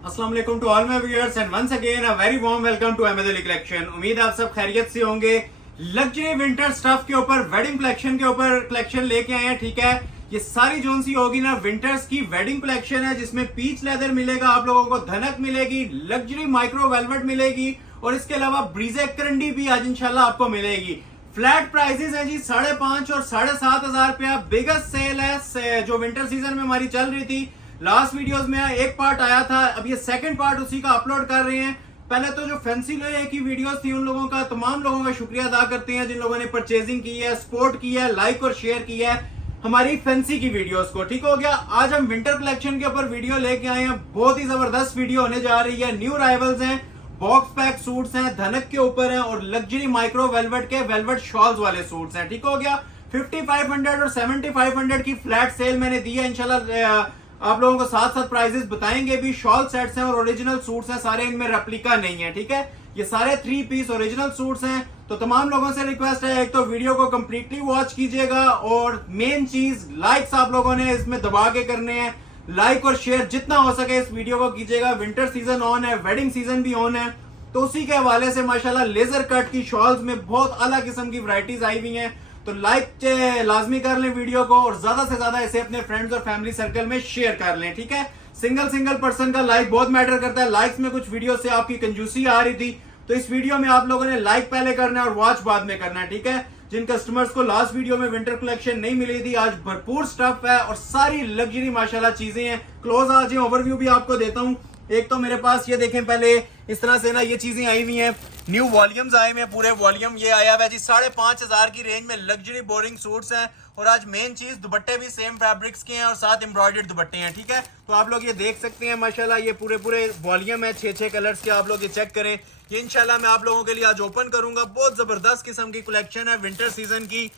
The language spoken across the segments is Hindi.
अस्सलाम वालेकुम to all my viewers and once again a very warm welcome to Ahmad Ali Collection. उम्मीद है आप सब खैरियत से होंगे। लग्जरी विंटर स्टफ के ऊपर वेडिंग कलेक्शन के ऊपर कलेक्शन लेके आए हैं। ठीक है, ये सारी जोन सी होगी ना विंटर्स की वेडिंग कलेक्शन है, जिसमें पीच लेदर मिलेगा आप लोगों को, धनक मिलेगी, लग्जरी माइक्रो वेलवेट मिलेगी और इसके अलावा ब्रीजे करंडी भी आज इंशाल्लाह आपको मिलेगी। फ्लैट प्राइसेस है जी 5,500 और 7,500 रुपया। बिगेस्ट सेल है जो विंटर सीजन में हमारी चल रही थी। लास्ट वीडियोस में एक पार्ट आया था, अब ये सेकंड पार्ट उसी का अपलोड कर रहे हैं। पहले तो जो फैंसी लोहे की वीडियोस थी उन लोगों का, तमाम लोगों का शुक्रिया अदा करते हैं जिन लोगों ने परचेजिंग की है, सपोर्ट की है, लाइक और शेयर किया है हमारी फैंसी की वीडियोस को। ठीक हो गया। आज हम विंटर कलेक्शन के ऊपर वीडियो लेके आए हैं। बहुत ही जबरदस्त वीडियो होने जा रही है। न्यू अराइवल्स हैं, बॉक्स पैक सूट्स हैं, धनक के ऊपर हैं और लग्जरी माइक्रो वेलवेट के वेलवेट शॉल्स वाले सूट्स हैं। ठीक हो गया। 5,500 और 7,500 की फ्लैट सेल मैंने दी है। इंशाल्लाह आप लोगों को साथ साथ प्राइजेस बताएंगे भी। शॉल सेट्स हैं और ओरिजिनल सूट्स हैं सारे, इनमें रेप्लिका नहीं है। ठीक है, ये सारे 3 पीस ओरिजिनल सूट्स हैं। तो तमाम लोगों से रिक्वेस्ट है, एक तो वीडियो को कंप्लीटली वॉच कीजिएगा और मेन चीज लाइक्स आप लोगों ने इसमें दबा के करने हैं। लाइक और शेयर जितना हो सके इस वीडियो को कीजिएगा। विंटर सीजन ऑन है, वेडिंग सीजन भी ऑन है, तो उसी के हवाले से माशाल्लाह लेजर कट की शॉल्स में बहुत अलग किस्म की वैरायटीज आई हुई हैं। तो लाइक लाजमी कर लें वीडियो को और ज्यादा से ज्यादा इसे अपने फ्रेंड्स और फैमिली सर्कल में शेयर कर लें। ठीक है, सिंगल पर्सन का लाइक बहुत मैटर करता है। लाइक्स में कुछ वीडियो से आपकी कंजूसी आ रही थी, तो इस वीडियो में आप लोगों ने लाइक पहले करना है और वॉच बाद में करना है। ठीक है, जिन कस्टमर्स को लास्ट वीडियो में विंटर कलेक्शन नहीं मिली थी, आज भरपूर स्टफ है और सारी लग्जरी माशाल्लाह चीजें हैं। क्लोज आ जाए, ओवरव्यू भी आपको देता हूं। एक तो मेरे पास ये देखें, पहले इस तरह से ना ये चीजें आई हुई हैं, न्यू वॉल्यूम्स आए हुए हैं, पूरे वॉल्यूम ये आया हुआ है जी 5,500 की रेंज में लग्जरी बोरिंग सूट्स हैं। और आज मेन चीज दुपट्टे भी सेम फैब्रिक्स के हैं और साथ एम्ब्रॉयडर्ड दुपट्टे हैं। ठीक है, तो आप लोग ये देख सकते हैं माशाल्लाह ये पूरे वॉल्यूम है, 6 कलर्स के। आप लोग ये चेक करें। ये इंशाल्लाह मैं आप लोगों के लिए आज ओपन करूंगा। बहुत जबरदस्त किस्म की कलेक्शन है विंटर सीजन की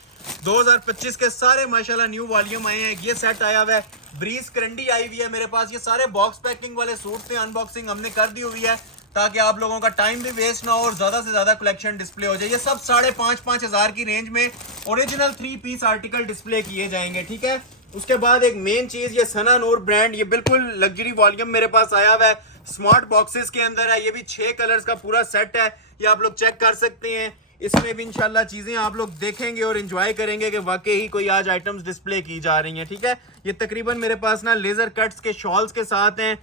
2025 के। सारे माशाल्लाह न्यू वॉल्यूम आए हैं। ये सेट आया हुआ है, ब्रीज करंडी आई हुई है मेरे पास। ये सारे बॉक्स पैकिंग वाले सूट थे, अनबॉक्सिंग हमने कर दी हुई है ताकि आप लोगों का टाइम भी वेस्ट ना हो और ज्यादा से ज्यादा कलेक्शन डिस्प्ले हो जाए। ये सब 5,500 की रेंज में ओरिजिनल 3 पीस आर्टिकल डिस्प्ले किए जाएंगे। ठीक है, उसके बाद एक मेन चीज, ये सना नूर ब्रांड, ये बिल्कुल लग्जरी वॉल्यूम मेरे पास आया हुआ है, स्मार्ट बॉक्सेस के अंदर है। ये भी 6 कलर्स का पूरा सेट है, ये आप लोग चेक कर सकते हैं। इसमें भी इंशाल्लाह चीजें आप लोग देखेंगे और एंजॉय करेंगे कि वाकई ही कोई आज आइटम्स डिस्प्ले की जा रही हैं। ठीक है, ये तकरीबन मेरे पास ना लेजर कट्स के शॉल्स के साथ हैं।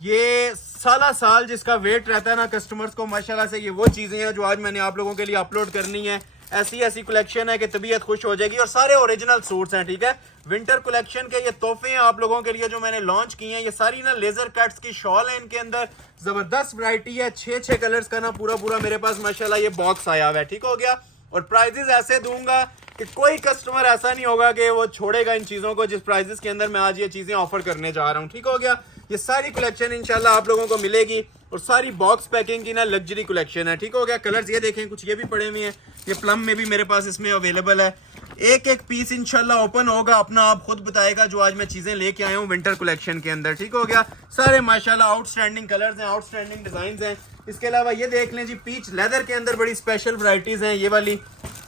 ये साल जिसका वेट रहता है ना कस्टमर्स को, माशाल्लाह से ये वो चीजें हैं जो आज मैंने आप लोगों के लिए अपलोड करनी है। ऐसी कलेक्शन है कि तबीयत खुश हो जाएगी और सारे ओरिजिनल सूट्स हैं। ठीक है, विंटर कलेक्शन के ये तोहफे हैं आप लोगों के लिए जो मैंने लॉन्च किए हैं। ये सारी ना लेजर कट्स की शॉल है, इनके अंदर जबरदस्त वैरायटी है। 6 कलर्स का ना पूरा मेरे पास माशाल्लाह ये बॉक्स आया हुआ है। ठीक हो गया। और प्राइजेस ऐसे दूंगा कि कोई कस्टमर ऐसा नहीं होगा कि वो छोड़ेगा इन चीजों को जिस प्राइजेस के अंदर मैं आज ये चीजें ऑफर करने जा रहा हूँ। ठीक हो गया। ये सारी कलेक्शन इंशाल्लाह आप लोगों को मिलेगी और सारी बॉक्स पैकिंग की ना लग्जरी कलेक्शन है। ठीक हो गया। कलर्स ये देखें, कुछ ये भी पड़े हुए हैं, ये प्लम में भी मेरे पास इसमें अवेलेबल है। एक पीस इंशाल्लाह ओपन होगा, अपना आप खुद बताएगा जो आज मैं चीजें लेके आया हूँ विंटर कलेक्शन के अंदर। ठीक हो गया। सारे माशाल्लाह आउटस्टैंडिंग कलर्स हैं, आउटस्टैंडिंग डिजाइन हैं। इसके अलावा ये देख लें जी, पीच लेदर के अंदर बड़ी स्पेशल वैरायटीज हैं। ये वाली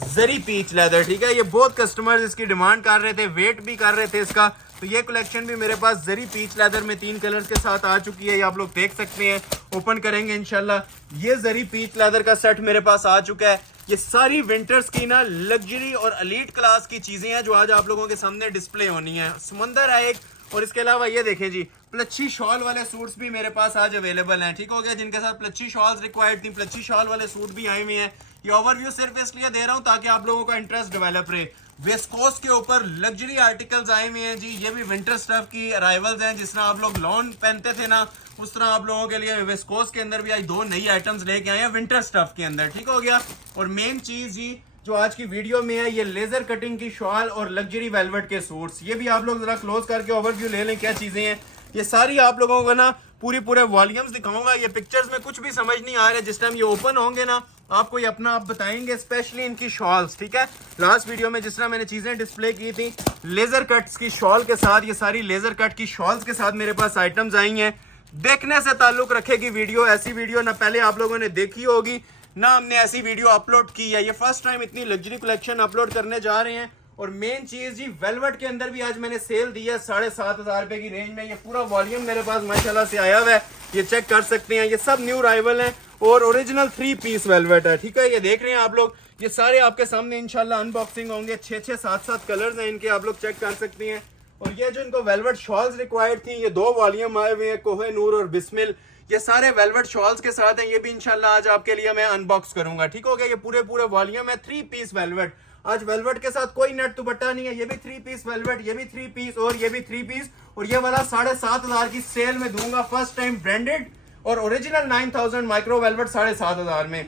जरी पीच लेदर, ठीक है, ये बहुत कस्टमर्स इसकी डिमांड कर रहे थे, वेट भी कर रहे थे इसका। तो ये कलेक्शन भी मेरे पास जरी पीच लेदर में 3 कलर्स के साथ आ चुकी है। ये आप लोग देख सकते हैं, ओपन करेंगे इंशाल्लाह। ये जरी पीच लेदर का सेट मेरे पास आ चुका है। ये सारी विंटर्स की ना लग्जरी और एलीट क्लास की चीजें हैं जो आज आप लोगों के सामने डिस्प्ले होनी है। समंदर है एक, और इसके अलावा ये देखें जी, प्लच्छी शॉल वाले सूट्स भी मेरे पास आज अवेलेबल हैं। ठीक हो गया, जिनके साथ प्लच्छी शॉल्स रिक्वायर्ड थी, प्लच्छी शॉल वाले सूट भी आए हुए हैं। ये ओवरव्यू सिर्फ इसलिए दे रहा हूं ताकि आप लोगों का इंटरेस्ट डेवलप रहे। वेस्कोस के ऊपर लग्जरी आर्टिकल्स आए हुए हैं जी। ये भी विंटर स्टफ की अराइवल्स हैं। जिस तरह आप लोग लॉन पहनते थे ना, उस तरह आप लोगों के लिए वेस्कोस के अंदर भी आज 2 नई आइटम्स लेके आए हैं विंटर स्टफ के अंदर। ठीक हो गया। और मेन चीज जी जो आज की वीडियो में है, ये लेजर कटिंग की शॉल और लग्जरी वेलवेट के सूट्स। ये भी आप लोग जरा क्लोज करके ओवरव्यू ले लें क्या चीजें हैं। ये सारी आप लोगों को ना पूरे वॉल्यूम्स दिखाऊंगा। ये पिक्चर्स में कुछ भी समझ नहीं आ रहे, जिस टाइम ये ओपन होंगे ना आपको ये अपना आप बताएंगे, स्पेशली इनकी शॉल्स। ठीक है, लास्ट वीडियो में जिस तरह मैंने चीजें डिस्प्ले की थी लेजर कट्स की शॉल के साथ, ये सारी लेजर कट की शॉल्स के साथ मेरे पास आइटम्स आई हैं। देखने से ताल्लुक रखेगी वीडियो। ऐसी वीडियो ना पहले आप लोगों ने देखी होगी ना हमने ऐसी वीडियो अपलोड की है। ये फर्स्ट टाइम इतनी लग्जरी कलेक्शन अपलोड करने जा रहे हैं। और मेन चीज जी, वेलवेट के अंदर भी आज मैंने सेल दी है 7,500 रुपए की रेंज में। ये पूरा वॉल्यूम मेरे पास माशाल्लाह से आया हुआ है। ये चेक कर सकते हैं, ये सब न्यू राइवल है और ओरिजिनल 3 पीस वेलवेट है, ठीक है। ये देख रहे हैं आप लोग, ये सारे आपके सामने इंशाल्लाह अनबॉक्सिंग होंगे। 6-6, 7-7 कलर्स हैं इनके, आप लोग चेक कर सकती हैं। और ये जो इनको वेलवेट शॉल्स रिक्वायर्ड थी, ये 2 वॉल्यूम आए हुए हैं, कोहे नूर और बिस्मिल, ये सारे वेलवेट शॉल्स के साथ हैं। ये भी इंशाल्लाह आज आपके लिए मैं अनबॉक्स करूंगा, ठीक हो गया। ये पूरे वॉल्यूम है 3 पीस वेलवेट। आज वेलवेट के साथ कोई नेट दुपट्टा नहीं है, ये भी 3 पीस वेलवेट, ये भी 3 पीस और ये भी 3 पीस। और ये वाला 7,500 की सेल में दूंगा, फर्स्ट टाइम ब्रांडेड और ओरिजिनल 9000 माइक्रो वेलवेट 7,500 में।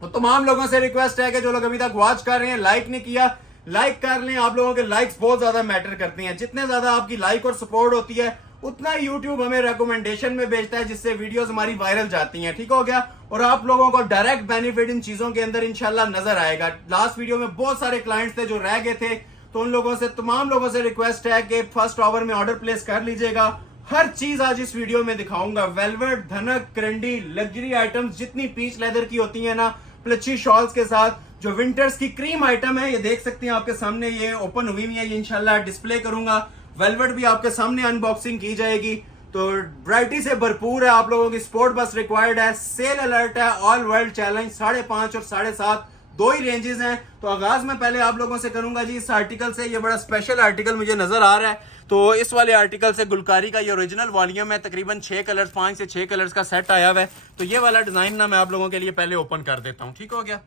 तो तमाम लोगों से रिक्वेस्ट है कि जो लोग अभी तक वॉच कर रहे हैं, लाइक नहीं किया, लाइक कर लें। आप लोगों के लाइक्स बहुत ज्यादा मैटर करती हैं। जितने ज्यादा आपकी लाइक और सपोर्ट होती है, उतना यूट्यूब हमें रिकमेंडेशन में भेजता है, जिससे वीडियोस हमारी वायरल जाती हैं, ठीक हो गया। और आप लोगों को डायरेक्ट बेनिफिट इन चीजों के अंदर इंशाल्लाह नजर आएगा। लास्ट वीडियो में बहुत सारे क्लाइंट्स थे जो रह गए थे, तो उन लोगों से, तमाम लोगों से रिक्वेस्ट है कि फर्स्ट आवर में ऑर्डर प्लेस कर लीजिएगा। हर चीज आज इस वीडियो में दिखाऊंगा। वेलवेट, धनक, करंडी, लग्जरी आइटम्स जितनी पीच लेदर की होती है ना, प्लची शॉल्स के साथ, जो विंटर्स की क्रीम आइटम है, ये देख सकते हैं आपके सामने, ये ओपन हुई हुई है, ये इंशाल्लाह डिस्प्ले करूंगा। वेलवेट भी आपके सामने अनबॉक्सिंग की जाएगी। तो वैरायटी से भरपूर है, आप लोगों की स्पोर्ट बस रिक्वायर्ड है। सेल अलर्ट है, ऑल वर्ल्ड चैलेंज 5.5 और 7.5 दो ही रेंजेस हैं। तो आगाज में पहले आप लोगों से करूंगा जी इस आर्टिकल से। ये बड़ा स्पेशल आर्टिकल मुझे नजर आ रहा है। तो इस वाले आर्टिकल से गुलकारी का ये ओरिजिनल वॉल्यूम है, तकरीबन 6 कलर्स, 5 से 6 कलर्स का सेट आया हुआ है। तो ये वाला डिजाइन ना मैं आप लोगों के लिए पहले ओपन कर देता हूँ, ठीक हो गया।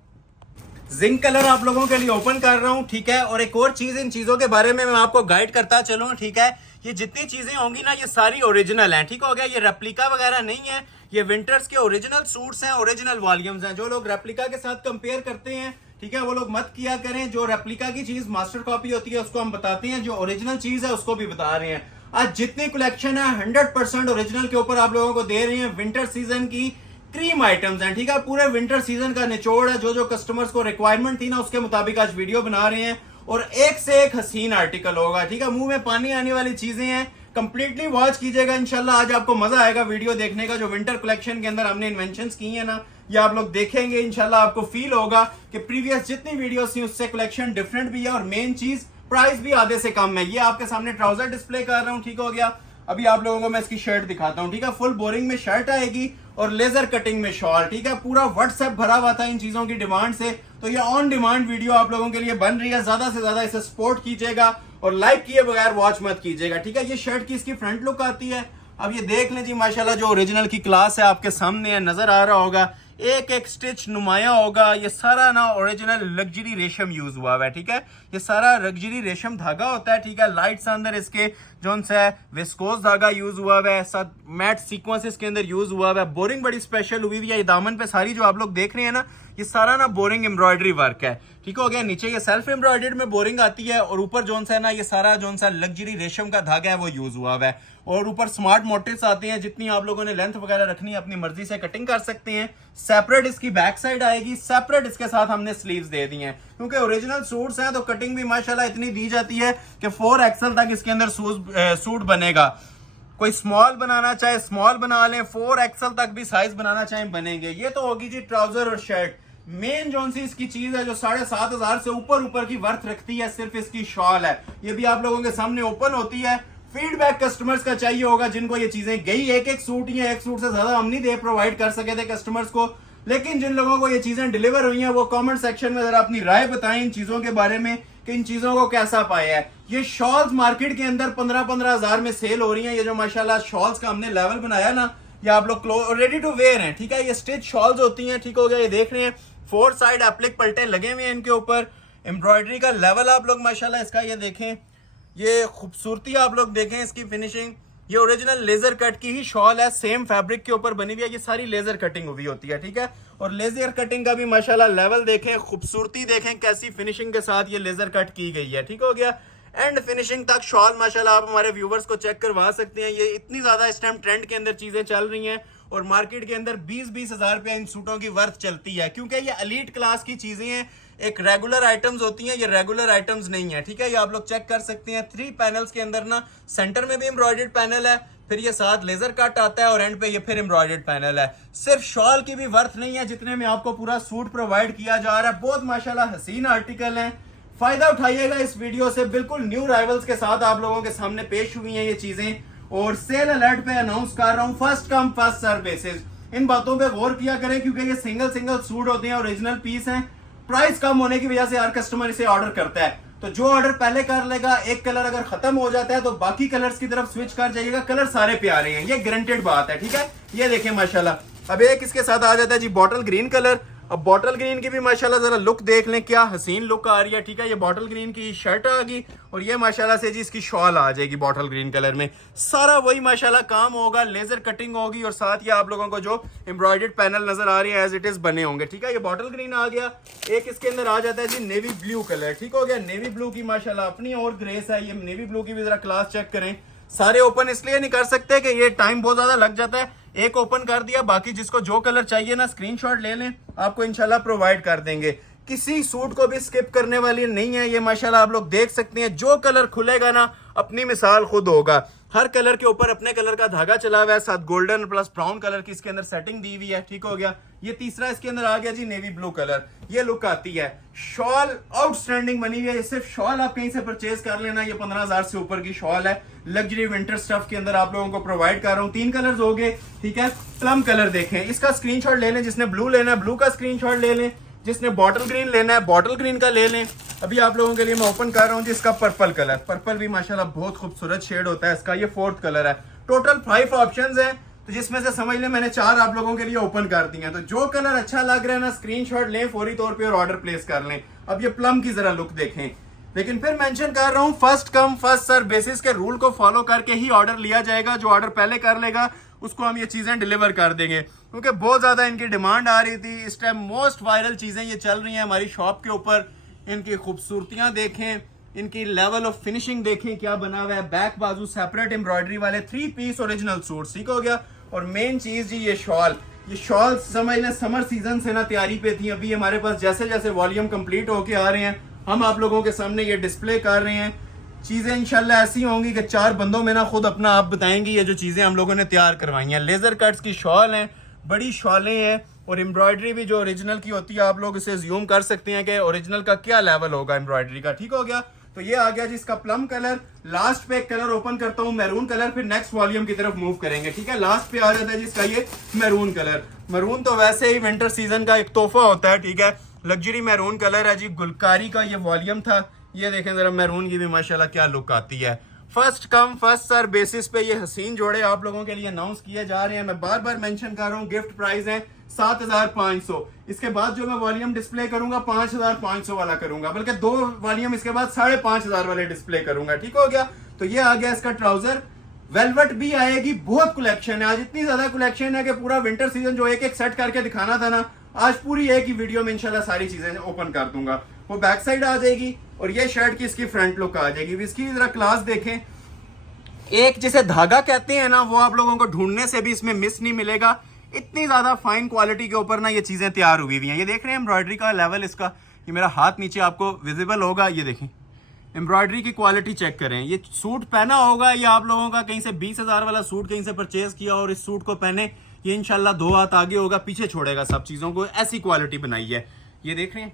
जिंक कलर आप लोगों के लिए ओपन कर रहा हूं, ठीक है। और एक और चीज, इन चीजों के बारे में मैं आपको गाइड करता चलूं, ठीक है। ये जितनी चीजें होंगी ना, ये सारी ओरिजिनल हैं, ठीक हो गया। ये रेप्लिका वगैरह नहीं है, ये विंटर्स के ओरिजिनल सूट्स हैं, ओरिजिनल वॉल्यूम्स हैं। जो लोग रेप्लिका के साथ कंपेयर करते हैं, ठीक है, वो लोग मत किया करें। जो रेप्लिका की चीज मास्टर कॉपी होती है उसको हम बताते हैं, जो ओरिजिनल चीज है उसको भी बता रहे हैं। आज जितनी कलेक्शन है 100% ओरिजिनल के ऊपर आप लोगों को दे रहे हैं। विंटर सीजन की क्रीम आइटम्स हैं, ठीक है। पूरे विंटर सीजन का निचोड़ है, जो जो कस्टमर्स को रिक्वायरमेंट थी ना, उसके मुताबिक आज वीडियो बना रहे हैं। और एक से एक हसीन आर्टिकल होगा, ठीक है। मुंह में पानी आने वाली चीजें हैं, कंप्लीटली वॉच कीजिएगा, इंशाल्लाह आज आपको मजा आएगा वीडियो देखने का। जो विंटर कलेक्शन के अंदर हमने इन्वेंशंस की है ना, ये आप लोग देखेंगे, इंशाल्लाह आपको फील होगा कि प्रीवियस जितनी वीडियोस थी उससे कलेक्शन डिफरेंट भी है। और मेन चीज, प्राइस भी आधे से कम है। ये आपके सामने ट्राउजर डिस्प्ले कर रहा हूँ, ठीक हो गया। अभी आप लोगों को मैं इसकी शर्ट दिखाता हूँ, ठीक है। फुल बोरिंग में शर्ट आएगी और लेजर कटिंग में शॉल, ठीक है। पूरा व्हाट्सएप भरा हुआ था इन चीजों की डिमांड से। तो ये ऑन डिमांड वीडियो आप लोगों के लिए बन रही है। ज्यादा से ज्यादा इसे सपोर्ट कीजिएगा और लाइक किए बगैर वॉच मत कीजिएगा, ठीक है। ये शर्ट की इसकी फ्रंट लुक आती है। अब ये देख लें जी, माशाल्लाह जो ओरिजिनल की क्लास है आपके सामने है, नजर आ रहा होगा। एक एक स्टिच नुमाया होगा। ये सारा ना ओरिजिनल लग्जरी रेशम यूज हुआ है, ठीक है। ये सारा लग्जरी रेशम धागा होता है, ठीक है। लाइट से अंदर इसके जो है विस्कोस धागा यूज हुआ है, साथ मैट सीक्वेंसेस के अंदर यूज हुआ है। बोरिंग बड़ी स्पेशल हुई है। ये दामन पे सारी जो आप लोग देख रहे हैं ना, ये सारा ना बोरिंग एम्ब्रॉयडरी वर्क है, ठीक हो गया। नीचे ये सेल्फ एम्ब्रॉयडर्ड में बोरिंग आती है और ऊपर जो है ना, ये सारा जो सा लग्जरी रेशम का धागा है वो यूज हुआ है। और ऊपर स्मार्ट मोटिव्स आते हैं। जितनी आप लोगों ने लेंथ वगैरह रखनी है अपनी मर्जी से कटिंग कर सकते हैं। सेपरेट इसकी बैक साइड आएगी, सेपरेट इसके साथ हमने स्लीव्स दे दी हैं, क्योंकि ओरिजिनल सूट्स हैं तो कटिंग भी माशाल्लाह इतनी दी जाती है कि 4 एक्सल तक इसके अंदर सूट बनेगा। कोई स्मॉल बनाना चाहे स्मॉल बना लें, 4 एक्सल तक भी साइज बनाना चाहे बनेंगे। ये तो होगी जी ट्राउजर और शर्ट। मेन जो सी इसकी चीज है, जो 7,500 से ऊपर की वर्थ रखती है, सिर्फ इसकी शॉल है। ये भी आप लोगों के सामने ओपन होती है। फीडबैक कस्टमर्स का चाहिए होगा जिनको ये चीजें गई। एक सूट या एक सूट से ज्यादा हम नहीं दे प्रोवाइड कर सके थे कस्टमर्स को, लेकिन जिन लोगों को ये चीजें डिलीवर हुई हैं, वो कमेंट सेक्शन में जरा अपनी राय बताएं इन चीजों के बारे में कि इन चीजों को कैसा पाया है। ये शॉल्स मार्केट के अंदर 15-15 हजार में सेल हो रही हैं। ये जो माशाल्लाह शॉल्स का हमने लेवल बनाया ना, ये आप लोग रेडी टू वेयर हैं, ठीक है। ये स्टिच शॉल्स होती हैं, ठीक हो गया। ये देख रहे हैं 4 साइड एप्लिक पलटे लगे हुए हैं इनके ऊपर। एम्ब्रॉयडरी का लेवल आप लोग माशाल्लाह इसका ये देखें, ये खूबसूरती आप लोग देखें इसकी फिनिशिंग। ये ओरिजिनल लेजर कट की ही शॉल है, सेम फैब्रिक के ऊपर बनी हुई है। ये सारी लेजर कटिंग हुई होती है, ठीक है। और लेजर कटिंग का भी माशाल्लाह लेवल देखें, खूबसूरती देखें, कैसी फिनिशिंग के साथ ये लेजर कट की गई है, ठीक हो गया। एंड फिनिशिंग तक शॉल माशाल्लाह आप हमारे व्यूवर्स को चेक करवा सकते हैं। ये इतनी ज्यादा इस टाइम ट्रेंड के अंदर चीजें चल रही हैं और मार्केट के अंदर 20-20 हजार रुपया इन सूटों की वर्थ चलती है, क्योंकि ये एलीट क्लास की चीजें हैं। एक रेगुलर आइटम्स होती हैं, ये रेगुलर आइटम्स नहीं है, ठीक है। ये आप लोग चेक कर सकते हैं। 3 पैनल्स के अंदर ना, सेंटर में भी एम्ब्रॉयडर्ड पैनल है, फिर ये साथ लेजर कट आता है और एंड पे ये फिर एम्ब्रॉयडर्ड पैनल है। सिर्फ शॉल की भी वर्थ नहीं है जितने में आपको पूरा सूट प्रोवाइड किया जा रहा है। बहुत माशाल्लाह हसीन आर्टिकल है, फायदा उठाइएगा इस वीडियो से। बिल्कुल न्यू राइवल्स के साथ आप लोगों के सामने पेश हुई हैं ये चीजें। और सेल अलर्ट पे अनाउंस कर रहा हूँ, first come first serve basis. इन बातों पे गौर किया करें क्योंकि ये सिंगल सिंगल सूट होते हैं, ओरिजिनल पीस हैं। प्राइस कम होने की वजह से हर कस्टमर इसे ऑर्डर करता है, तो जो ऑर्डर पहले कर लेगा, एक कलर अगर खत्म हो जाता है तो बाकी कलर्स की तरफ स्विच कर जाइएगा। कलर सारे प्यारे हैं, ये गारंटेड बात है, ठीक है। ये देखें माशाल्लाह। अब एक इसके साथ आ जाता है जी बॉटल ग्रीन कलर। अब बॉटल ग्रीन की भी माशाल्लाह जरा लुक देख लें, क्या हसीन लुक आ रही है, ठीक है। ये बॉटल ग्रीन की शर्ट आ गई और ये माशाल्लाह से जी इसकी शॉल आ जाएगी बॉटल ग्रीन कलर में। सारा वही माशाल्लाह काम होगा, लेजर कटिंग होगी और साथ ही आप लोगों को जो एम्ब्रॉयडर्ड पैनल नजर आ रही है एज इट इज बने होंगे, ठीक है। ये बॉटल ग्रीन आ गया। एक इसके अंदर आ जाता है जी नेवी ब्लू कलर, ठीक हो गया। नेवी ब्लू की माशाल्लाह अपनी और ग्रेस है। ये नेवी ब्लू की भी जरा क्लास चेक करें। सारे ओपन इसलिए नहीं कर सकते कि ये टाइम बहुत ज्यादा लग जाता है, एक ओपन कर दिया, बाकी जिसको जो कलर चाहिए ना स्क्रीनशॉट ले लें, आपको इंशाल्लाह प्रोवाइड कर देंगे। किसी सूट को भी स्किप करने वाली नहीं है ये माशाल्लाह, आप लोग देख सकते हैं। जो कलर खुलेगा ना अपनी मिसाल खुद होगा। हर कलर के ऊपर अपने कलर का धागा चला हुआ है, साथ गोल्डन प्लस ब्राउन कलर की इसके अंदर सेटिंग दी हुई है, ठीक हो गया। ये तीसरा इसके अंदर आ गया जी नेवी ब्लू कलर। ये लुक आती है। शॉल आउटस्टैंडिंग बनी हुई है। सिर्फ शॉल आप कहीं से परचेज कर लेना, ये 15,000 से ऊपर की शॉल है। लग्जरी विंटर स्टफ के अंदर आप लोगों को प्रोवाइड कर रहा हूँ। 3 कलर्स हो गए, ठीक है। प्लम कलर देखें, इसका स्क्रीनशॉट ले लें। जिसने ब्लू लेना है ब्लू का स्क्रीनशॉट ले लें, जिसने बॉटल ग्रीन लेना है बॉटल ग्रीन का ले लें। अभी आप लोगों के लिए मैं ओपन कर रहा हूँ जिसका पर्पल कलर। पर्पल भी माशाल्लाह बहुत खूबसूरत शेड होता है इसका। ये 4th कलर है। टोटल 5 ऑप्शंस हैं, तो जिसमें से समझ लें मैंने 4 आप लोगों के लिए ओपन कर दिए हैं। तो जो कलर अच्छा लग रहा है ना स्क्रीनशॉट लें फौरी तौर पे और ऑर्डर प्लेस कर लें। अब ये प्लम की जरा लुक देखें, लेकिन फिर मेंशन कर रहा हूं first come first serve basis के रूल को फॉलो करके ही ऑर्डर लिया जाएगा। जो ऑर्डर पहले कर लेगा उसको हम ये चीजें डिलीवर कर देंगे, क्योंकि बहुत ज्यादा इनकी डिमांड आ रही थी। इस टाइम मोस्ट वायरल चीजें ये चल रही हैं हमारी शॉप के ऊपर। इनकी खूबसूरतियां देखें, इनकी लेवल ऑफ फिनिशिंग देखें क्या बना हुआ है। बैक बाजू सेपरेट एम्ब्रॉयडरी वाले 3 पीस ओरिजिनल सूट, ठीक हो गया। और मेन चीज जी ये शॉल। ये शॉल समझ लें समर सीजन से ना तैयारी पे थी। अभी हमारे पास जैसे जैसे वॉल्यूम कंप्लीट होके आ रहे हैं हम आप लोगों के सामने ये डिस्प्ले कर रहे हैं। चीजें इंशाल्लाह ऐसी होंगी कि 4 बंदों में ना खुद अपना आप बताएंगे ये जो चीजें हम लोगों ने तैयार करवाई हैं। लेजर कट्स की शॉल हैं, बड़ी शॉलें हैं और एम्ब्रॉयडरी भी जो ओरिजिनल की होती है आप लोग इसे ज्यूम कर सकते हैं कि ओरिजिनल का क्या लेवल होगा एम्ब्रॉयडरी का, ठीक हो गया। तो ये आ गया जिसका प्लम कलर। लास्ट पे एक कलर ओपन करता हूँ मैरून कलर, फिर नेक्स्ट वॉल्यूम की तरफ मूव करेंगे, ठीक है। लास्ट पे आ जाता है जिसका ये मैरून कलर। मैरून तो वैसे ही विंटर सीजन का एक तोहफा होता है, ठीक है। लग्जरी मैरून कलर है जी। गुलकारी का ये वॉल्यूम था। ये देखें जरा मैरून की भी माशाल्लाह क्या लुक आती है। First come first serve basis पे ये हसीन जोड़े आप लोगों के लिए अनाउंस किए जा रहे हैं। मैं बार बार मेंशन कर रहा हूँ गिफ्ट प्राइस है 7,500। इसके बाद जो मैं वॉल्यूम डिस्प्ले करूंगा 5,500 वाला करूंगा, बल्कि 2 वॉल्यूम इसके बाद 5,500 वाले डिस्प्ले करूंगा, ठीक हो गया। तो ये आ गया इसका ट्राउजर। वेलवेट भी आएगी, बहुत कलेक्शन है आज। इतनी ज्यादा कलेक्शन है कि पूरा विंटर सीजन जो एक एक सेट करके दिखाना था ना, आज पूरी एक ही वीडियो में इंशाल्लाह सारी चीजें ओपन कर दूंगा। वो बैक साइड आ जाएगी और ये शर्ट की इसकी फ्रंट लुक आ जाएगी। इसकी जरा क्लास देखें। एक जिसे धागा कहते हैं ना वो आप लोगों को ढूंढने से भी इसमें मिस नहीं मिलेगा। इतनी ज्यादा फाइन क्वालिटी के ऊपर ना ये चीजें तैयार हुई हुई हैं। ये देख रहे हैं एम्ब्रॉयडरी का लेवल इसका। ये मेरा हाथ नीचे आपको विजिबल होगा, ये देखें एम्ब्रॉयडरी की क्वालिटी चेक करें। ये सूट पहना होगा ये आप लोगों का कहीं से 20,000 वाला सूट कहीं से परचेज किया और इस सूट को पहने ये इंशाल्लाह 2 हाथ आगे होगा पीछे छोड़ेगा सब चीजों को। ऐसी क्वालिटी बनाई है। ये देख रहे हैं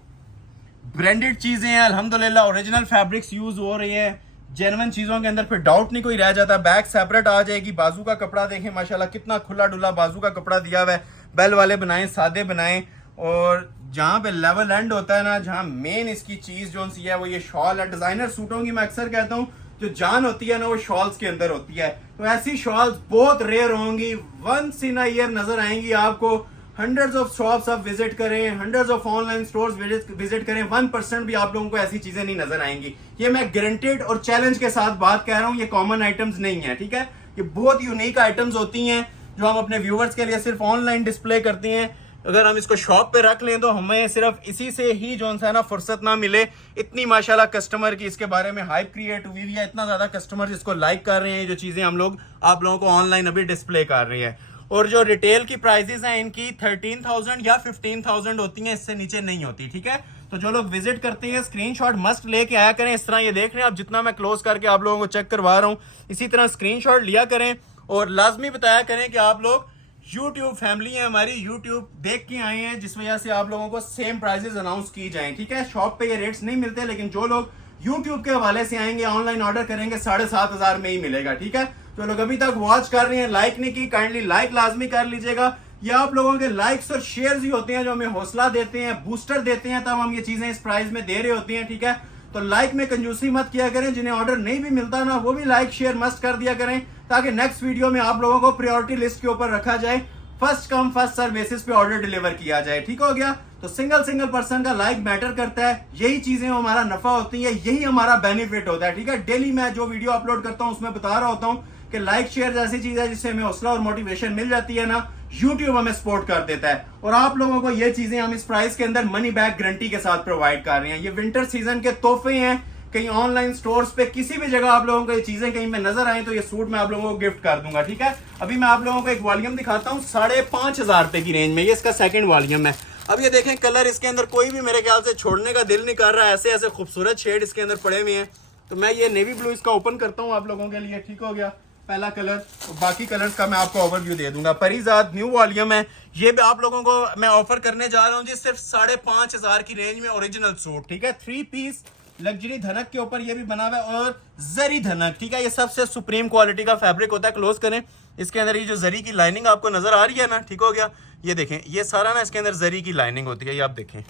ब्रांडेड चीजें हैं अल्हम्दुलिल्लाह। ओरिजिनल फैब्रिक्स यूज हो रही है जेन्युइन चीजों के अंदर, फिर डाउट नहीं कोई रह जाता। बैक सेपरेट आ जाएगी। बाजू का कपड़ा देखें माशाल्लाह कितना खुला डुला बाजू का कपड़ा दिया हुआ है। बेल वाले बनाए, सादे बनाए, और जहां पे लेवल एंड होता है ना, जहां मेन इसकी चीज जो सी है वो ये शॉल है। डिजाइनर सूटों की मैं अक्सर कहता हूँ जो जान होती है ना वो शॉल्स के अंदर होती है। तो ऐसी शॉल्स बहुत रेयर होंगी, वंस इन अ ईयर नजर आएंगी आपको। हंड्रेड्स ऑफ शॉप्स आप विजिट करें, hundreds of online stores visit करें, 1% भी आप लोगों को ऐसी चीजें नहीं नजर आएंगी। ये मैं गारंटेड और चैलेंज के साथ बात कह रहा हूँ। ये कॉमन आइटम्स नहीं है, ठीक है। ये बहुत यूनिक आइटम्स होती हैं जो हम अपने व्यूवर्स के लिए सिर्फ ऑनलाइन डिस्प्ले करते हैं। अगर हम इसको शॉप पे रख लें तो हमें सिर्फ इसी से ही जो है ना फुर्सत ना मिले। इतनी माशाल्लाह कस्टमर की इसके बारे में हाइप क्रिएट हुई है, इतना ज्यादा कस्टमर इसको लाइक कर रहे हैं जो चीजें हम लोग आप लोगों को ऑनलाइन अभी डिस्प्ले कर रहे हैं। और जो रिटेल की प्राइसेस हैं इनकी 13,000 या 15,000 होती हैं, इससे नीचे नहीं होती, ठीक है। तो जो लोग विजिट करते हैं स्क्रीनशॉट मस्ट लेके आया करें। इस तरह ये देख रहे हैं आप, जितना मैं क्लोज करके आप लोगों को चेक करवा रहा हूँ इसी तरह स्क्रीनशॉट लिया करें और लाजमी बताया करें कि आप लोग YouTube फैमिली है हमारी, YouTube देख के आए हैं, जिस वजह से आप लोगों को सेम प्राइजेस अनाउंस की जाएं, ठीक है। शॉप पे ये रेट्स नहीं मिलते, लेकिन जो लोग YouTube के हवाले से आएंगे ऑनलाइन ऑर्डर करेंगे 7,500 में ही मिलेगा, ठीक है। जो लोग अभी तक वॉच कर रहे हैं, लाइक नहीं की, काइंडली लाइक लाजमी कर लीजिएगा। ये आप लोगों के लाइक्स और शेयर्स ही होते हैं जो हमें हौसला देते हैं, बूस्टर देते हैं, तब हम ये चीजें इस प्राइस में दे रहे होते हैं, ठीक है। तो लाइक में कंजूसी मत किया करें, जिन्हें ऑर्डर नहीं भी मिलता ना वो भी लाइक शेयर मस्ट कर दिया करें, ताकि नेक्स्ट वीडियो में आप लोगों को प्रायोरिटी लिस्ट के ऊपर रखा जाए, first come first serve basis पे ऑर्डर डिलीवर किया जाए, ठीक हो गया। तो सिंगल पर्सन का लाइक मैटर करता है, यही चीजें हमारा नफा होती है, यही हमारा बेनिफिट होता है, ठीक है। डेली मैं जो वीडियो अपलोड करता हूं उसमें बता रहा होता हूं कि लाइक शेयर ऐसी चीज है जिससे हमें हौसला और मोटिवेशन मिल जाती है ना, यूट्यूब हमें सपोर्ट कर देता है। और आप लोगों को ये चीजें हम इस प्राइस के अंदर मनी बैक गारंटी के साथ प्रोवाइड कर रहे हैं। ये विंटर सीजन के तोहफे हैं, कहीं ऑनलाइन स्टोर्स पे किसी भी जगह आप लोगों को ये चीजें कहीं में नजर आए तो ये सूट मैं आप लोगों को गिफ्ट कर दूंगा, ठीक है। अभी मैं आप लोगों को एक वॉल्यूम दिखाता हूँ 5,500 रुपए की रेंज में, ये इसका सेकंड वॉल्यूम है। अब ये देखें कलर इसके अंदर कोई भी मेरे ख्याल से छोड़ने का दिल नहीं कर रहा है, ऐसे ऐसे खूबसूरत शेड इसके अंदर पड़े हुए हैं। तो मैं ये नेवी ब्लू इसका ओपन करता हूँ आप लोगों के लिए, ठीक हो गया, पहला कलर। तो बाकी कलर्स का मैं आपको ओवरव्यू दे दूंगा। परिजात न्यू वॉल्यूम है, ये भी आप लोगों को मैं ऑफर करने जा रहा हूँ जी सिर्फ 5,500 की रेंज में, ओरिजिनल सूट, ठीक है। 3 पीस लग्जरी धनक के ऊपर ये भी बना हुआ है, और जरी धनक, ठीक है। ये सबसे सुप्रीम क्वालिटी का फैब्रिक होता है। क्लोज करें, इसके अंदर ये जो जरी की लाइनिंग आपको नजर आ रही है ना, ठीक हो गया, ये देखें, ये सारा ना इसके अंदर जरी की लाइनिंग होती है, ये आप देखें,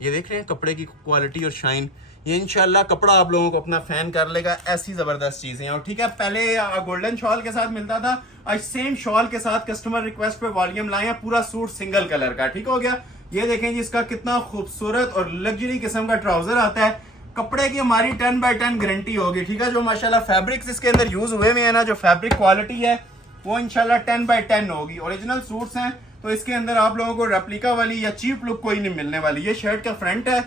ये देख रहे हैं कपड़े की क्वालिटी और शाइन। ये इंशाल्लाह कपड़ा आप लोगों को अपना फैन कर लेगा, ऐसी जबरदस्त चीजें। और ठीक है, पहले गोल्डन शॉल के साथ मिलता था, आज सेम शॉल के साथ कस्टमर रिक्वेस्ट पे वॉल्यूम लाए हैं, पूरा सूट सिंगल कलर का, ठीक हो गया। ये देखें जी, इसका कितना खूबसूरत और लग्जरी किस्म का ट्राउजर आता है। कपड़े की हमारी 10x10 गारंटी होगी, ठीक है। जो माशाल्लाह फैब्रिक्स इसके अंदर यूज हुए हैं ना, जो फैब्रिक क्वालिटी है वो इंशाल्लाह 10x10 होगी। ओरिजिनल सूट्स हैं, तो इसके अंदर आप लोगों को रेप्लिका वाली या चीप लुक कोई नहीं मिलने वाली। ये शर्ट का फ्रंट है,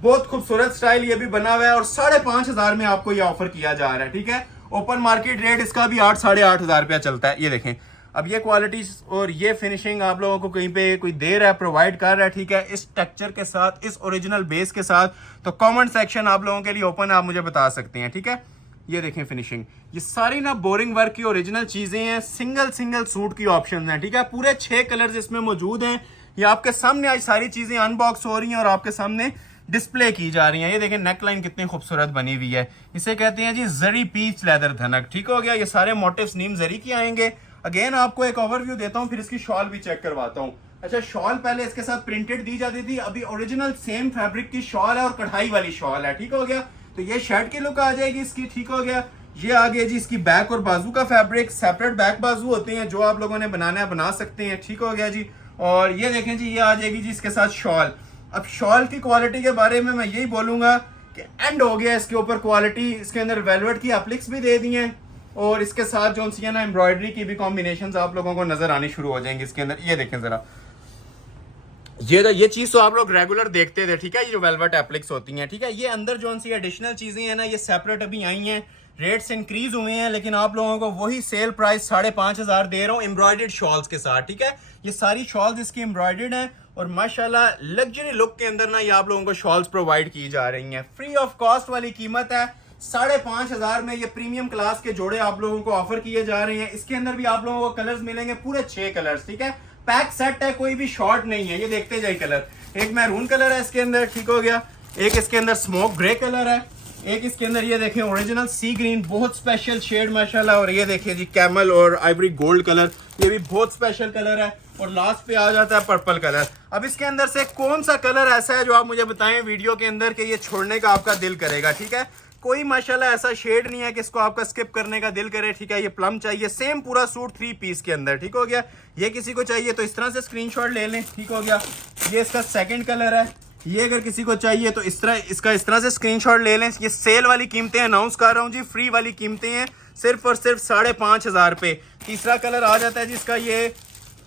बहुत खूबसूरत स्टाइल ये भी बना हुआ है, और 5,500 में आपको ये ऑफर किया जा रहा है, ठीक है। ओपन मार्केट रेट इसका भी 8-8,500 रुपया चलता है। ये देखें, अब ये क्वालिटी और ये फिनिशिंग आप लोगों को कहीं पे कोई दे रहा है, प्रोवाइड कर रहा है, ठीक है, इस टेक्सचर के साथ, इस ओरिजिनल बेस के साथ। तो कमेंट सेक्शन आप लोगों के लिए ओपन है, आप मुझे बता सकते हैं, ठीक है। ये देखें फिनिशिंग, ये सारी ना बोरिंग वर्क की ओरिजिनल चीजें हैं, सिंगल सूट की ऑप्शन है, ठीक है। पूरे 6 कलर्स इसमें मौजूद हैं। ये आपके सामने आज सारी चीजें अनबॉक्स हो रही हैं और आपके सामने डिस्प्ले की जा रही है। ये देखें नेकलाइन कितनी खूबसूरत बनी हुई है, इसे कहते हैं जी जरी पीच लेदर धनक, ठीक हो गया। ये सारे मोटिव्स नीम जरी की आएंगे। अगेन आपको एक ओवरव्यू देता हूँ, फिर इसकी शॉल भी चेक करवाता हूँ। अच्छा, शॉल पहले इसके साथ प्रिंटेड दी जाती थी, अभी ओरिजिनल सेम फैब्रिक की शॉल है और कढ़ाई वाली शॉल है, ठीक हो गया। तो ये शर्ट की लुक आ जाएगी इसकी, ठीक हो गया। ये आ गया जी इसकी बैक और बाजू का फैब्रिक, सेपरेट बैक बाजू होते हैं, जो आप लोगों ने बनाना है बना सकते हैं, ठीक हो गया जी। और ये देखें जी, ये आ जाएगी जी इसके साथ शॉल। अब शॉल की क्वालिटी के बारे में मैं यही बोलूंगा कि एंड हो गया इसके ऊपर क्वालिटी। इसके अंदर वेलवेट की एप्लिक्स भी दे दी हैं, और इसके साथ जो सी है ना एम्ब्रॉयडरी की भी कॉम्बिनेशंस आप लोगों को नजर आनी शुरू हो जाएंगी इसके अंदर। ये देखें जरा, ये चीज तो आप लोग रेगुलर देखते थे, ठीक है, ये जो वेलवेट एप्लिक्स होती हैं, ठीक है। ये अंदर जो सी एडिशनल चीजें हैं ना, ये सेपरेट अभी आई हैं, रेट्स इंक्रीज हुए हैं, लेकिन आप लोगों को वही सेल प्राइस 5,500 दे रहा हूँ एम्ब्रॉयडर्ड शॉल्स के साथ, ठीक है। ये सारी शॉल्स इसकी एम्ब्रॉयडर्ड हैं, और माशाल्लाह लग्जरी लुक के अंदर ना ये आप लोगों को शॉल्स प्रोवाइड की जा रही हैं। फ्री ऑफ कॉस्ट वाली कीमत है, 5,500 में ये प्रीमियम क्लास के जोड़े आप लोगों को ऑफर किए जा रहे हैं। इसके अंदर भी आप लोगों को कलर्स मिलेंगे, पूरे 6 कलर्स, ठीक है। पैक सेट है, कोई भी शॉर्ट नहीं है। ये देखते जाइए कलर, एक मैरून कलर है इसके अंदर, ठीक हो गया, एक इसके अंदर स्मोक ग्रे कलर है, एक इसके अंदर ये देखें ओरिजिनल सी ग्रीन, बहुत स्पेशल शेड माशाल्लाह, और ये देखिए जी कैमल और आइवरी गोल्ड कलर, ये भी बहुत स्पेशल कलर है। और लास्ट पे आ जाता है पर्पल कलर। अब इसके अंदर से कौन सा कलर ऐसा है जो आप मुझे बताएं वीडियो के अंदर कि ये छोड़ने का आपका दिल करेगा, ठीक है। कोई माशाल्लाह ऐसा शेड नहीं है कि इसको आपका स्किप करने का दिल करे, ठीक है। ये प्लम चाहिए, सेम पूरा सूट 3 पीस के अंदर, ठीक हो गया। ये किसी को चाहिए तो इस तरह से स्क्रीनशॉट ले लें, ठीक हो गया। ये इसका सेकंड कलर है, ये अगर किसी को चाहिए तो इस तरह से स्क्रीनशॉट ले लें। ये सेल वाली कीमतें अनाउंस कर रहा हूँ जी, फ्री वाली कीमतें हैं, सिर्फ और सिर्फ 5,500 रुपए। तीसरा कलर आ जाता है जिसका ये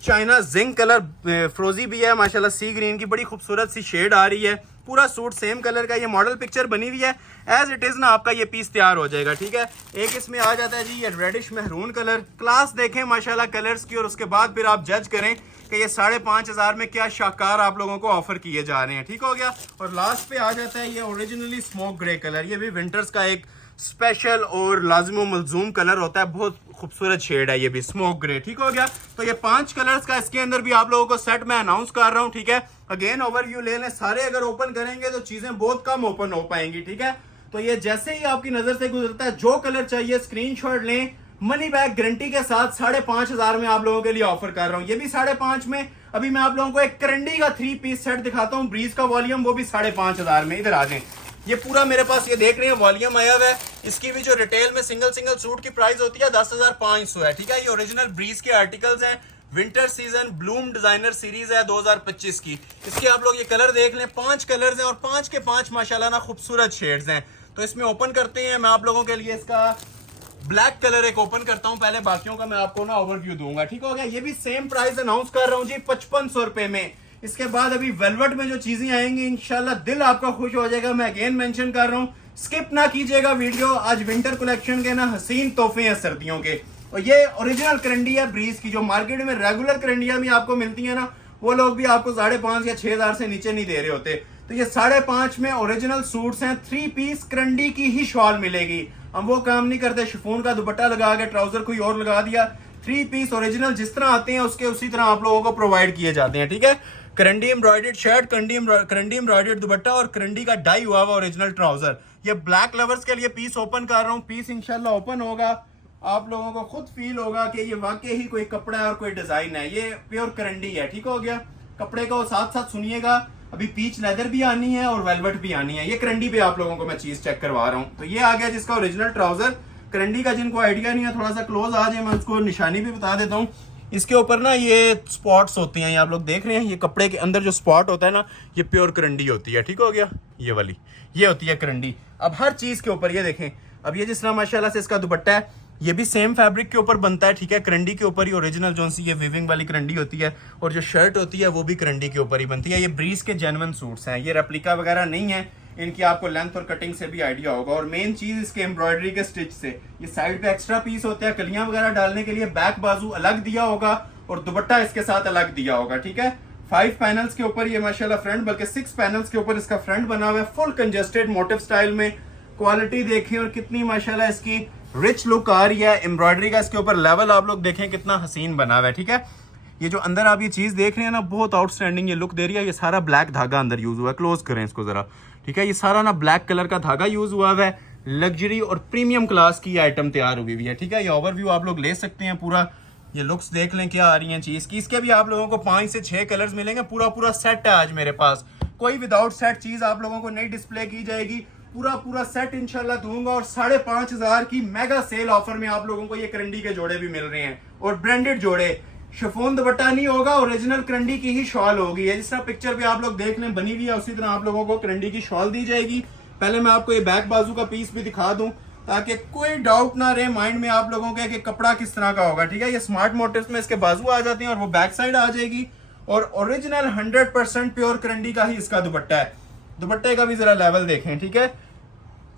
चाइना जिंक कलर, फ्रोजी भी है माशाल्लाह, सी ग्रीन की बड़ी खूबसूरत सी शेड आ रही है। पूरा सूट सेम कलर का, ये मॉडल पिक्चर बनी हुई है, एज इट इज ना आपका ये पीस तैयार हो जाएगा, ठीक है। एक इसमें आ जाता है जी ये रेडिश महरून कलर, क्लास देखें माशाल्लाह कलर्स की, और उसके बाद फिर आप जज करें कि ये 5,500 में क्या शानदार आप लोगों को ऑफर किए जा रहे हैं, ठीक हो गया। और लास्ट पे आ जाता है ये ओरिजिनली स्मोक ग्रे कलर, ये भी विंटर्स का एक स्पेशल और लाजिम मलजूम कलर होता है, बहुत खूबसूरत शेड है ये भी स्मोक ग्रे, ठीक हो गया। तो ये 5 कलर्स का इसके अंदर भी आप लोगों को सेट मैं अनाउंस कर रहा हूँ, ठीक है। अगेन ओवरव्यू ले लें, सारे अगर ओपन करेंगे तो चीजें बहुत कम ओपन हो पाएंगी, ठीक है। तो ये जैसे ही आपकी नजर से गुजरता है, जो कलर चाहिए स्क्रीनशॉट लें, मनी बैक गारंटी के साथ 5,500 में आप लोगों के लिए ऑफर कर रहा हूं। ये भी 5,500 में। अभी मैं आप लोगों को एक करंडी का 3 पीस सेट दिखाता हूं, ब्रीज का वॉल्यूम, वो भी 5,500 में। इधर आ जाएं, ये पूरा मेरे पास ये देख रहे हैं वॉल्यूम आया हुआ है। इसकी भी जो रिटेल में सिंगल सूट की प्राइस होती है 10,500 है, ठीक है। ये ओरिजिनल ब्रीज के आर्टिकल्स हैं, winter season Bloom designer series है 2025 की। इसके आप लोग ये कलर देख लें, 5 कलर्स हैं और 5 के 5 माशाल्लाह ना खूबसूरत शेड्स हैं। तो इसमें ओपन करते हैं, मैं आप लोगों के लिए इसका ब्लैक कलर एक ओपन करता हूं, पहले बाकियों का मैं आपको ना ओवरव्यू दूंगा, ठीक हो गया। ये भी सेम प्राइस अनाउंस कर रहा हूं जी, 5500 रुपए में। इसके बाद अभी वेलवेट में जो चीजें आएंगी इंशाल्लाह दिल आपका खुश हो जाएगा। मैं अगेन मेंशन कर रहा हूं, स्किप ना कीजिएगा वीडियो। आज विंटर कलेक्शन के ना हसीन तोहफे हैं सर्दियों के। और ये ओरिजिनल करंडी है ब्रीज की, जो मार्केट में रेगुलर करंडियां भी आपको मिलती है ना, वो लोग भी आपको 5,500 या 6,000 से नीचे नहीं दे रहे होते। तो ये 5,500 में ओरिजिनल सूट्स हैं। 3 पीस करंडी की ही शॉल मिलेगी। हम वो काम नहीं करते शिफॉन का दुपट्टा लगा के ट्राउजर कोई और लगा दिया। 3 पीस ओरिजिनल जिस तरह आते हैं उसके उसी तरह आप लोगों को प्रोवाइड किए जाते हैं, ठीक है। करंडी एम्ब्रॉयडर्ड शर्ट, करंडी एम्ब्रॉयडर्ड दुपट्टा और करंडी का डाई हुआ ओरिजिनल ट्राउजर। ये ब्लैक लवर्स के लिए पीस ओपन कर रहा हूँ। पीस इंशाल्लाह ओपन होगा, आप लोगों को खुद फील होगा कि ये वाकई ही कोई कपड़ा है और कोई डिजाइन है। ये प्योर करंडी है, ठीक हो गया। कपड़े को साथ साथ सुनिएगा, अभी पीच लेदर भी आनी है और वेलवेट भी आनी है। ये करंडी पे आप लोगों को मैं चीज चेक करवा रहा हूँ। तो ये आ गया जिसका ओरिजिनल ट्राउजर। करंडी का जिनको आइडिया नहीं है, थोड़ा सा क्लोज आ जाए, मैं उसको निशानी भी बता देता हूँ। इसके ऊपर ना ये स्पॉट्स होती हैं, ये आप लोग देख रहे हैं, ये कपड़े के अंदर जो स्पॉट होता है ना, ये प्योर करंडी होती है, ठीक हो गया। ये वाली ये होती है करंडी। अब हर चीज के ऊपर ये देखें, अब ये जिस तरह माशाल्लाह से इसका दुपट्टा है, ये भी सेम फैब्रिक के ऊपर बनता है, ठीक है। करंडी के ऊपर ही ओरिजिनल जो सी ये विविंग वाली करंडी होती है, और जो शर्ट होती है वो भी करंडी के ऊपर ही बनती है। ये ब्रीज के जेन्युइन सूट्स हैं, ये रेप्लिका वगैरह नहीं है। इनकी आपको लेंथ और कटिंग से भी आइडिया होगा। और मेन चीज इसके एम्ब्रॉयडरी के स्टिच से, ये साइड पे एक्स्ट्रा पीस होते हैं कलियां वगैरह डालने के लिए। बैक बाजू अलग दिया होगा और दुपट्टा इसके साथ अलग दिया होगा, ठीक है। 5 पैनल्स के ऊपर ये माशाल्लाह फ्रंट, बल्कि 6 पैनल्स के ऊपर इसका फ्रंट बना हुआ है, फुल कंजेस्टेड मोटिव स्टाइल में। क्वालिटी देखें और कितनी माशाल्लाह इसकी रिच लुक आ रही है। एम्ब्रॉयडरी का इसके ऊपर लेवल आप लोग देखें कितना हसीन बना हुआ है, ठीक है। ये जो अंदर आप ये चीज देख रहे हैं ना, बहुत आउटस्टैंडिंग ये लुक दे रही है। ये सारा ब्लैक धागा अंदर यूज हुआ है, क्लोज करें इसको जरा, ठीक है। ये सारा ना ब्लैक कलर का धागा यूज हुआ है। लग्जरी और प्रीमियम क्लास की आइटम तैयार हुई है, ठीक है। ये ओवरव्यू आप लोग ले सकते हैं पूरा, ये लुक्स देख लें क्या आ रही हैं चीज की। इसके भी आप लोगों को 5 से 6 कलर्स मिलेंगे। पूरा सेट है आज मेरे पास, कोई विदाउट सेट चीज आप लोगों को नहीं डिस्प्ले की जाएगी। पूरा सेट इंशाल्लाह दूंगा। और 5,500 की मेगा सेल ऑफर में आप लोगों को ये करंडी के जोड़े भी मिल रहे हैं, और ब्रांडेड जोड़े। शिफॉन दुपट्टा नहीं होगा, ओरिजिनल करंडी की ही शॉल होगी। जिस तरह पिक्चर भी आप लोग देख लें बनी हुई है, उसी तरह आप लोगों को करंडी की शॉल दी जाएगी। पहले मैं आपको ये बैक बाजू का पीस भी दिखा दूं, ताकि कोई डाउट ना रहे माइंड में आप लोगों के कि कपड़ा किस तरह का होगा, ठीक है। ये स्मार्ट मोटिव्स में इसके बाजू आ जाते हैं और वो बैक साइड आ जाएगी। और ओरिजिनल 100% प्योर करंडी का ही इसका दुपट्टा है। दुपट्टे का भी जरा लेवल देखें, ठीक है।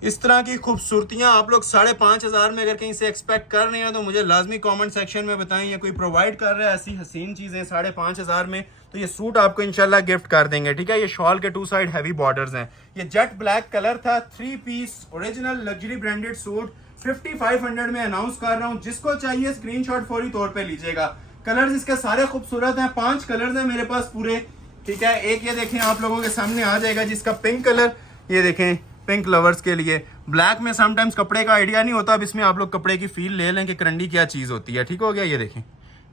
इस तरह की खूबसूरतियां आप लोग 5,500 में अगर कहीं से एक्सपेक्ट कर रहे हैं तो मुझे लाजमी कमेंट सेक्शन में बताएं। या कोई प्रोवाइड कर रहा है ऐसी हसीन चीजें 5,500 में, तो ये सूट आपको इंशाल्लाह गिफ्ट कर देंगे, ठीक है। ये शॉल के 2 साइड हैवी बॉर्डर्स हैं। ये जेट ब्लैक कलर था, 3 piece original luxury branded suit 5,500 में अनाउंस कर रहा हूँ। जिसको चाहिए स्क्रीनशॉट फौरी तौर पे लीजिएगा। कलर्स इसके सारे खूबसूरत हैं, 5 कलर्स हैं मेरे पास पूरे, ठीक है। एक ये देखें आप लोगों के सामने आ जाएगा जिसका पिंक कलर, ये देखें पिंक लवर्स के लिए। ब्लैक में समटाइम्स कपड़े का आइडिया नहीं होता, अब इसमें आप लोग कपड़े की फील ले लें कि करंडी क्या चीज होती है, ठीक हो गया। ये देखें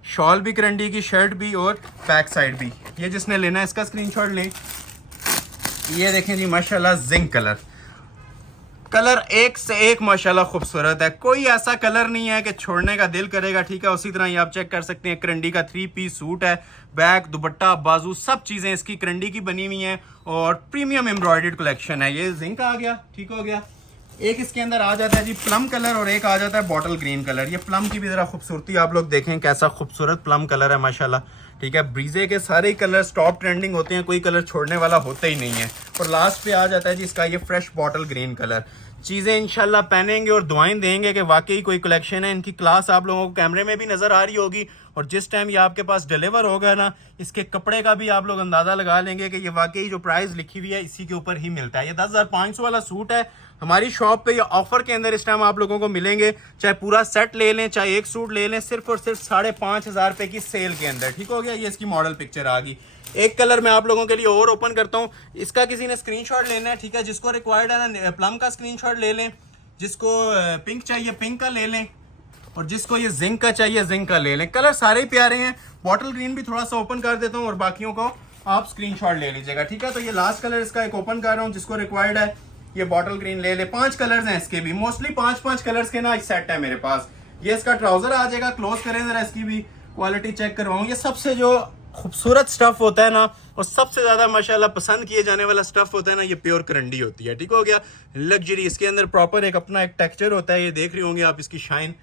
शॉल भी करंडी की, शर्ट भी और बैक साइड भी। ये जिसने लेना है इसका स्क्रीनशॉट लें। ये देखें जी माशाल्लाह जिंक कलर, कलर एक से एक माशाल्लाह खूबसूरत है। कोई ऐसा कलर नहीं है कि छोड़ने का दिल करेगा, ठीक है। उसी तरह ये आप चेक कर सकते हैं, करंडी का 3 पीस सूट है। बैक, दुपट्टा, बाजू सब चीजें इसकी करंडी की बनी हुई हैं और प्रीमियम एम्ब्रॉयडर्ड कलेक्शन है। ये जिंक आ गया, ठीक हो गया। एक इसके अंदर आ जाता है जी प्लम कलर और एक आ जाता है बॉटल ग्रीन कलर। ये प्लम की भी जरा खूबसूरती आप लोग देखें, कैसा खूबसूरत प्लम कलर है माशाल्लाह, ठीक है। ब्रीजे के सारे कलर टॉप ट्रेंडिंग होते हैं, कोई कलर छोड़ने वाला होता ही नहीं है। और लास्ट पे आ जाता है जी इसका ये फ्रेश बॉटल ग्रीन कलर। चीजें इंशाल्लाह पहनेंगे और दुआएं देंगे कि वाकई कोई कलेक्शन है। इनकी क्लास आप लोगों को कैमरे में भी नजर आ रही होगी, और जिस टाइम ये आपके पास डिलीवर होगा ना, इसके कपड़े का भी आप लोग अंदाजा लगा लेंगे कि ये वाकई जो प्राइस लिखी हुई है इसी के ऊपर ही मिलता है। ये 10,500 वाला सूट है हमारी शॉप पे, ये ऑफर के अंदर इस टाइम आप लोगों को मिलेंगे। चाहे पूरा सेट ले लें, चाहे एक सूट ले लें, सिर्फ और सिर्फ 5,500 रुपए की सेल के अंदर, ठीक हो गया। ये इसकी मॉडल पिक्चर आ गई। एक कलर मैं आप लोगों के लिए और ओपन करता हूँ। इसका किसी ने स्क्रीनशॉट लेना है, ठीक है। जिसको रिक्वायर्ड है ना प्लम का स्क्रीनशॉट ले लें, जिसको पिंक चाहिए पिंक का ले लें, और जिसको ये जिंक का चाहिए जिंक का ले लें। कलर सारे ही प्यारे हैं। बॉटल ग्रीन भी थोड़ा सा ओपन कर देता हूँ और बाकियों को आप स्क्रीनशॉट ले लीजिएगा, ठीक है। तो ये लास्ट कलर इसका एक ओपन कर रहा हूँ, जिसको रिक्वायर्ड है ये बॉटल ग्रीन ले ले। 5 कलर्स हैं इसके भी, मोस्टली 5-5 कलर्स के ना सेट है मेरे पास। ये इसका ट्राउजर आ जाएगा। क्लोज करें जरा, इसकी भी क्वालिटी चेक करवाऊँ। ये सबसे जो खूबसूरत स्टफ होता है ना, और सबसे ज्यादा माशाल्लाह पसंद किए जाने वाला स्टफ होता है ना, ये प्योर करंडी होती है, ठीक हो गया। लग्जरी, इसके अंदर प्रॉपर एक अपना एक टेक्सचर होता है, ये देख रहे होंगे आप इसकी शाइन,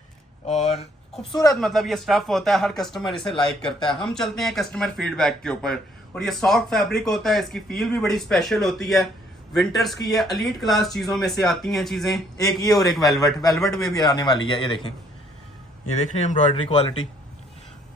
और खूबसूरत मतलब ये स्टफ होता है। हर कस्टमर इसे लाइक करता है। हम चलते हैं कस्टमर फीडबैक के ऊपर। और ये सॉफ्ट फैब्रिक होता है, इसकी फील भी बड़ी स्पेशल होती है। विंटर्स की ये एलीट क्लास चीजों में से आती हैं चीजें, एक ये और एक वेलवेट। वेलवेट में भी आने वाली है, ये देखें, ये देख रहे हैं एम्ब्रॉयडरी क्वालिटी।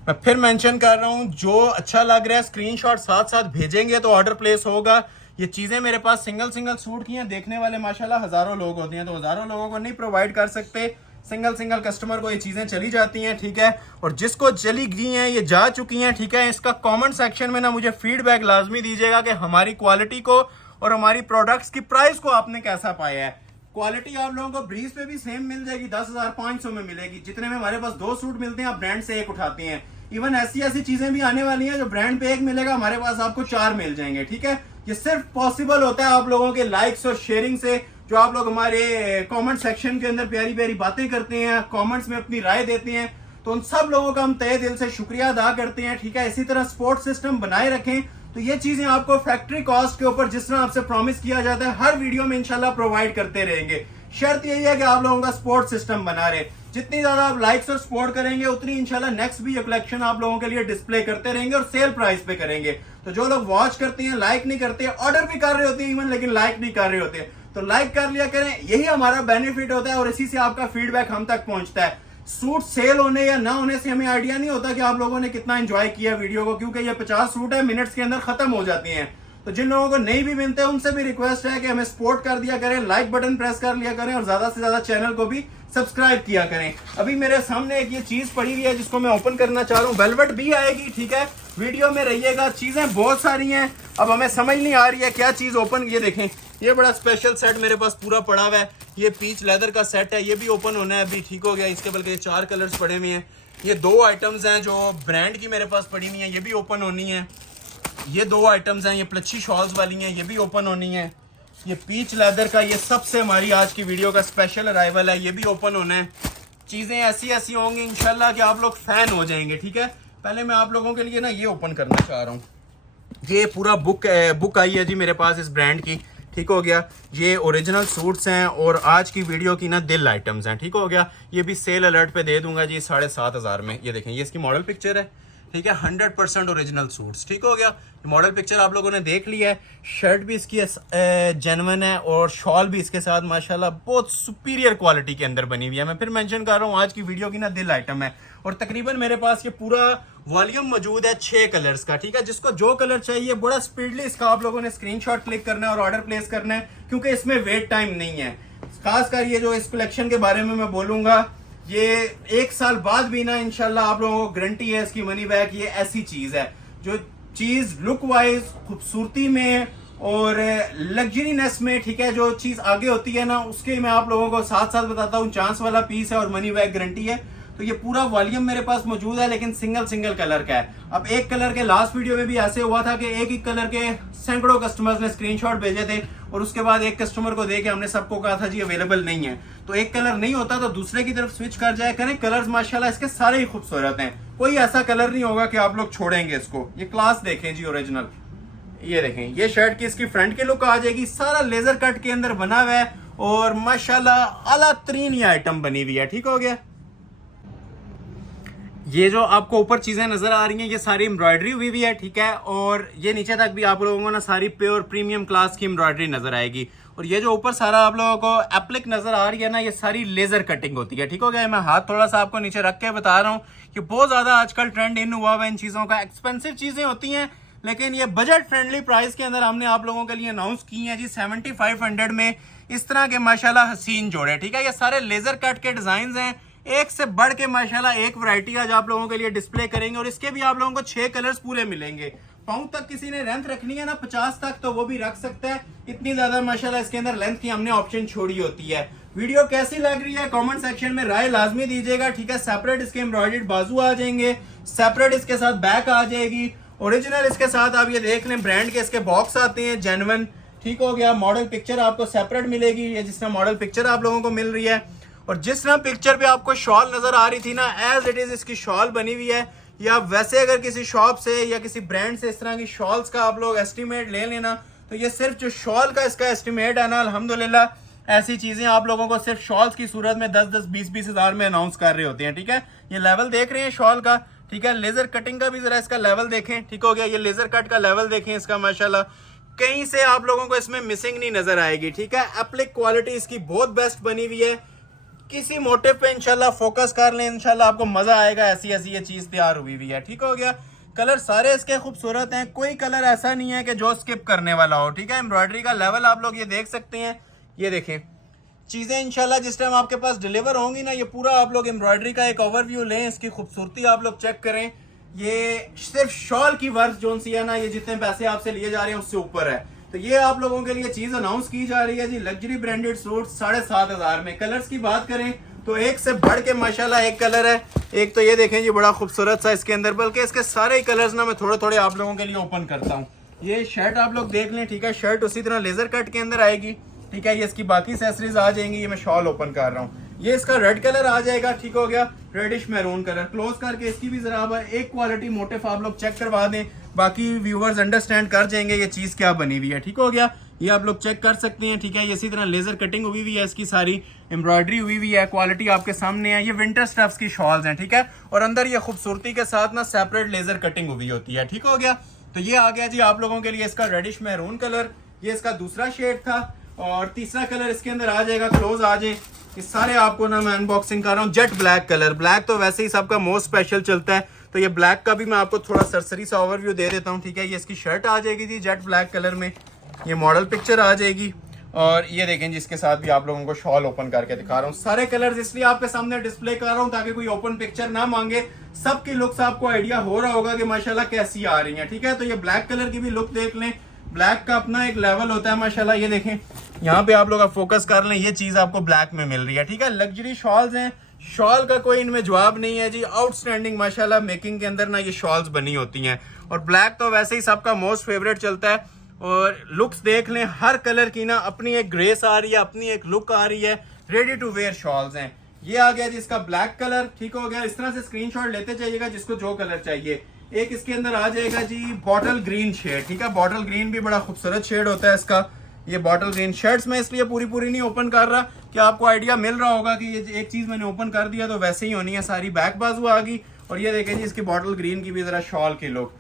मैं फिर मेंशन कर रहा हूं, जो अच्छा लग रहा है स्क्रीनशॉट साथ साथ भेजेंगे तो ऑर्डर प्लेस होगा। ये चीजें मेरे पास सिंगल सिंगल सूट की हैं, देखने वाले माशाल्लाह हजारों लोग होते हैं, तो हजारों लोगों को नहीं प्रोवाइड कर सकते। सिंगल सिंगल कस्टमर को ये चीजें चली जाती हैं, ठीक है। और जिसको चली गई हैं, ये जा चुकी हैं, ठीक है, इसका कमेंट सेक्शन में ना मुझे फीडबैक लाजमी दीजिएगा कि हमारी क्वालिटी को और हमारी प्रोडक्ट्स की प्राइस को आपने कैसा पाया है। क्वालिटी आप लोगों को ब्रीज पे भी सेम मिल जाएगी, 10,500 में मिलेगी। जितने में हमारे पास 2 सूट मिलते हैं, आप ब्रांड से एक उठाते हैं। इवन ऐसी ऐसी चीजें भी आने वाली हैं जो ब्रांड पे एक मिलेगा, हमारे पास आपको 4 मिल जाएंगे, ठीक है। ये सिर्फ पॉसिबल होता है आप लोगों के लाइक्स और शेयरिंग से। जो आप लोग हमारे कमेंट सेक्शन के अंदर प्यारी प्यारी बातें करते हैं, कमेंट्स में अपनी राय देते हैं, तो उन सब लोगों का हम तहे दिल से शुक्रिया अदा करते हैं, ठीक है। इसी तरह सपोर्ट सिस्टम बनाए रखें, तो ये चीजें आपको फैक्ट्री कॉस्ट के ऊपर जिस तरह आपसे प्रॉमिस किया जाता है, हर वीडियो में इंशाल्लाह प्रोवाइड करते रहेंगे। शर्त यही है कि आप लोगों का सपोर्ट सिस्टम बना रहे। जितनी ज्यादा आप लाइक्स और सपोर्ट करेंगे, उतनी इंशाल्लाह नेक्स्ट भी ये कलेक्शन आप लोगों के लिए डिस्प्ले करते रहेंगे और सेल प्राइस पे करेंगे। तो जो लोग वॉच करते हैं, लाइक नहीं करते, ऑर्डर भी कर रहे होते हैं इवन, लेकिन लाइक नहीं कर रहे होते, तो लाइक कर लिया करें। यही हमारा बेनिफिट होता है और इसी से आपका फीडबैक हम तक पहुंचता है। सूट सेल होने या ना होने से हमें आइडिया नहीं होता कि आप लोगों ने कितना एंजॉय किया वीडियो को, क्योंकि ये 50 सूट है, मिनट्स के अंदर खत्म हो जाती हैं। तो जिन लोगों को नहीं भी मिलते हैं, उनसे भी रिक्वेस्ट है कि हमें सपोर्ट कर दिया करें, लाइक बटन प्रेस कर लिया करें और ज्यादा से ज्यादा चैनल को भी सब्सक्राइब किया करें। अभी मेरे सामने एक ये चीज पड़ी हुई है जिसको मैं ओपन करना चाह रहा हूँ। वेलवेट भी आएगी, ठीक है, वीडियो में रहिएगा। चीजें बहुत सारी हैं, अब हमें समझ नहीं आ रही है क्या चीज ओपन। ये देखें, ये बड़ा स्पेशल सेट मेरे पास पूरा पड़ा हुआ है। ये पीच लेदर का सेट है, ये भी ओपन होना है अभी, ठीक हो गया। इसके बल्कि 4 कलर्स पड़े हुए हैं। ये 2 आइटम्स हैं जो ब्रांड की मेरे पास पड़ी हुई हैं, ये भी ओपन होनी है। ये 2 आइटम्स हैं, ये प्लच्छी शॉल्स वाली हैं, ये भी ओपन होनी है। ये पीच लेदर का, ये सबसे हमारी आज की वीडियो का स्पेशल अराइवल है, ये भी ओपन होना है। चीजें ऐसी ऐसी होंगी इंशाल्लाह कि आप लोग फैन हो जाएंगे, ठीक है। पहले मैं आप लोगों के लिए ना ये ओपन करना चाह रहा हूँ। ये पूरा बुक आई है जी मेरे पास इस ब्रांड की, ठीक हो गया। ये ओरिजिनल सूट्स हैं और आज की वीडियो की ना दिल आइटम्स हैं, ठीक हो गया। ये भी सेल अलर्ट पे दे दूंगा जी 7,500 में। ये देखें, ये इसकी मॉडल पिक्चर है, ठीक है, 100% ओरिजिनल सूट्स, ठीक हो गया। मॉडल पिक्चर आप लोगों ने देख लिया है। शर्ट भी इसकी जेन्युइन है और शॉल भी इसके साथ माशाल्लाह बहुत सुपीरियर क्वालिटी के अंदर बनी हुई है। मैं फिर मेंशन कर रहा हूँ, आज की वीडियो की ना दिल आइटम है। और तकरीबन मेरे पास ये पूरा वॉल्यूम मौजूद है 6 कलर्स का, ठीक है। जिसको जो कलर चाहिए बड़ा स्पीडली इसका आप लोगों ने स्क्रीनशॉट क्लिक करना है और ऑर्डर प्लेस करना है, क्योंकि इसमें वेट टाइम नहीं है। खासकर ये जो इस कलेक्शन के बारे में मैं बोलूंगा, ये 1 साल बाद भी ना इंशाल्लाह आप लोगों को गारंटी है इसकी मनी बैक। ये ऐसी चीज है जो चीज लुक वाइज, खूबसूरती में और लग्जरीनेस में, ठीक है, जो चीज आगे होती है ना, उसके मैं आप लोगों को साथ साथ बताता हूँ। चांस वाला पीस है और मनी बैक गारंटी है। तो ये पूरा वॉल्यूम मेरे पास मौजूद है, लेकिन सिंगल सिंगल कलर का है। अब एक कलर के लास्ट वीडियो में भी ऐसे हुआ था कि एक ही कलर के सैकड़ों कस्टमर्स ने स्क्रीनशॉट भेजे थे और उसके बाद एक कस्टमर को देके हमने सबको कहा था जी अवेलेबल नहीं है। तो एक कलर नहीं होता तो दूसरे की तरफ स्विच कर जाए करें। कलर्स माशाल्लाह इसके सारे ही खूबसूरत हैं, कोई ऐसा कलर नहीं होगा कि आप लोग छोड़ेंगे इसको। ये क्लास देखें जी ओरिजिनल, ये देखें, ये शर्ट की इसकी फ्रंट की लुक आ जाएगी। सारा लेजर कट के अंदर बना हुआ है और माशाल्लाह आला तरीन ये आइटम बनी हुई है, ठीक हो गया। ये जो आपको ऊपर चीजें नजर आ रही हैं, ये सारी एम्ब्रॉयडरी हुई हुई है, ठीक है। और ये नीचे तक भी आप लोगों को ना सारी प्योर प्रीमियम क्लास की एम्ब्रॉयडरी नजर आएगी। और ये जो ऊपर सारा आप लोगों को एप्लिक नजर आ रही है ना, ये सारी लेजर कटिंग होती है, ठीक हो गया। मैं हाथ थोड़ा सा आपको नीचे रख के बता रहा हूँ कि बहुत ज्यादा आजकल ट्रेंड इन हुआ हुआ इन चीजों का। एक्सपेंसिव चीजें होती हैं, लेकिन ये बजट फ्रेंडली प्राइस के अंदर हमने आप लोगों के लिए अनाउंस की है जी 7500 में इस तरह के माशाल्लाह हसीन जोड़े, ठीक है। ये सारे लेजर कट के डिजाइन हैं, एक से बढ़ के माशाल्लाह एक वैरायटी आज आप लोगों के लिए डिस्प्ले करेंगे। और इसके भी आप लोगों को 6 कलर्स पूरे मिलेंगे। पाँव तक किसी ने लेंथ रखनी है ना 50 तक, तो वो भी रख सकता है। इतनी ज्यादा माशाल्लाह इसके अंदर लेंथ की हमने ऑप्शन छोड़ी होती है। वीडियो कैसी लग रही है कमेंट सेक्शन में राय लाजमी दीजिएगा, ठीक है। सेपरेट इसके एम्ब्रॉयडर्ड बाजू आ जाएंगे, सेपरेट इसके साथ बैक आ जाएगी, ओरिजिनल इसके साथ आप ये देख लें ब्रांड के इसके बॉक्स आते हैं जेन्युइन, ठीक हो गया। मॉडल पिक्चर आपको सेपरेट मिलेगी, ये जिस तरह मॉडल पिक्चर आप लोगों को मिल रही है, और जिस तरह पिक्चर पे आपको शॉल नजर आ रही थी ना, एज इट इज इसकी शॉल बनी हुई है। या वैसे अगर किसी शॉप से या किसी ब्रांड से इस तरह की शॉल्स का आप लोग एस्टिमेट ले लेना, तो ये सिर्फ जो शॉल का इसका एस्टिमेट है ना, अल्हम्दुलिल्लाह ऐसी चीजें आप लोगों को सिर्फ शॉल्स की सूरत में 10-10, 20-20 हजार में अनाउंस कर रहे होते हैं, ठीक है। ये लेवल देख रहे हैं शॉल का, ठीक है। लेजर कटिंग का भी जरा इसका लेवल देखें, ठीक हो गया। ये लेजर कट का लेवल देखें इसका, माशाल्लाह कहीं से आप लोगों को इसमें मिसिंग नहीं नजर आएगी, ठीक है। एप्लिक क्वालिटी इसकी बहुत बेस्ट बनी हुई है। किसी मोटिव पे इंशाल्लाह फोकस कर लें, इंशाल्लाह आपको मजा आएगा। ऐसी ऐसी ये चीज तैयार हुई हुई है, ठीक हो गया। कलर सारे इसके खूबसूरत हैं, कोई कलर ऐसा नहीं है कि जो स्किप करने वाला हो, ठीक है। एम्ब्रॉयडरी का लेवल आप लोग ये देख सकते हैं, ये देखें चीजें इंशाल्लाह जिस टाइम आपके पास डिलीवर होंगी ना, ये पूरा आप लोग एम्ब्रॉयडरी का एक ओवरव्यू लें, इसकी खूबसूरती आप लोग चेक करें। ये सिर्फ शॉल की वर्क जोन सी है ना, ये जितने पैसे आपसे लिए जा रहे हैं उससे ऊपर है। तो ये आप लोगों के लिए चीज अनाउंस की जा रही है जी, लग्जरी ब्रांडेड सूट 7,500 में। कलर्स की बात करें तो एक से बढ़ के माशाल्लाह एक कलर है। एक तो ये देखें जी बड़ा खूबसूरत सा इसके अंदर, बल्कि इसके सारे ही कलर्स ना मैं थोड़े थोड़े आप लोगों के लिए ओपन करता हूँ। ये शर्ट आप लोग देख लें, ठीक है। शर्ट उसी तरह लेजर कट के अंदर आएगी, ठीक है। ये इसकी बाकी एक्सेसरीज आ जाएंगी। ये मैं शॉल ओपन कर रहा हूँ, ये इसका रेड कलर आ जाएगा, ठीक हो गया। रेडिश मैरून कलर क्लोज करके इसकी भी जरा एक क्वालिटी मोटिव आप लोग चेक करवा दें, बाकी व्यूअर्स अंडरस्टैंड कर जाएंगे ये चीज क्या बनी हुई है, ठीक हो गया। ये आप लोग चेक कर सकते हैं, ठीक है। ये इसी तरह लेजर कटिंग हुई हुई है, इसकी सारी एम्ब्रॉयडरी हुई हुई है, क्वालिटी आपके सामने है। ये विंटर स्टफ्स की शॉल्स हैं, ठीक है। और अंदर ये खूबसूरती के साथ ना सेपरेट लेजर कटिंग हुई होती है, ठीक हो गया। तो ये आ गया जी आप लोगों के लिए इसका रेडिश मैरून कलर, ये इसका दूसरा शेड था। और तीसरा कलर इसके अंदर आ जाएगा, क्लोज आ जाए। ये सारे आपको ना मैं अनबॉक्सिंग कर रहा हूँ। जेट ब्लैक कलर, ब्लैक तो वैसे ही सबका मोस्ट स्पेशल चलता है, तो ये ब्लैक का भी मैं आपको थोड़ा सरसरी सा ओवरव्यू दे देता हूँ, ठीक है। ये इसकी शर्ट आ जाएगी जी जेट ब्लैक कलर में, ये मॉडल पिक्चर आ जाएगी। और ये देखें जिसके साथ भी आप लोगों को शॉल ओपन करके दिखा रहा हूँ। सारे कलर्स इसलिए आपके सामने डिस्प्ले कर रहा हूँ ताकि कोई ओपन पिक्चर ना मांगे। सबकी लुक्स आपको आइडिया हो रहा होगा कि माशाल्लाह कैसी आ रही है, ठीक है। तो ये ब्लैक कलर की भी लुक देख लें, ब्लैक का अपना एक लेवल होता है माशाल्लाह। ये देखें यहाँ पे आप लोग फोकस कर लें, ये चीज आपको ब्लैक में मिल रही है, ठीक है। लग्जरी शॉल्स हैं, शॉल का कोई इनमें जवाब नहीं है जी। आउटस्टैंडिंग माशाल्लाह मेकिंग के अंदर ना ये शॉल्स बनी होती हैं। और ब्लैक तो वैसे ही सबका मोस्ट फेवरेट चलता है। और लुक्स देख लें, हर कलर की ना अपनी एक ग्रेस आ रही है, अपनी एक लुक आ रही है। रेडी टू वेयर शॉल्स हैं। ये आ गया जी इसका ब्लैक कलर, ठीक हो गया। इस तरह से स्क्रीनशॉट लेते जाइएगा जिसको जो कलर चाहिए। एक इसके अंदर आ जाएगा जी बॉटल ग्रीन शेड, ठीक है। बॉटल ग्रीन भी बड़ा खूबसूरत शेड होता है इसका। ये बॉटल ग्रीन शर्ट्स में इसलिए पूरी नहीं ओपन कर रहा कि आपको आइडिया मिल रहा होगा कि ये एक चीज मैंने ओपन कर दिया तो वैसे ही होनी है सारी। बैक बाजू आ गई। और ये देखें जी इसकी बॉटल ग्रीन की भी जरा शॉल की लुक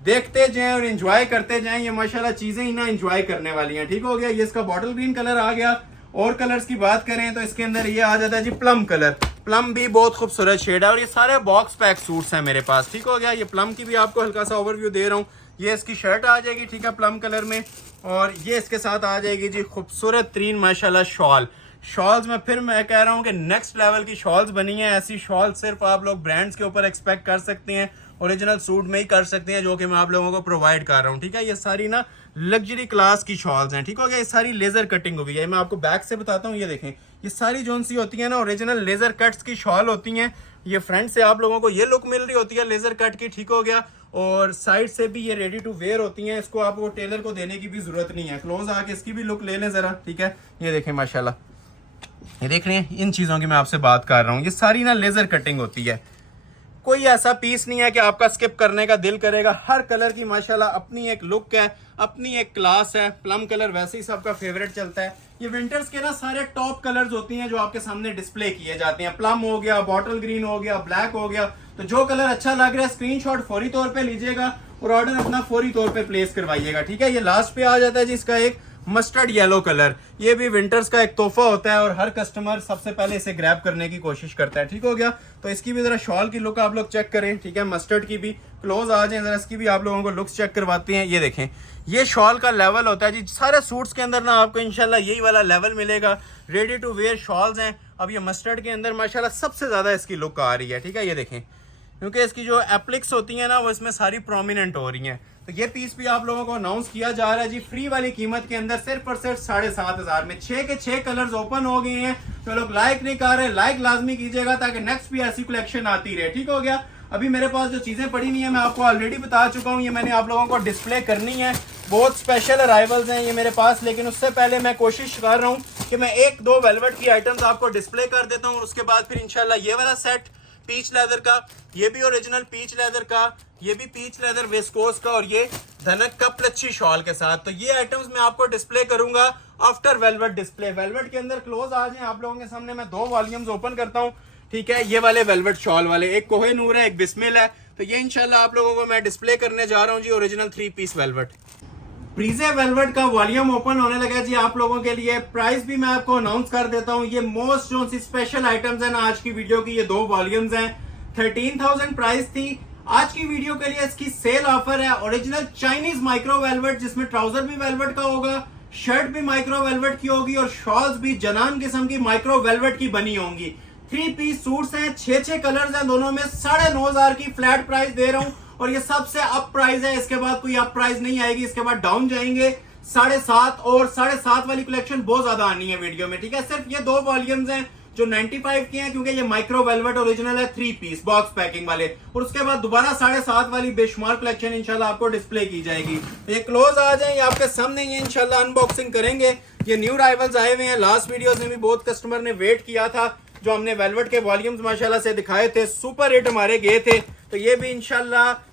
देखते जाएं और एंजॉय करते जाएं। ये माशाल्लाह चीजें ही ना एंजॉय करने वाली हैं, ठीक हो गया। ये इसका बॉटल ग्रीन कलर आ गया। और कलर्स की बात करें तो इसके अंदर ये आ जाता है जी प्लम कलर। प्लम भी बहुत खूबसूरत शेड है और ये सारे बॉक्स पैक सूट्स हैं मेरे पास, ठीक हो गया। ये प्लम की भी आपको हल्का सा ओवरव्यू दे रहा हूँ। ये इसकी शर्ट आ जाएगी, ठीक है, प्लम कलर में। और ये इसके साथ आ जाएगी जी खूबसूरत तरीन माशाल्लाह शॉल। शॉल्स में फिर मैं कह रहा हूँ कि नेक्स्ट लेवल की शॉल्स बनी है। ऐसी शॉल सिर्फ आप लोग ब्रांड्स के ऊपर एक्सपेक्ट कर सकते हैं, ओरिजिनल सूट में ही कर सकते हैं, जो कि मैं आप लोगों को प्रोवाइड कर रहा हूँ, ठीक है। ये सारी ना लग्जरी क्लास की शॉल्स हैं, ठीक हो गया। ये सारी लेजर कटिंग हुई है। मैं आपको बैक से बताता हूँ, ये देखें ये सारी जोन सी होती है ना ओरिजिनल लेजर कट्स की शॉल होती हैं। ये फ्रंट से आप लोगों को ये लुक मिल रही होती है लेजर कट की, ठीक हो गया। और साइड से भी ये रेडी टू वेयर होती हैं। इसको आपको टेलर को देने की भी जरूरत नहीं है। क्लोज आके इसकी भी लुक ले लें जरा, ठीक है। ये देखें माशाल्लाह, ये देख रहे हैं, इन चीजों की मैं आपसे बात कर रहा हूँ। ये सारी ना लेजर कटिंग होती है। कोई ऐसा पीस नहीं है कि आपका स्किप करने का दिल करेगा। हर कलर की माशाल्लाह अपनी एक लुक है, अपनी एक क्लास है। प्लम कलर वैसे ही सबका फेवरेट चलता है। ये विंटर्स के ना सारे टॉप कलर्स होती हैं जो आपके सामने डिस्प्ले किए जाते हैं। प्लम हो गया, बॉटल ग्रीन हो गया, ब्लैक हो गया। तो जो कलर अच्छा लग रहा है स्क्रीनशॉट फौरी तौर पे लीजिएगा और ऑर्डर अपना फौरी तौर पे प्लेस करवाइएगा, ठीक है। ये लास्ट पे आ जाता है जिसका एक मस्टर्ड येलो कलर। ये भी विंटर्स का एक तोहफा होता है और हर कस्टमर सबसे पहले इसे ग्रैब करने की कोशिश करता है, ठीक हो गया। तो इसकी भी जरा शॉल की लुक आप लोग चेक करें, ठीक है। मस्टर्ड की भी क्लोज आ जाए जरा, इसकी भी आप लोगों को लुक्स चेक करवाते हैं। ये देखें ये शॉल का लेवल होता है जी। सारे सूट्स के अंदर ना आपको इंशाल्लाह यही वाला लेवल मिलेगा। रेडी टू वेयर शॉल्स हैं। अब ये मस्टर्ड के अंदर माशाल्लाह सबसे ज्यादा इसकी लुक आ रही है, ठीक है। ये देखें क्योंकि इसकी जो एप्लिक्स होती हैं ना वो इसमें सारी प्रोमिनेंट हो रही हैं। तो तो ये पीस भी आप लोगों को अनाउंस किया जा रहा है जी फ्री वाली कीमत के अंदर, सिर्फ और सिर्फ 7,500 में। 6 के 6 कलर्स ओपन हो गए हैं। तो लोग लाइक नहीं कर रहे, लाइक लाजमी कीजिएगा ताकि नेक्स्ट भी ऐसी कलेक्शन आती रहे। ठीक हो गया। अभी मेरे पास जो चीजें पड़ी हुई है मैं आपको ऑलरेडी बता चुका हूँ, ये मैंने आप लोगों को डिस्प्ले करनी है। बहुत स्पेशल अराइवल्स हैं ये मेरे पास, लेकिन उससे पहले मैं कोशिश कर रहा हूँ कि मैं 1-2 वेलवेट की आइटम्स आपको डिस्प्ले कर देता हूँ। उसके बाद फिर इंशाल्लाह ये वाला सेट पीच लेदर का, ये भी ओरिजिनल पीच लेदर का, ये भी पीच लेदर विस्कोस का, और ये धनक का प्लच्छी शॉल के साथ। तो ये आइटम्स मैं आपको डिस्प्ले करूंगा आफ्टर वेलवेट डिस्प्ले। वेलवेट के अंदर क्लोज आ जाए आप लोगों के सामने, मैं 2 वॉल्यूम्स ओपन करता हूँ। ठीक है, ये वाले वेलवेट शॉल वाले, एक कोहे नूर है, एक बिस्मिल है। तो ये इंशाल्लाह आप लोगों को मैं डिस्प्ले करने जा रहा हूँ जी, ओरिजिनल 3 पीस वेलवेट। प्रीजे वेलवेट का वॉल्यूम ओपन होने लगा जी आप लोगों के लिए। प्राइस भी मैं आपको अनाउंस कर देता हूँ। ये मोस्ट जो सी स्पेशल आइटम्स है ना आज की वीडियो की, ये 2 वॉल्यूम्स हैं। 13,000 प्राइस थी। आज की वीडियो के लिए इसकी सेल ऑफर है। ओरिजिनल चाइनीज माइक्रो वेलवेट, जिसमें ट्राउजर भी वेलवेट का होगा, शर्ट भी माइक्रो वेलवेट की होगी, और शॉल्स भी जनान किस्म की माइक्रो वेलवेट की बनी होंगी। 3 पीस सूट्स हैं, 6 कलर्स हैं दोनों में। 9,500 की फ्लैट प्राइस दे रहा हूं, और ये सबसे अप प्राइस है। इसके बाद कोई अप प्राइस नहीं आएगी, इसके बाद डाउन जाएंगे। 7.5 और 7.5 वाली कलेक्शन बहुत ज्यादा आनी है वीडियो में। ठीक है, सिर्फ ये 2 वॉल्यूम्स हैं जो 95 के हैं, क्योंकि ये माइक्रो वेलवेट ओरिजिनल है 3 पीस बॉक्स पैकिंग वाले। और उसके बाद दोबारा 7.5 वाली बेशुमार कलेक्शन इंशाल्लाह आपको डिस्प्ले की जाएगी। ये क्लोज आ जाए, ये आपके सामने ये इंशाल्लाह अनबॉक्सिंग करेंगे। ये न्यू राइवल्स आए हुए हैं। लास्ट वीडियोस में भी बहुत कस्टमर ने वेट किया था, जो हमने वेलवेट के वॉल्यूम्स माशाल्लाह से दिखाए थे, सुपर हिट हमारे गए थे। तो ये भी इंशाल्लाह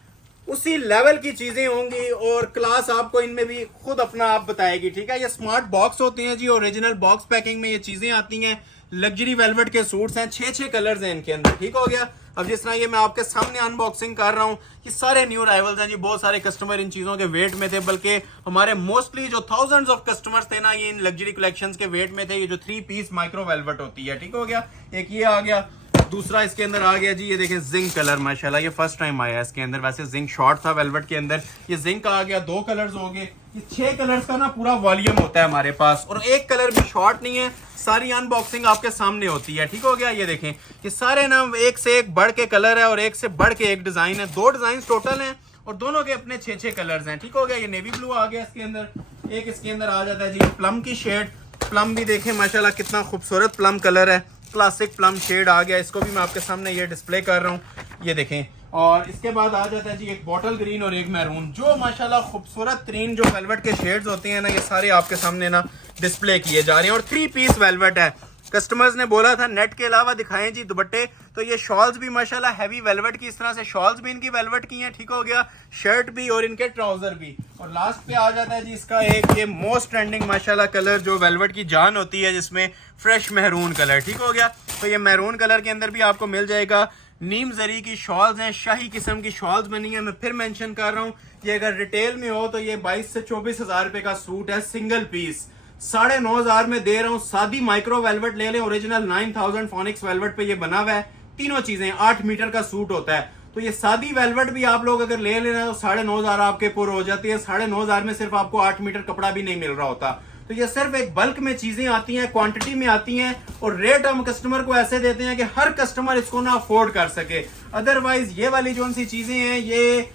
उसी लेवल की चीजें होंगी, और क्लास आपको इनमें भी खुद अपना आप बताएगी। ठीक है, ये स्मार्ट बॉक्स होते हैं जी, ओरिजिनल बॉक्स पैकिंग में ये चीजें आती हैं। लग्जरी वेलवेट के सूट्स हैं, 6 कलर्स हैं इनके अंदर। ठीक हो गया। अब जिस तरह ये मैं आपके सामने अनबॉक्सिंग कर रहा हूँ, ये सारे न्यू राइवल्स हैं जी। बहुत सारे कस्टमर इन चीजों के वेट में थे, बल्कि हमारे मोस्टली जो थाउजेंड्स ऑफ कस्टमर्स थे ना, ये इन लग्जरी कलेक्शंस के वेट में थे। ये जो 3 पीस माइक्रो वेलवेट होती है। ठीक हो गया। एक ये आ गया, दूसरा इसके अंदर आ गया जी, ये देखें जिंक कलर, माशाल्लाह ये फर्स्ट टाइम आया है इसके अंदर। वैसे जिंक शॉर्ट था वेलवेट के अंदर, ये जिंक आ गया। 2 कलर्स हो गए। ये 6 कलर्स का ना पूरा वॉल्यूम होता है हमारे पास, और एक कलर भी शॉर्ट नहीं है। सारी अनबॉक्सिंग आपके सामने होती है। ठीक हो गया। ये देखें, ये सारे ना एक से एक बढ़ के कलर है, और एक से बढ़ के एक डिजाइन है। 2 डिजाइन टोटल हैं, और दोनों के अपने 6 कलर्स हैं। ठीक हो गया। ये नेवी ब्लू आ गया इसके अंदर। एक इसके अंदर आ जाता है जी प्लम की शेड। प्लम भी देखें माशाल्लाह कितना खूबसूरत प्लम कलर है, क्लासिक प्लम शेड आ गया। इसको भी मैं आपके सामने ये डिस्प्ले कर रहा हूँ, ये देखें। और इसके बाद आ जाता है जी एक बॉटल ग्रीन और एक मैरून, जो माशाल्लाह खूबसूरत तरीन जो वेलवेट के शेड्स होते हैं ना, ये सारे आपके सामने ना डिस्प्ले किए जा रहे हैं। और 3 पीस वेलवेट है। कस्टमर्स ने बोला था नेट के अलावा दिखाएं जी दुपट्टे, तो ये शॉल्स भी माशाल्लाह हैवी वेलवेट की, इस तरह से शॉल्स भी इनकी वेलवेट की हैं। ठीक हो गया। शर्ट भी और इनके ट्राउजर भी। और लास्ट पे आ जाता है जी इसका एक ये मोस्ट ट्रेंडिंग माशाल्लाह कलर, जो वेलवेट की जान होती है, जिसमें फ्रेश मैरून कलर। ठीक हो गया। तो ये मैरून कलर के अंदर भी आपको मिल जाएगा। नीम जरी की शॉल्स हैं, शाही किस्म की शॉल्स बनी है। मैं फिर मेंशन कर रहा हूँ, ये अगर रिटेल में हो तो ये 22 से 24 हजार रुपए का सूट है, सिंगल पीस। 9,500 में दे रहा हूँ। सादी माइक्रो वेलवेट ले लें, ओरिजिनल 9000 फोनिक्स वेलवेट पे ये बना हुआ है। तीनों चीजें 8 मीटर का सूट होता है। तो ये सादी वेलवेट भी आप लोग अगर ले लेना तो 9,500 आपके पुर हो जाती है। 9,500 में सिर्फ आपको 8 मीटर कपड़ा भी नहीं मिल रहा होता। तो ये सिर्फ एक बल्क में चीजें आती हैं, क्वांटिटी में आती हैं, और रेट हम कस्टमर को ऐसे देते हैं कि हर कस्टमर इसको ना अफोर्ड कर सके। अदरवाइज ये वाली जो सी चीजें हैं, ये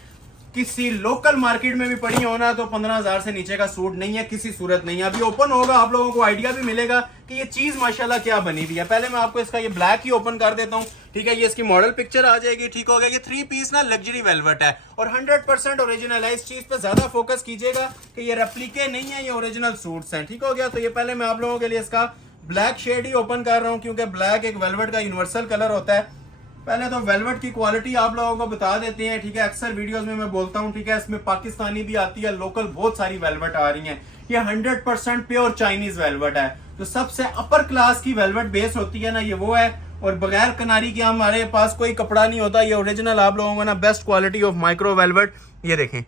किसी लोकल मार्केट में भी पड़ी हो ना तो 15,000 से नीचे का सूट नहीं है, किसी सूरत नहीं है। अभी ओपन होगा, आप लोगों को आइडिया भी मिलेगा कि ये चीज माशाल्लाह क्या बनी हुई है। पहले मैं आपको इसका ये ब्लैक ही ओपन कर देता हूँ। ठीक है, ये इसकी मॉडल पिक्चर आ जाएगी। ठीक हो गया। ये 3 पीस ना लग्जरी वेलवेट है, और 100% ओरिजिनल है। इस चीज पे ज्यादा फोकस कीजिएगा कि ये रेप्लिके नहीं है, ये ओरिजिनल सूट्स हैं। ठीक हो गया। तो ये पहले मैं आप लोगों के लिए इसका ब्लैक शेड ही ओपन कर रहा हूँ, क्योंकि ब्लैक एक वेलवेट का यूनिवर्सल कलर होता है। पहले तो वेलवेट की क्वालिटी आप लोगों को बता देते हैं। ठीक है, अक्सर वीडियोस में मैं बोलता हूँ, ठीक है, इसमें पाकिस्तानी भी आती है, लोकल बहुत सारी वेलवेट आ रही हैं। ये 100% प्योर चाइनीज वेलवेट है। तो सबसे अपर क्लास की वेलवेट बेस होती है ना, ये वो है। और बगैर कनारी के हमारे पास कोई कपड़ा नहीं होता। ये ओरिजिनल आप लोगों को ना best quality of micro velvet, ये देखें,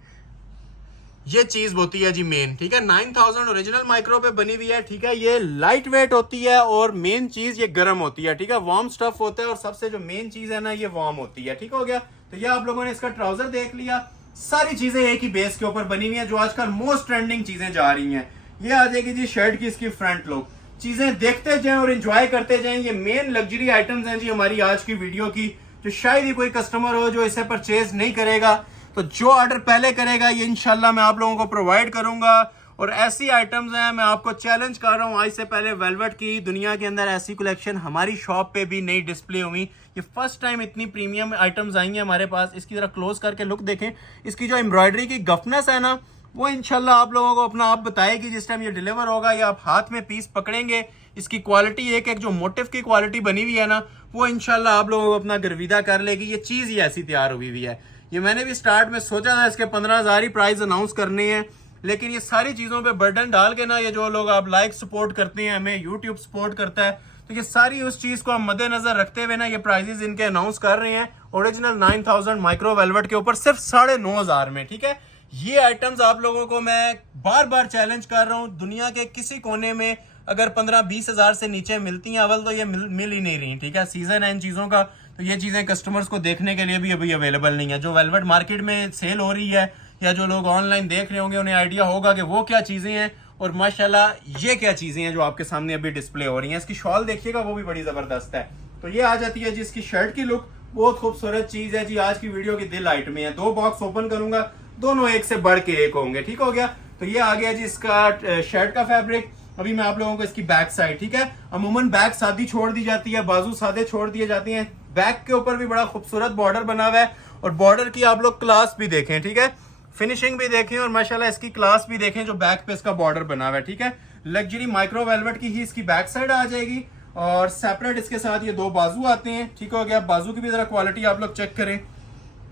ये चीज होती है जी मेन। ठीक है, 9000 ओरिजिनल माइक्रो पे बनी हुई है। ठीक है, ये लाइट वेट होती है, और मेन चीज ये गर्म होती है। ठीक है, वार्म स्टफ होता है, और सबसे जो मेन चीज है ना, ये वार्म होती है। ठीक हो गया। तो ये आप लोगों ने इसका ट्राउजर देख लिया। सारी चीजें एक ही बेस के ऊपर बनी हुई है, जो आजकल मोस्ट ट्रेंडिंग चीजें जा रही हैं। ये आ जाएगी जी शर्ट की इसकी फ्रंट लुक। चीजें देखते जाएं और एंजॉय करते जाएं। ये मेन लग्जरी आइटम्स हैं जी हमारी आज की वीडियो की, जो शायद ही कोई कस्टमर हो जो इसे परचेज नहीं करेगा। तो जो ऑर्डर पहले करेगा ये इंशाल्लाह मैं आप लोगों को प्रोवाइड करूंगा। और ऐसी आइटम्स हैं, मैं आपको चैलेंज कर रहा हूँ, आज से पहले वेलवेट की दुनिया के अंदर ऐसी कलेक्शन हमारी शॉप पे भी नहीं डिस्प्ले हुई। ये फर्स्ट टाइम इतनी प्रीमियम आइटम्स आई हैं हमारे पास। इसकी जरा क्लोज करके लुक देखें। इसकी जो एम्ब्रॉयडरी की गफनेस है ना, वो इंशाल्लाह आप लोगों को अपना आप बताएगी जिस टाइम ये डिलीवर होगा, या आप हाथ में पीस पकड़ेंगे। इसकी क्वालिटी एक एक जो मोटिव की क्वालिटी बनी हुई है ना, वो इंशाल्लाह आप लोगों को अपना गर्विदा कर लेगी। ये चीज़ ही ऐसी तैयार हुई हुई है। ये मैंने भी स्टार्ट में सोचा था इसके 15,000 ही प्राइस अनाउंस करने हैं, लेकिन ये सारी चीज़ों पे बर्डन डाल के ना, ये जो लोग आप लाइक सपोर्ट करते हैं, हमें यूट्यूब सपोर्ट करता है, तो ये सारी उस चीज़ को हम मद्देनजर रखते हुए ना ये प्राइजेस इनके अनाउंस कर रहे हैं। ओरिजिनल 9000 माइक्रो वेलवेट के ऊपर सिर्फ 9,500 में। ठीक है, ये आइटम्स आप लोगों को मैं बार बार चैलेंज कर रहा हूँ, दुनिया के किसी कोने में अगर 15-20 हज़ार से नीचे मिलती हैं, अव्वल तो ये मिल ही नहीं रही। ठीक है, सीजन है इन चीज़ों का, तो ये चीज़ें कस्टमर्स को देखने के लिए भी अभी अवेलेबल नहीं है। जो वेलवेट मार्केट में सेल हो रही है या जो लोग ऑनलाइन देख रहे होंगे, उन्हें आइडिया होगा कि वो क्या चीज़ें हैं और माशाल्लाह ये क्या चीज़ें हैं जो आपके सामने अभी डिस्प्ले हो रही हैं। इसकी शॉल देखिएगा, वो भी बड़ी ज़बरदस्त है। तो ये आ जाती है जी इसकी शर्ट की लुक, बहुत खूबसूरत चीज़ है जी। आज की वीडियो की दिल आइट में है। 2 बॉक्स ओपन करूंगा, दोनों एक से बढ़ के एक होंगे। ठीक हो गया। तो ये आ गया जी इसका शर्ट का फैब्रिक। अभी मैं आप लोगों को इसकी बैक साइड, ठीक है, अमूमन बैक सादी छोड़ दी जाती है, बाजू सादे छोड़ दिए जाती हैं। बैक के ऊपर भी बड़ा खूबसूरत बॉर्डर बना हुआ है, और बॉर्डर की आप लोग क्लास भी देखें, ठीक है, फिनिशिंग भी देखें, और माशाल्लाह इसकी क्लास भी देखें जो बैक पे इसका बॉर्डर बना हुआ है। ठीक है, लग्जरी माइक्रो वेलवेट की ही इसकी बैक साइड आ जाएगी, और सेपरेट इसके साथ ये 2 बाजू आते हैं। ठीक हो गया। बाजू की भी जरा क्वालिटी आप लोग चेक करें।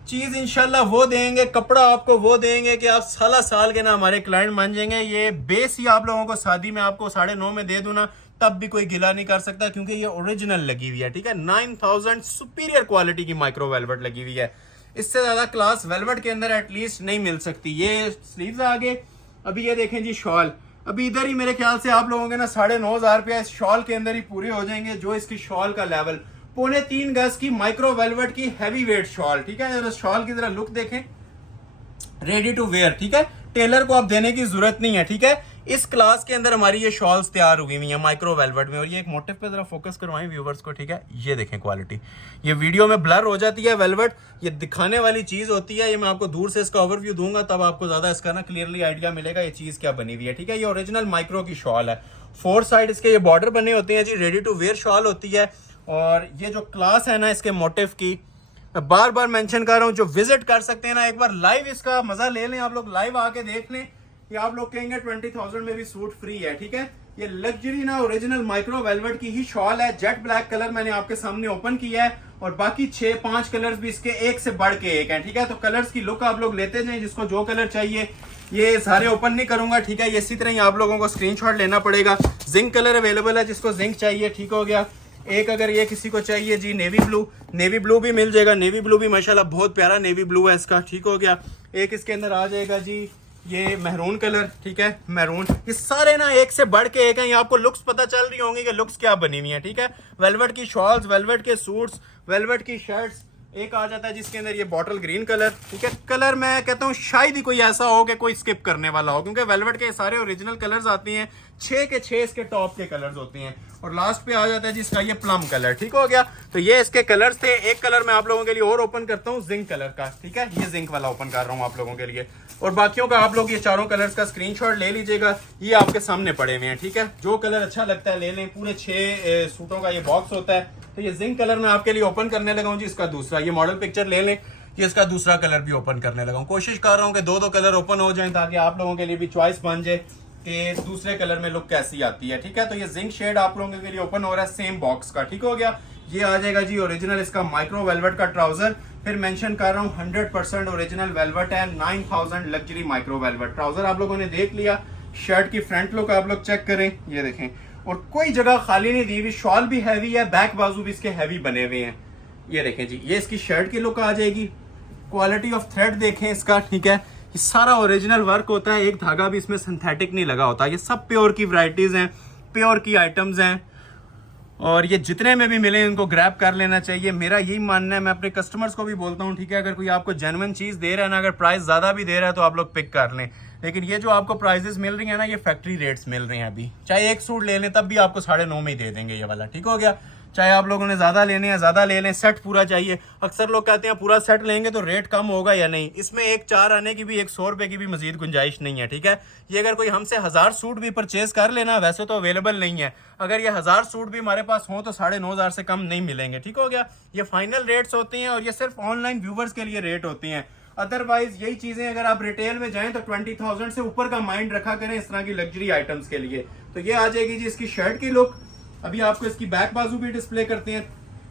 चीज इंशाल्लाह वो देंगे, कपड़ा आपको वो देंगे कि आप साल के ना हमारे क्लाइंट मान जाएंगे। ये बेस ही आप लोगों को शादी में आपको 9.5 में दे दूं ना, तब भी कोई गिला नहीं कर सकता, क्योंकि ये ओरिजिनल लगी हुई है। ठीक है, 9000 सुपीरियर क्वालिटी की माइक्रो वेलवेट लगी हुई है। इससे ज्यादा क्लास वेलवेट के अंदर एटलीस्ट नहीं मिल सकती। ये स्लीव्स आगे। अभी ये देखें जी शॉल, अभी इधर ही मेरे ख्याल से आप लोगों के ना 9,500 रुपया इस शॉल के अंदर ही पूरे हो जाएंगे। जो इसकी शॉल का लेवल 3.25 गज की माइक्रो वेलवेट की हैवी वेट शॉल। ठीक है, जरा शॉल की जरा लुक देखें, रेडी टू वेयर। ठीक है, टेलर को आप देने की जरूरत नहीं है। ठीक है, इस क्लास के अंदर हमारी ये शॉल्स तैयार हुई हुई है माइक्रो वेलवेट में। और ये एक मोटिव पे जरा फोकस करवाएं व्यूवर्स को। ठीक है, ये देखें क्वालिटी, ये वीडियो में ब्लर हो जाती है वेलवेट, ये दिखाने वाली चीज होती है। ये मैं आपको दूर से इसका ओवरव्यू दूंगा, तब आपको ज्यादा इसका ना क्लियरली आइडिया मिलेगा ये चीज क्या बनी हुई है। ठीक है, ये ओरिजिनल माइक्रो की शॉल है। 4 साइड इसके ये बॉर्डर बने होते हैं जी, रेडी टू वेयर शॉल होती है। और ये जो क्लास है ना इसके मोटिव की, मैं बार बार मेंशन कर रहा हूँ, जो विजिट कर सकते हैं ना, एक बार लाइव इसका मजा ले लें, आप लोग लाइव आके देख लें कि आप लोग कहेंगे 20,000 में भी सूट फ्री है। ठीक है, ये लग्जरी ना ओरिजिनल माइक्रो वेलवेट की ही शॉल है। जेट ब्लैक कलर मैंने आपके सामने ओपन किया है, और बाकी 6-5 कलर्स भी इसके एक से बढ़ के एक हैं। ठीक है, तो कलर्स की लुक आप लोग लेते जाएं, जिसको जो कलर चाहिए। ये सारे ओपन नहीं करूंगा। ठीक है, ये इसी तरह ही आप लोगों को स्क्रीनशॉट लेना पड़ेगा। जिंक कलर अवेलेबल है, जिसको जिंक चाहिए। ठीक हो गया। एक अगर ये किसी को चाहिए जी नेवी ब्लू भी मिल जाएगा। नेवी ब्लू भी माशाल्लाह बहुत प्यारा नेवी ब्लू है इसका। ठीक हो गया। एक इसके अंदर आ जाएगा जी ये मैरून कलर। ठीक है, मैरून। ये सारे ना एक से बढ़ के एक हैं। ये आपको लुक्स पता चल रही होंगी कि लुक्स क्या बनी हुई है। ठीक है, वेलवेट की शॉल्स, वेलवेट के सूट्स, वेलवेट की शर्ट्स। एक आ जाता है जिसके अंदर ये बॉटल ग्रीन कलर। ठीक है, कलर मैं कहता हूँ शायद ही कोई ऐसा हो कि कोई स्किप करने वाला हो, क्योंकि वेलवेट के सारे ओरिजिनल कलर्स आते हैं। 6 के 6 इसके टॉप के कलर्स होते हैं। और लास्ट पे आ जाता है जिसका ये प्लम कलर। ठीक हो गया। तो ये इसके कलर्स थे। एक कलर मैं आप लोगों के लिए और ओपन करता हूँ, जिंक कलर का। ठीक है, ये जिंक वाला ओपन कर रहा हूँ आप लोगों के लिए। और बाकियों का आप लोग ये चारों कलर्स का स्क्रीनशॉट ले लीजिएगा, ये आपके सामने पड़े हुए हैं। ठीक है, जो कलर अच्छा लगता है ले लें। पूरे 6 सूटों का ये बॉक्स होता है। तो ये जिंक कलर मैं आपके लिए ओपन करने लगा हूँ जी। इसका दूसरा ये मॉडल पिक्चर ले लें, ये इसका दूसरा कलर भी ओपन करने लगा हूँ। कोशिश कर रहा हूँ कि 2-2 कलर ओपन हो जाएं, ताकि आप लोगों के लिए भी चॉइस बन जाए कि दूसरे कलर में लुक कैसी आती है। ठीक है, तो ये जिंक शेड आप लोगों के लिए ओपन हो रहा है सेम बॉक्स का। ठीक हो गया। ये आ जाएगा जी ओरिजिनल इसका माइक्रो वेलवेट का ट्राउजर। फिर मेंशन कर रहा हूँ 100% ओरिजिनल वेलवेट है। 9000 लग्जरी माइक्रो वेलवेट ट्राउजर आप लोगों ने देख लिया। शर्ट की फ्रंट लुक आप लोग चेक करें, ये देखें, और कोई जगह खाली नहीं दी हुई। शॉल भी हैवी है, बैक बाजू भी इसके हैवी बने हुए हैं। ये देखें जी, ये इसकी शर्ट की लुक आ जाएगी। क्वालिटी ऑफ थ्रेड देखें इसका। ठीक है, ये सारा ओरिजिनल वर्क होता है, एक धागा भी इसमें सिंथेटिक नहीं लगा होता। ये सब प्योर की वैरायटीज हैं, प्योर की आइटम्स हैं, और ये जितने में भी मिले इनको ग्रैब कर लेना चाहिए। मेरा यही मानना है, मैं अपने कस्टमर्स को भी बोलता हूँ। ठीक है, अगर कोई आपको जेन्युइन चीज दे रहा है ना, अगर प्राइस ज्यादा भी दे रहा है तो आप लोग पिक कर लें। लेकिन ये जो आपको प्राइजेस मिल रही है ना, ये फैक्ट्री रेट्स मिल रहे हैं। अभी चाहे एक सूट ले लें तब भी आपको 9.5 में ही दे देंगे ये वाला। ठीक हो गया। चाहे आप लोगों ने ज़्यादा लेने हैं ज़्यादा ले लें, सेट पूरा चाहिए। अक्सर लोग कहते हैं पूरा सेट लेंगे तो रेट कम होगा या नहीं, इसमें एक 4 आने की भी, एक 100 रुपये की भी मजीद गुंजाइश नहीं है, ठीक है। ये अगर कोई हमसे 1000 सूट भी परचेज कर लेना, वैसे तो अवेलेबल नहीं है, अगर ये 1000 सूट भी हमारे पास हो तो 9,500 से कम नहीं मिलेंगे, ठीक हो गया। ये फाइनल रेट्स होते हैं और ये सिर्फ ऑनलाइन व्यूवर्स के लिए रेट होते हैं। अदरवाइज यही चीजें अगर आप रिटेल में जाएं तो 20,000 से ऊपर का माइंड रखा करें इस तरह की लग्जरी आइटम्स के लिए। तो ये आ जाएगी जी इसकी शर्ट की लुक। अभी आपको इसकी बैक बाजू भी डिस्प्ले करते हैं।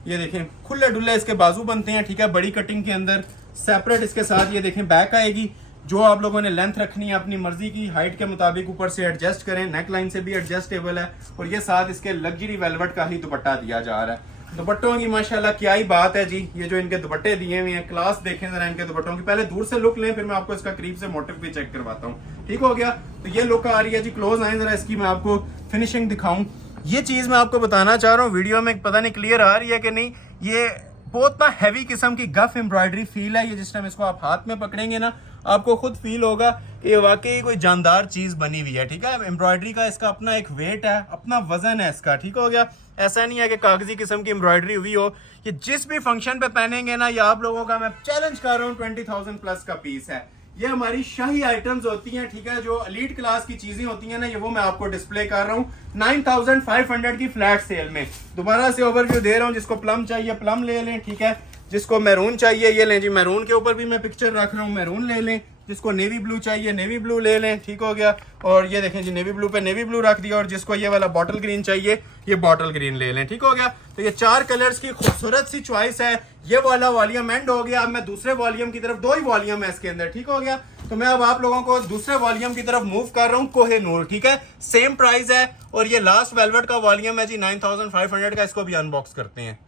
ये देखें खुले डुल्ले इसके बाजू बनते हैं, ठीक है, बड़ी कटिंग के अंदर सेपरेट इसके साथ। ये देखें बैक आएगी, जो आप लोगों ने लेंथ रखनी है अपनी मर्जी की हाइट के मुताबिक ऊपर से एडजस्ट करें, नेक लाइन से भी एडजस्टेबल है। और ये साथ इसके लग्जरी वेलवेट का ही दुपट्टा दिया जा रहा है। दुपट्टों की माशाल्लाह क्या ही बात है जी, ये जो इनके दुपट्टे दिए हुए हैं, क्लास देखें जरा इनके दुपट्टों की। पहले दूर से लुक लें, फिर मैं आपको इसका करीब से मोटिव भी चेक करवाता हूँ, ठीक हो गया। तो ये लुक आ रही है जी, क्लोज आए जरा इसकी, मैं आपको फिनिशिंग दिखाऊं। ये चीज मैं आपको बताना चाह रहा हूँ, वीडियो में पता नहीं क्लियर आ रही है कि नहीं, ये बहुत ना हैवी किस्म की गफ एम्ब्रॉयडरी फील है। ये जिस टाइम इसको आप हाथ में पकड़ेंगे ना, आपको खुद फील होगा कि ये वाकई कोई जानदार चीज बनी हुई है, ठीक है। एम्ब्रॉयडरी का इसका अपना एक वेट है, अपना वजन है इसका, ठीक हो गया। ऐसा नहीं है कि कागजी किस्म की एम्ब्रॉयडरी हुई हो। ये जिस भी फंक्शन पे पहनेंगे ना, ये आप लोगों का मैं चैलेंज कर रहा हूँ 20,000 प्लस का पीस है। ये हमारी शाही आइटम्स होती हैं, ठीक है, जो एलीट क्लास की चीजें होती हैं ना, ये वो मैं आपको डिस्प्ले कर रहा हूँ 9,500 की फ्लैट सेल में। दोबारा से ओवरव्यू दे रहा हूँ, जिसको प्लम चाहिए प्लम ले लें, ठीक है, जिसको मैरून चाहिए ये लें जी, मैरून के ऊपर भी मैं पिक्चर रख रहा हूँ, मैरून ले लें। जिसको नेवी ब्लू चाहिए नेवी ब्लू ले लें, ठीक हो गया। और ये देखें जी नेवी ब्लू पे नेवी ब्लू रख दिया, और जिसको ये वाला बॉटल ग्रीन चाहिए ये बॉटल ग्रीन ले लें, ठीक हो गया। तो ये 4 कलर्स की खूबसूरत सी चॉइस है। ये वाला वॉल्यूम एंड हो गया, अब मैं दूसरे वॉल्यूम की तरफ, 2 ही वॉल्यूम है इसके अंदर, ठीक हो गया। तो मैं अब आप लोगों को दूसरे वॉल्यूम की तरफ मूव कर रहा हूँ, कोहिनूर, ठीक है, सेम प्राइस है। और ये लास्ट वेलवेट का वॉल्यूम है जी 9,500 का, इसको भी अनबॉक्स करते हैं।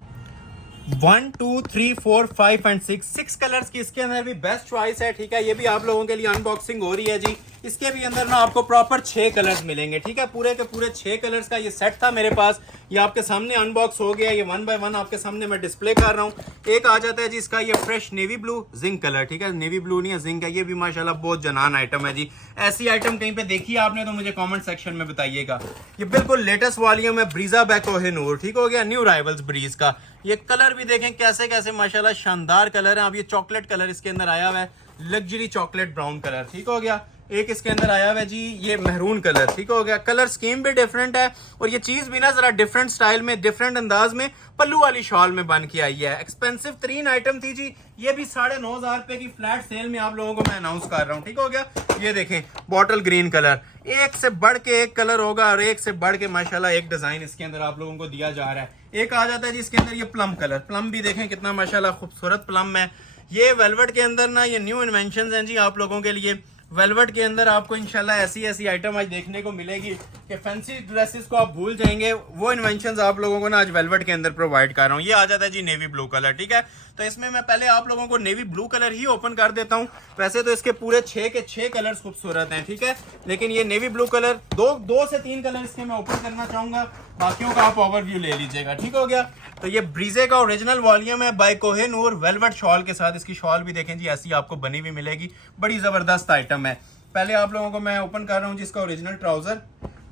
1 2 3 4 5 एंड 6 कलर्स की इसके अंदर भी बेस्ट चॉइस है, ठीक है। ये भी आप लोगों के लिए अनबॉक्सिंग हो रही है जी। इसके भी अंदर ना आपको प्रॉपर 6 कलर्स मिलेंगे, ठीक है, पूरे के पूरे 6 कलर्स का ये सेट था मेरे पास। ये आपके सामने अनबॉक्स हो गया, ये 1 बाय 1 आपके सामने मैं डिस्प्ले कर रहा हूँ। एक आ जाता है जी इसका ये fresh navy blue zinc colour, ठीक है, नेवी ब्लू नहीं है जिंक है। ये भी माशाल्लाह बहुत जनान आइटम है जी। ऐसी आइटम कहीं पे देखी आपने तो मुझे कॉमेंट सेक्शन में बताइएगा। ये बिल्कुल लेटेस्ट वॉल्यूम है ब्रीजा बाय कोहिनूर, ठीक हो गया, न्यू राइवल्स ब्रीज का। ये कलर भी देखें कैसे कैसे माशाल्लाह शानदार कलर है। अब ये चॉकलेट कलर इसके अंदर आया हुआ है, लग्जरी चॉकलेट ब्राउन कलर, ठीक हो गया। एक इसके अंदर आया हुआ है जी ये महरून कलर, ठीक हो गया। कलर स्कीम भी डिफरेंट है, और ये चीज भी ना जरा डिफरेंट स्टाइल में, डिफरेंट अंदाज में पल्लू वाली शॉल में बन के आई है। एक्सपेंसिव 3 आइटम थी जी, ये भी 9,500 रुपए की फ्लैट सेल में आप लोगों को मैं अनाउंस कर रहा हूँ, ठीक हो गया। ये देखें बॉटल ग्रीन कलर, एक से बढ़ के एक कलर होगा, और एक से बढ़ के माशाल्लाह एक डिजाइन इसके अंदर आप लोगों को दिया जा रहा है। एक आ जाता है जी इसके अंदर ये प्लम कलर, प्लम भी देखें कितना माशाल्लाह खूबसूरत प्लम है। ये वेलवेट के अंदर ना ये न्यू इन्वेंशन हैं जी आप लोगों के लिए। वेलवेट के अंदर आपको इंशाल्लाह ऐसी ऐसी आइटम आज देखने को मिलेगी कि फैंसी ड्रेसेस को आप भूल जाएंगे। वो इन्वेंशंस आप लोगों को ना आज वेलवेट के अंदर प्रोवाइड कर रहा हूँ। ये आ जाता है जी नेवी ब्लू कलर, ठीक है। तो इसमें मैं पहले आप लोगों को नेवी ब्लू कलर ही ओपन कर देता हूँ। वैसे तो इसके पूरे 6 के 6 कलर्स खूबसूरत हैं, ठीक है, लेकिन ये नेवी ब्लू कलर 2 से 3 कलर इसके मैं ओपन करना चाहूंगा, बाकियों का आप ओवरव्यू ले लीजिएगा, ठीक हो गया। तो ये ब्रीजे का ओरिजिनल वॉल्यूम है बाय कोहिनूर, वेलवेट शॉल के साथ। इसकी शॉल भी देखें जी ऐसी आपको बनी हुई मिलेगी, बड़ी जबरदस्त आइटम है। पहले आप लोगों को मैं ओपन कर रहा हूँ जिसका ओरिजिनल ट्राउजर,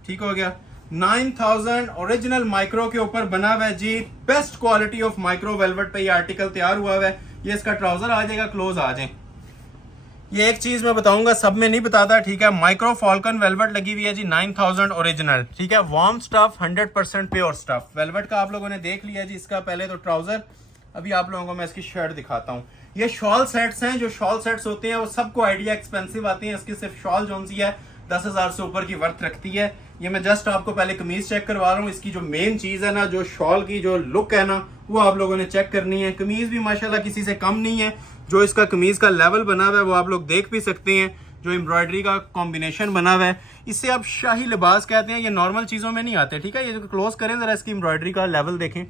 ठीक हो गया। 9,000 ओरिजिनल माइक्रो के ऊपर बना हुआ है जी, best quality of micro velvet पे ये आर्टिकल तैयार हुआ है। ये इसका ट्राउजर आ जाएगा, क्लोज आ जाए। ये एक चीज मैं बताऊंगा, सब में नहीं बताता, ठीक है, माइक्रो फॉल्कन वेलवेट लगी हुई है जी 9,000 ओरिजिनल, ठीक है, warm stuff 100% pure stuff velvet का आप लोगों ने देख लिया जी। इसका पहले तो ट्राउजर, अभी आप लोगों को मैं इसकी शर्ट दिखाता हूँ। ये शॉल सेट्स हैं, जो शॉल सेट्स होते हैं वो सबको आइडिया एक्सपेंसिव आती है। इसकी सिर्फ शॉल जो सी है 10,000 से ऊपर की वर्थ रखती है। ये मैं जस्ट आपको पहले कमीज चेक करवा रहा हूँ। इसकी जो मेन चीज है ना, जो शॉल की जो लुक है ना, वो आप लोगों ने चेक करनी है। कमीज भी माशाल्लाह किसी से कम नहीं है। जो इसका कमीज का लेवल बना हुआ है वो आप लोग देख भी सकते हैं, जो एम्ब्रॉयडरी का कॉम्बिनेशन बना हुआ है, इससे आप शाही लिबास कहते हैं। ये नॉर्मल चीजों में नहीं आते, ठीक है। ये जो क्लोज करें जरा, इसकी एम्ब्रॉयडरी का लेवल देखें,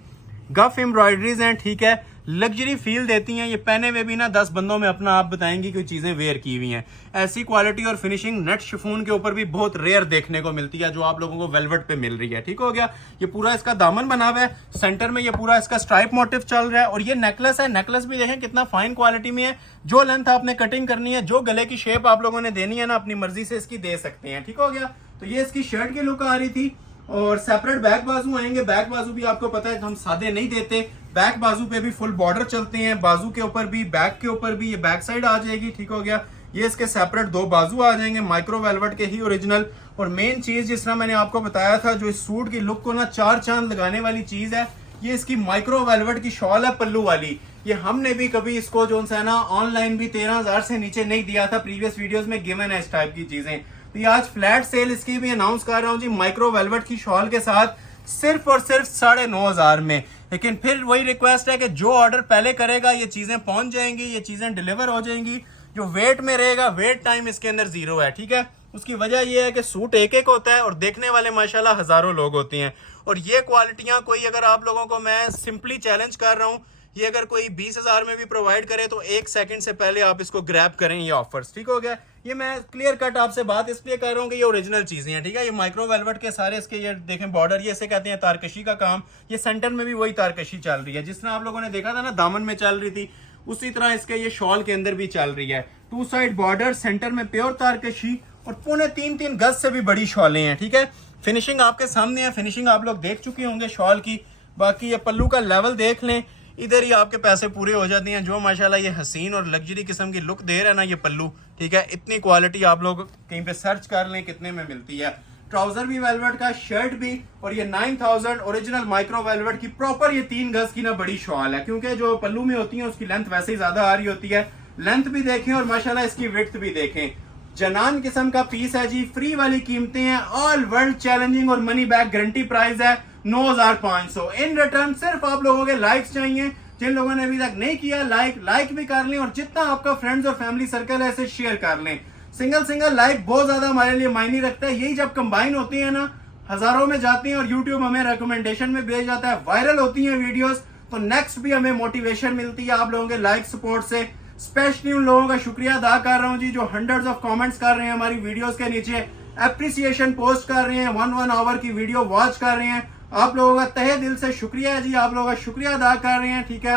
गफ एम्ब्रॉयडरीज हैं, ठीक है, लग्जरी फील देती हैं। ये पहने हुए भी ना 10 बंदों में अपना आप बताएंगे कि चीजें वेयर की हुई हैं। ऐसी क्वालिटी और फिनिशिंग नेट शिफॉन के ऊपर भी बहुत रेयर देखने को मिलती है, जो आप लोगों को वेलवेट पे मिल रही है, ठीक हो गया। ये पूरा इसका दामन बना हुआ है, सेंटर में ये पूरा इसका स्ट्राइप मोटिव चल रहा है। और ये नेकलेस है, नेकलेस भी देखें कितना फाइन क्वालिटी में है। जो लेंथ आपने कटिंग करनी है, जो गले की शेप आप लोगों ने देनी है ना, अपनी मर्जी से इसकी दे सकते हैं, ठीक हो गया। तो ये इसकी शर्ट की लुक आ रही थी। और सेपरेट बैक बाजू आएंगे। बैक बाजू भी आपको पता है हम सादे नहीं देते, बैक बाजू पे भी फुल बॉर्डर चलते हैं, बाजू के ऊपर भी, बैक के ऊपर भी, ये बैक साइड आ जाएगी, ठीक हो गया। ये इसके सेपरेट 2 बाजू आ जाएंगे, माइक्रो वेलवेट के ही ओरिजिनल। और मेन चीज जिस तरह मैंने आपको बताया था, जो इस सूट की लुक को ना 4 चांद लगाने वाली चीज है, ये इसकी माइक्रो वेलवेट की शॉल है पल्लू वाली। ये हमने भी कभी इसको जो है ना ऑनलाइन भी 13,000 से नीचे नहीं दिया था, प्रीवियस वीडियोस में गिवन है इस टाइप की चीजें। तो ये आज फ्लैट सेल इसकी भी अनाउंस कर रहा हूँ जी, माइक्रो वेलवेट की शॉल के साथ सिर्फ और सिर्फ 9,500 में। लेकिन फिर वही रिक्वेस्ट है कि जो ऑर्डर पहले करेगा ये चीजें पहुंच जाएंगी, ये चीजें डिलीवर हो जाएंगी। जो वेट में रहेगा, वेट टाइम इसके अंदर 0 है, ठीक है। उसकी वजह यह है कि सूट एक एक होता है और देखने वाले माशाल्लाह हजारों लोग होते हैं। और ये क्वालिटियां कोई अगर आप लोगों को मैं सिंपली चैलेंज कर रहा हूँ, ये अगर कोई 20,000 में भी प्रोवाइड करे तो 1 सेकंड से पहले आप इसको ग्रैब करें ये ऑफर्स, ठीक हो गया। ये मैं क्लियर कट आपसे बात इसलिए कर रहा हूँ कि ये ओरिजिनल चीजें हैं, ठीक है। ये माइक्रो वेलवेट के सारे इसके ये देखें बॉर्डर, ये इसे कहते हैं तारकशी का काम। ये सेंटर में भी वही तारकशी चल रही है, जिस तरह आप लोगों ने देखा था ना दामन में चल रही थी, उसी तरह इसके ये शॉल के अंदर भी चल रही है। 2 साइड बॉर्डर, सेंटर में प्योर तारकशी और 3.25 गज से भी बड़ी शॉलें हैं, ठीक है। फिनिशिंग आपके सामने है, फिनिशिंग आप लोग देख चुके होंगे शॉल की। बाकी ये पल्लू का लेवल देख लें, इधर ही आपके पैसे पूरे हो जाते हैं। जो माशाल्लाह ये हसीन और लग्जरी किस्म की लुक दे रहा है ना ये पल्लू, ठीक है। इतनी क्वालिटी आप लोग कहीं पे सर्च कर लें कितने में मिलती है। ट्राउजर भी वेलवेट का, शर्ट भी, और ये 9,000 ओरिजिनल माइक्रो वेलवेट की प्रॉपर ये 3 गज की ना बड़ी शॉल है, क्योंकि जो पल्लू में होती है उसकी लेंथ वैसे ही ज्यादा आ रही होती है। लेंथ भी देखें और माशाल्लाह इसकी विड्थ भी देखें। जनान किस्म का पीस है जी, फ्री वाली कीमतें हैं, ऑल वर्ल्ड चैलेंजिंग और मनी बैक गारंटी प्राइस है 9,500। इन रिटर्न सिर्फ आप लोगों के लाइक्स चाहिए। जिन लोगों ने अभी तक नहीं किया लाइक भी कर लें, और जितना आपका फ्रेंड्स और फैमिली सर्कल है इसे शेयर कर लें। सिंगल लाइक बहुत ज्यादा हमारे लिए मायने रखता है। यही जब कंबाइन होती है ना, हजारों में जाती हैं और यूट्यूब हमें रिकमेंडेशन में भेज जाता है, वायरल होती हैं वीडियोस, तो नेक्स्ट भी हमें मोटिवेशन मिलती है आप लोगों के लाइक सपोर्ट से। स्पेशली उन लोगों का शुक्रिया अदा कर रहा हूँ जी जो हंड्रेड्स ऑफ कमेंट्स कर रहे हैं हमारी वीडियोस के नीचे, एप्रिसिएशन पोस्ट कर रहे हैं, 1 आवर की वीडियो वॉच कर रहे हैं। आप लोगों का तहे दिल से शुक्रिया है जी, आप लोगों का शुक्रिया अदा कर रहे हैं, ठीक है।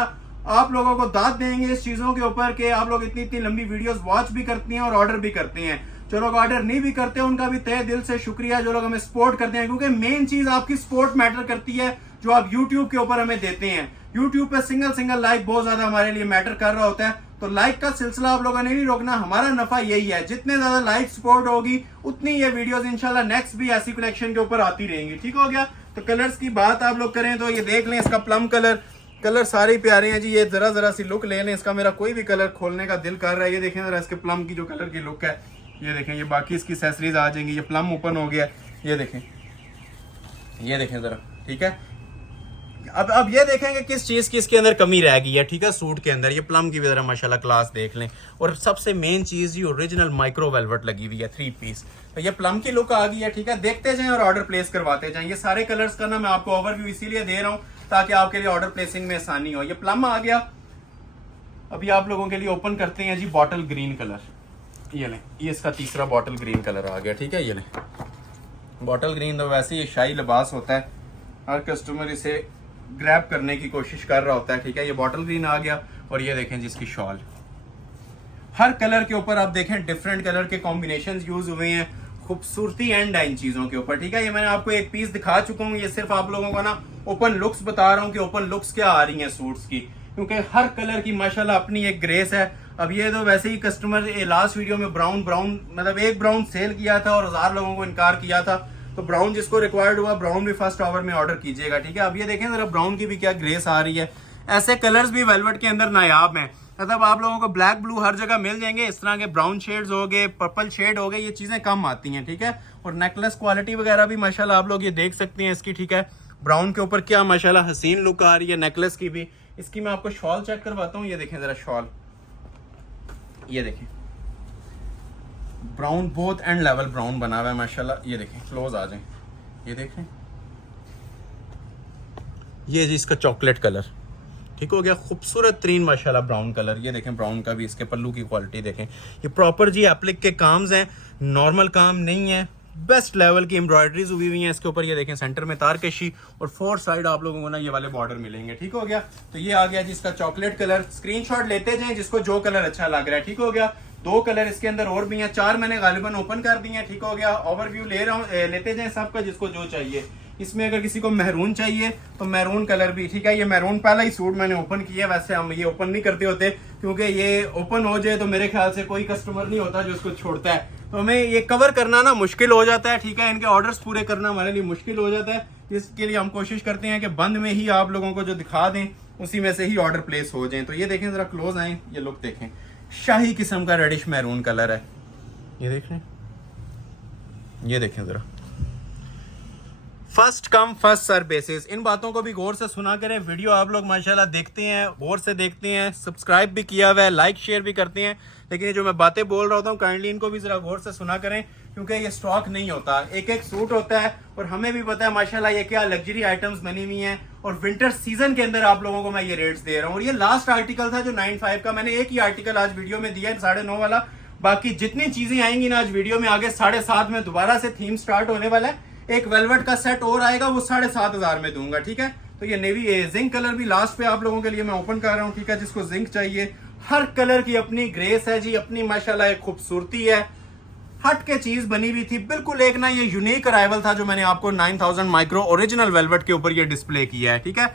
आप लोगों को दाद देंगे इस चीजों के ऊपर कि आप लोग इतनी लंबी वीडियोस वॉच भी करती हैं और ऑर्डर भी करते हैं। जो लोग ऑर्डर नहीं भी करते उनका भी तहे दिल से शुक्रिया, जो लोग हमें सपोर्ट करते हैं, क्योंकि मेन चीज आपकी सपोर्ट मैटर करती है जो आप यूट्यूब के ऊपर हमें देते हैं। यूट्यूब पे सिंगल लाइक बहुत ज्यादा हमारे लिए मैटर कर रहा होता है, तो लाइक का सिलसिला आप लोगों ने नहीं रोकना। हमारा नफा यही है, जितने ज्यादा लाइक सपोर्ट होगी उतनी ये वीडियोस इंशाल्लाह नेक्स्ट भी ऐसी कलेक्शन के ऊपर आती रहेंगी, ठीक हो गया। तो कलर्स की बात आप लोग करें तो ये देख लें, इसका प्लम कलर सारे प्यारे हैं जी। ये जरा सी लुक ले लें, इसका मेरा कोई भी कलर खोलने का दिल कर रहा है। ये देखें जरा इसके प्लम की जो कलर की लुक है, ये देखें। ये बाकी इसकी एक्सेसरीज आ जाएंगी, ये प्लम ओपन हो गया, ये देखें जरा, ठीक है। अब ये देखेंगे किस चीज की इसके अंदर कमी रह गई है, ठीक है। सूट के अंदर ये प्लम की भी जरा माशाल्लाह क्लास देख लें। और सबसे मेन चीज ये ओरिजिनल माइक्रो वेलवेट लगी हुई है 3 पीस, तो ये प्लम की लुक आ गई है, ठीक है। देखते जाएं और ऑर्डर प्लेस करवाते जाएं। ये सारे कलर्स का ना मैं आपको ओवरव्यू इसीलिए दे रहा हूं ताकि आपके लिए ऑर्डर प्लेसिंग में आसानी हो। ये प्लम आ गया। अभी आप लोगों के लिए ओपन करते हैं जी बॉटल ग्रीन कलर। ये लें, ये इसका तीसरा बॉटल ग्रीन कलर आ गया, ठीक है। ये लें, बॉटल ग्रीन तो वैसे ये शाही लिबास होता है, हर कस्टमर इसे ग्रैब करने की कोशिश कर रहा होता है, ठीक है। ये बॉटल ग्रीन आ गया। और ये देखें जिसकी शॉल, हर कलर के ऊपर आप देखें डिफरेंट कलर के कॉम्बिनेशन यूज हुए हैं, खूबसूरती एंड इन चीजों के ऊपर, ठीक है। ये मैंने आपको एक पीस दिखा चुका हूँ, ये सिर्फ आप लोगों को ना ओपन लुक्स बता रहा हूँ कि ओपन लुक्स क्या आ रही हैं सूट्स की, क्योंकि हर कलर की माशाल्लाह अपनी एक ग्रेस है। अब ये तो वैसे ही कस्टमर लास्ट वीडियो में ब्राउन मतलब एक ब्राउन सेल किया था और 1000 लोगों को इनकार किया था, तो ब्राउन जिसको रिक्वायर्ड हुआ ब्राउन भी फर्स्ट आवर में ऑर्डर कीजिएगा, ठीक है। अब ये देखें जरा ब्राउन की भी क्या ग्रेस आ रही है। ऐसे कलर्स भी वेलवेट के अंदर नायाब हैं, मतलब आप लोगों को ब्लैक ब्लू हर जगह मिल जाएंगे, इस तरह के ब्राउन शेड्स हो गए, पर्पल शेड हो गए, ये चीजें कम आती हैं, ठीक है। और नेकलेस क्वालिटी वगैरह भी माशाल्लाह आप लोग ये देख सकते हैं इसकी, ठीक है। ब्राउन के ऊपर क्या माशाल्लाह हसीन लुक आ रही है नेकलेस की भी। इसकी मैं आपको शॉल चेक करवाता हूँ, ये देखें जरा शॉल, ये देखें ब्राउन बहुत एंड लेवल ब्राउन बना हुआ है माशाल्लाह। ये देखें क्लोज आ जाए, ये देखें, ये जी इसका चॉकलेट कलर, ठीक हो गया। खूबसूरत तरीन माशाल्लाह ब्राउन कलर, ये देखें ब्राउन का भी, इसके पल्लू की क्वालिटी देखें। ये प्रॉपर जी एप्लिक के काम्स हैं, नॉर्मल काम नहीं है, बेस्ट लेवल की एम्ब्रॉयडरीज हुई हुई हैं इसके ऊपर। ये देखें सेंटर में तारकशी और 4 साइड आप लोगों को ना ये वाले बॉर्डर मिलेंगे, ठीक हो गया। तो ये आ गया जी इसका चॉकलेट कलर। स्क्रीनशॉट लेते जाएं जिसको जो कलर अच्छा लग रहा है, ठीक हो गया। 2 कलर इसके अंदर और भी हैं, 4 मैंने गालिबन ओपन कर दिए हैं, ठीक हो गया। ओवरव्यू लेते जाएं सबका जिसको जो चाहिए। इसमें अगर किसी को मैरून चाहिए तो मैरून कलर भी, ठीक है। ये मैरून पहला ही सूट मैंने ओपन किया, वैसे हम ये ओपन नहीं करते होते क्योंकि ये ओपन हो जाए तो मेरे ख्याल से कोई कस्टमर नहीं होता जो इसको छोड़ता है, तो हमें ये कवर करना ना मुश्किल हो जाता है, ठीक है। इनके ऑर्डर्स पूरे करना हमारे लिए मुश्किल हो जाता है, इसके लिए हम कोशिश करते हैं कि बंद में ही आप लोगों को जो दिखा दें उसी में से ही ऑर्डर प्लेस हो जाए। तो ये देखें, जरा क्लोज आए, ये लुक देखें, शाही किस्म का रेडिश मैरून कलर है, ये देख रहे हैं, ये देखें जरा, first come first serve basis. इन बातों को भी गौर से सुना करें। वीडियो आप लोग माशाल्लाह देखते हैं, गौर से देखते हैं, सब्सक्राइब भी किया हुआ है, लाइक शेयर भी करते हैं, लेकिन ये जो मैं बातें बोल रहा होता हूँ काइंडली इनको भी जरा गौर से सुना करें क्योंकि ये स्टॉक नहीं होता, एक एक सूट होता है और हमें भी पता है माशाल्लाह ये क्या लग्जरी आइटम्स बनी हुई हैं और विंटर सीजन के अंदर आप लोगों को मैं ये रेट्स दे रहा हूँ। और ये लास्ट आर्टिकल था जो 95 का, मैंने एक ही आर्टिकल आज वीडियो में दिया है 9.5 वाला, बाकी जितनी चीजें आएंगी ना आज वीडियो में आगे 7.5 में दोबारा से थीम स्टार्ट होने वाला है, एक वेलवेट का सेट और आएगा वो 7,500 में दूंगा, ठीक है। तो ये नेवी जिंक कलर भी लास्ट पे आप लोगों के लिए मैं ओपन कर रहा हूँ, ठीक है। जिसको जिंक चाहिए, हर कलर की अपनी ग्रेस है जी, अपनी माशाल्लाह एक खूबसूरती है, हट के चीज बनी हुई थी बिल्कुल। एक ना ये यूनिक अराइवल था जो मैंने आपको 9000 माइक्रो ओरिजिनल वेलवेट के ऊपर ये डिस्प्ले किया है, ठीक है।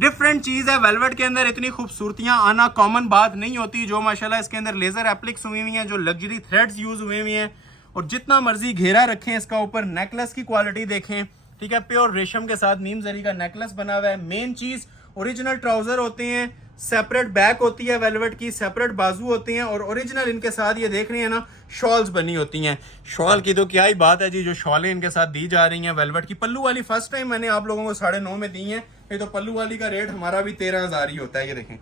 डिफरेंट चीज है, वेलवेट के अंदर इतनी खूबसूरतियां आना कॉमन बात नहीं होती, जो माशाल्लाह इसके अंदर लेजर एप्लिक्स हुई हुई हैं, जो लग्जरी थ्रेड्स यूज हुए हुए हैं और जितना मर्जी घेरा रखें इसका ऊपर। नेकलेस की क्वालिटी देखें, ठीक है, प्योर रेशम के साथ मीम जरी का नेकलेस बना हुआ है। मेन चीज ओरिजिनल ट्राउजर होते हैं, सेपरेट बैक होती है वेलवेट की, सेपरेट बाजू होते हैं और ओरिजिनल इनके साथ ये देख रहे हैं ना शॉल्स बनी होती हैं। शॉल की तो क्या ही बात है जी, जो शॉलें इनके साथ दी जा रही हैं वेलवेट की। पल्लू वाली फर्स्ट टाइम मैंने आप लोगों को 9.5 में दी है, ये तो पल्लू वाली का रेट हमारा भी 13,000 ही होता है, ये देखें।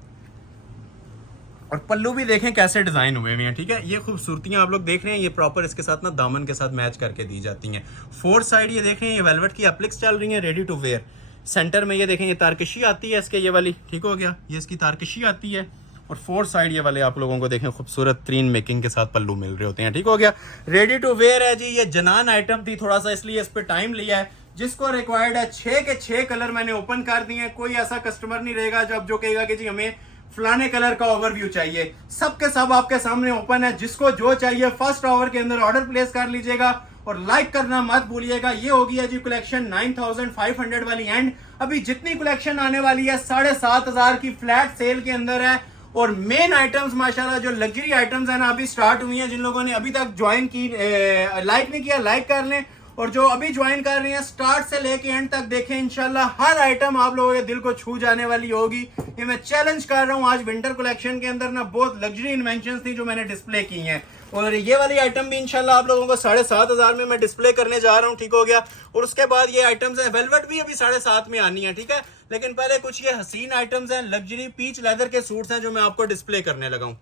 और पल्लू भी देखें कैसे डिजाइन हुए हुए हैं, ठीक है। ये खूबसूरतियां आप लोग देख रहे हैं, ये प्रॉपर इसके साथ ना दामन के साथ मैच करके दी जाती हैं। फोर्थ साइड ये देख रहे हैं, ये वेलवेट की एप्लिक्स चल रही है रेडी टू वेयर। सेंटर में ये देखें, ये तारकशी आती है इसके, ये वाली, ठीक हो गया, ये इसकी तारकशी आती है। और फोर्थ साइड ये वाले आप लोगों को देखें खूबसूरत 3 मेकिंग के साथ पल्लू मिल रहे होते हैं, ठीक हो गया। रेडी टू वेयर है जी, ये जनान आइटम थी थोड़ा सा, इसलिए इस पर टाइम लिया है। जिसको रिक्वायर्ड है 6 के 6 कलर मैंने ओपन कर दिए हैं। कोई ऐसा कस्टमर नहीं रहेगा जब जो कहेगा कि जी हमें फलाने कलर का ओवरव्यू चाहिए, सबके सब आपके सामने ओपन है। जिसको जो चाहिए फर्स्ट आवर के अंदर ऑर्डर प्लेस कर लीजिएगा और लाइक करना मत भूलिएगा। ये होगी है जी कलेक्शन 9500 वाली एंड अभी जितनी कलेक्शन आने वाली है 7,500 की फ्लैट सेल के अंदर है। और मेन आइटम्स माशाल्लाह जो लग्जरी आइटम्स है ना अभी स्टार्ट हुई हैं। जिन लोगों ने अभी तक ज्वाइन की लाइक नहीं किया लाइक कर लें, और जो अभी ज्वाइन कर रहे हैं स्टार्ट से लेके एंड तक देखें, इंशाल्लाह हर आइटम आप लोगों के दिल को छू जाने वाली होगी। ये मैं चैलेंज कर रहा हूं। आज विंटर कलेक्शन के अंदर ना बहुत लग्जरी इन्वेंशंस थी जो मैंने डिस्प्ले की हैं, और ये वाली आइटम भी इंशाल्लाह आप लोगों को 7,500 में मैं डिस्प्ले करने जा रहा हूं, ठीक हो गया। और उसके बाद ये आइटम्स है, वेलवेट भी अभी 7.5 में आनी है, ठीक है। लेकिन पहले कुछ ये हसीन आइटम्स हैं, लग्जरी पीच लेदर के सूट्स हैं जो मैं आपको डिस्प्ले करने लगा हूं।